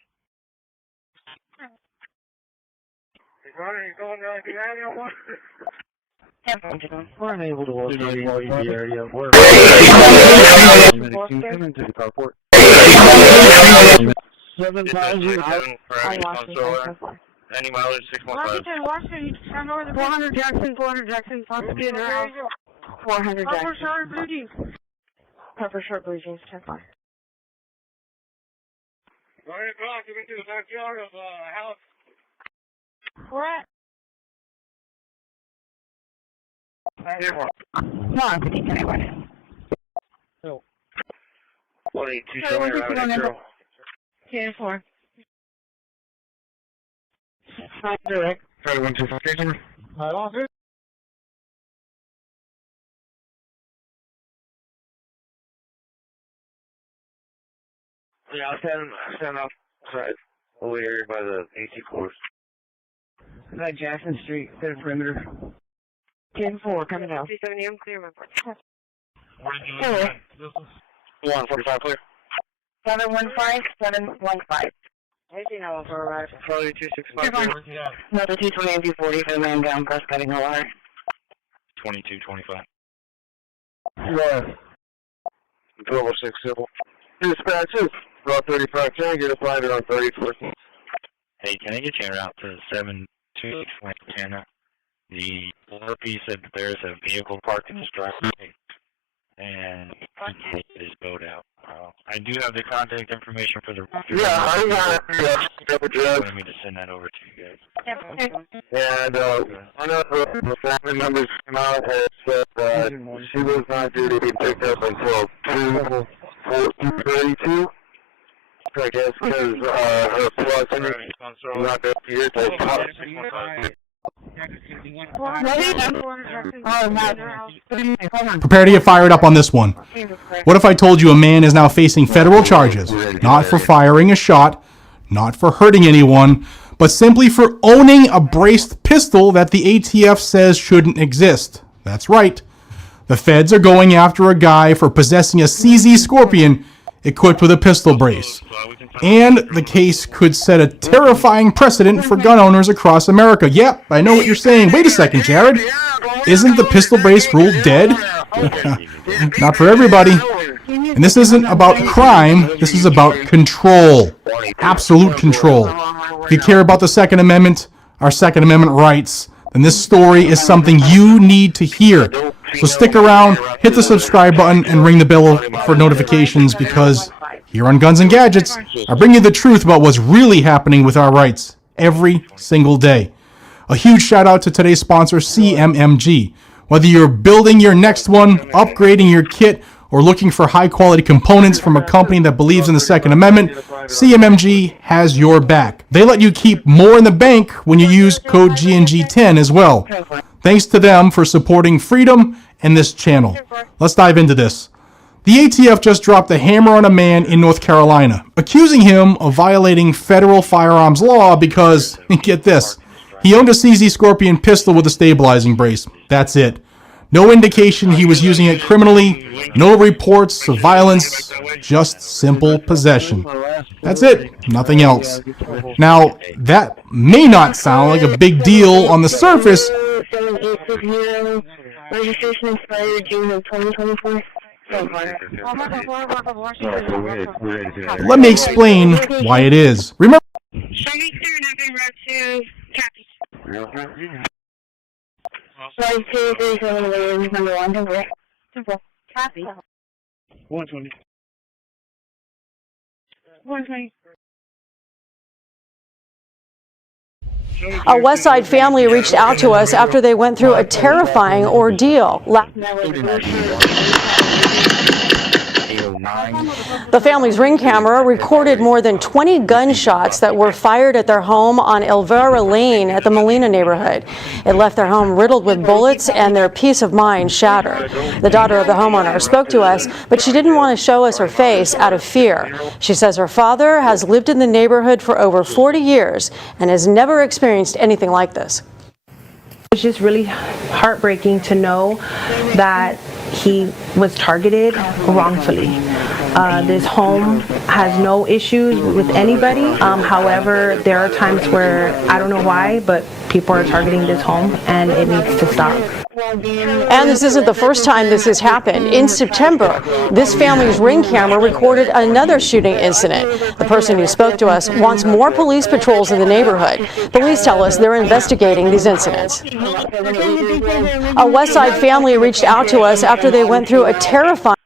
He's running, he's going down the area. We're unable to locate anybody in the area. We're come into the carport. 7,000. Any mileage, 615. Washington, turn over the 400 Jackson, 400 Jackson. 400 Jackson. Pepper Short Blue Jeans. Pepper Short Blue Jeans, 10-4. 9 o'clock, you went to the backyard of a house. Where at? No, I'm going to take anyway. 182, show me arriving at Carroll. 10-4. Direct. 3125, case number. I lost it. Yeah, I'll stand outside over here by the AT course. By Jackson Street, clear perimeter. 10-4, coming down. 370, I'm clear, my part. Where did you live? 145 clear. 715. I see no one for a ride. Charlie 265. Another 220 and 240 for the man down, press cutting the wire. 2225. Yeah. 1206 civil. Dispatches. Route 35, can I get a fighter on 34? Hey, can I get you out to 726 Montana? The LRP said that there is a vehicle parked in his driveway, and he can't get his boat out. I do have the contact information for the... Yeah, I got it. Wanted me to send that over to you guys. And one of the family members came out and said that she was not due to be picked up until 2:32. I guess because her plus not up here to top. Prepare to get fired up on this one. What if I told you a man is now facing federal charges, not for firing a shot, not for hurting anyone, but simply for owning a braced pistol that the ATF says shouldn't exist? That's right. The feds are going after a guy for possessing a CZ Scorpion equipped with a pistol brace. And the case could set a terrifying precedent for gun owners across America. Yep, I know what you're saying. Wait a second, Jared. Isn't the pistol brace rule dead? Not for everybody. And this isn't about crime. This is about control. Absolute control. If you care about the Second Amendment, our Second Amendment rights, then this story is something you need to hear. So stick around, hit the subscribe button, and ring the bell for notifications, because here on Guns and Gadgets, I bring you the truth about what's really happening with our rights every single day. A huge shout out to today's sponsor, CMMG. Whether you're building your next one, upgrading your kit, or looking for high quality components from a company that believes in the Second Amendment, CMMG has your back. They let you keep more in the bank when you use code GNG10 as well. Thanks to them for supporting freedom and this channel. Let's dive into this. The ATF just dropped a hammer on a man in North Carolina, accusing him of violating federal firearms law because, get this, he owned a CZ Scorpion pistol with a stabilizing brace. That's it. No indication he was using it criminally, no reports of violence, just simple possession. That's it, nothing else. Now, that may not sound like a big deal on the surface. 7860, registration expired June of 2024. Let me explain why it is. Remember, Show me clear, nothing, road to Cappy. Flight 237, Williams, number 1, temple. Simple. Copy. 120. 120. A West Side family reached out to us after they went through a terrifying ordeal. The family's Ring camera recorded more than 20 gunshots that were fired at their home on Elvira Lane at the Molina neighborhood. It left their home riddled with bullets and their peace of mind shattered. The daughter of the homeowner spoke to us, but she didn't want to show us her face out of fear. She says her father has lived in the neighborhood for over 40 years and has never experienced anything like this. It's just really heartbreaking to know that he was targeted wrongfully. This home has no issues with anybody. However, there are times where I don't know why, but people are targeting this home and it needs to stop. And this isn't the first time this has happened. In September, this family's Ring camera recorded another shooting incident. The person who spoke to us wants more police patrols in the neighborhood. Police tell us they're investigating these incidents. A West Side family reached out to us after they went through a terrifying...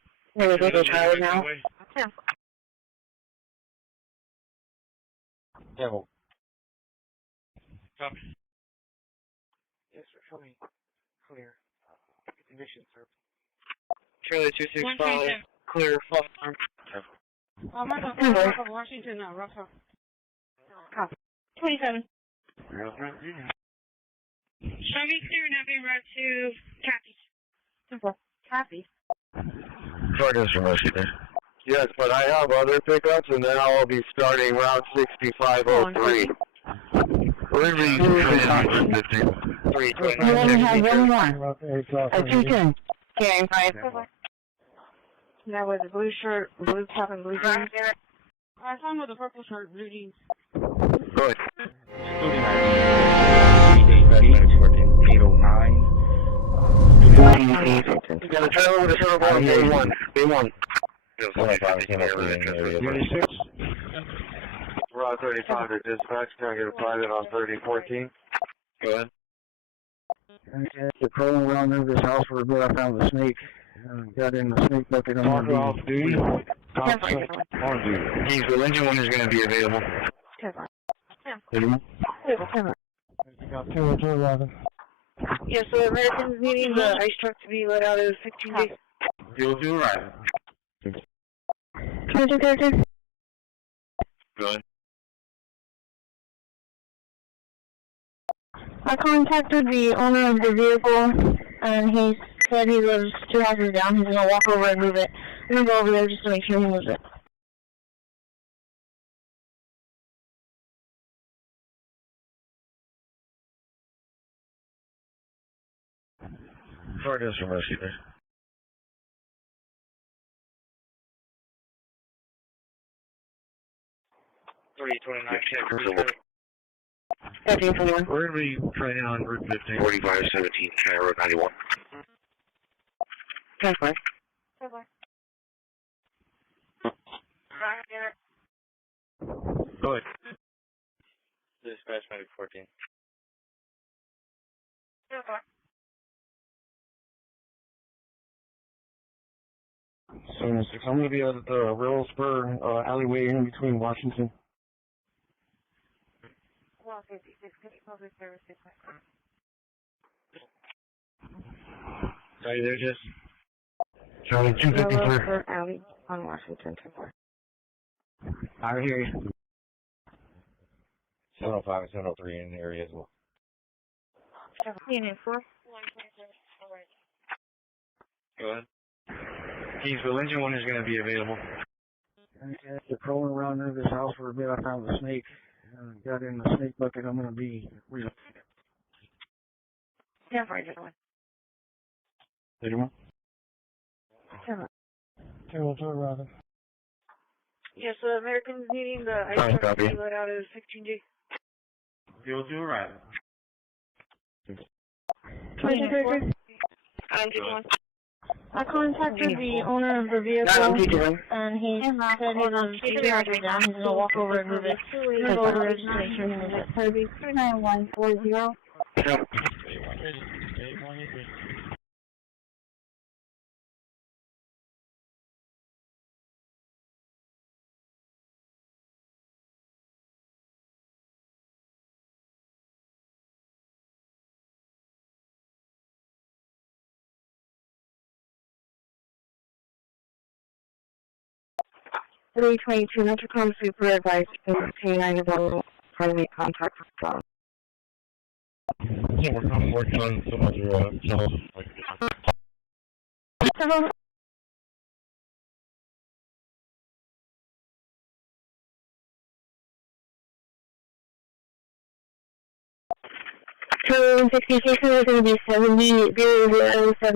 Charlie 265, clear, farm. Washington, Russell. 27. Show me clear, nothing, road to Cappy. Simple. Cappy. Charlie is from Washington. Yes, but I have other pickups, and then I'll be starting Route 6503. We're in the 3. You only have one more. At 210. Okay, 5. That was a blue shirt, blue top, and blue jeans. I found with a purple shirt, blue jeans. Go ahead. 809. You got a trailer with a shuttle going A1. A1. 26. Route 35 to dispatch. Can I get a private on 3014? Go ahead. After crawling around over this house for a bit, I found the snake. Got in the snake bucket. I'm Talk off duty. On duty. He's the engine one is going to be available. Got 211. Yes, so Americans needing the ice truck to be let out of 16 days. You'll do right. Charger. Go ahead. I contacted the owner of the vehicle, and he said he lives 2 houses down. He's gonna walk over and move it. I'm gonna go over there just to make sure he moves it. Sorry, there's some mercy there. We're going to be training on Route 15. 4517, Road 91. Okay, fine. Go ahead. Dispatch 14. So, I'm going to be at the Rail Spur alleyway in between Washington. Are you there, Jess? Charlie 253. Alley on Washington. I hear you. 705 and 703 in the area as well. Go ahead. Kingsville engine one is going to be available. After crawling around over this house for a bit, I found the snake. Got in the snake bucket. I'm going to be real. Yeah, right, that one. Anyone? Rather. Yes, the Americans needing the ice truck to be let out of 16G. You'll do right. Charger. I contacted the owner of the vehicle, and he said he lives 2 houses down. He's gonna walk over and move it. I'm gonna go over there just to make sure he moves it. Kirby 29140. Yep. Three 22 Metrocom Super advised K9 available for me contact with phone. Yeah, we're working on some other channels. So 60 cases are going to be 70,007.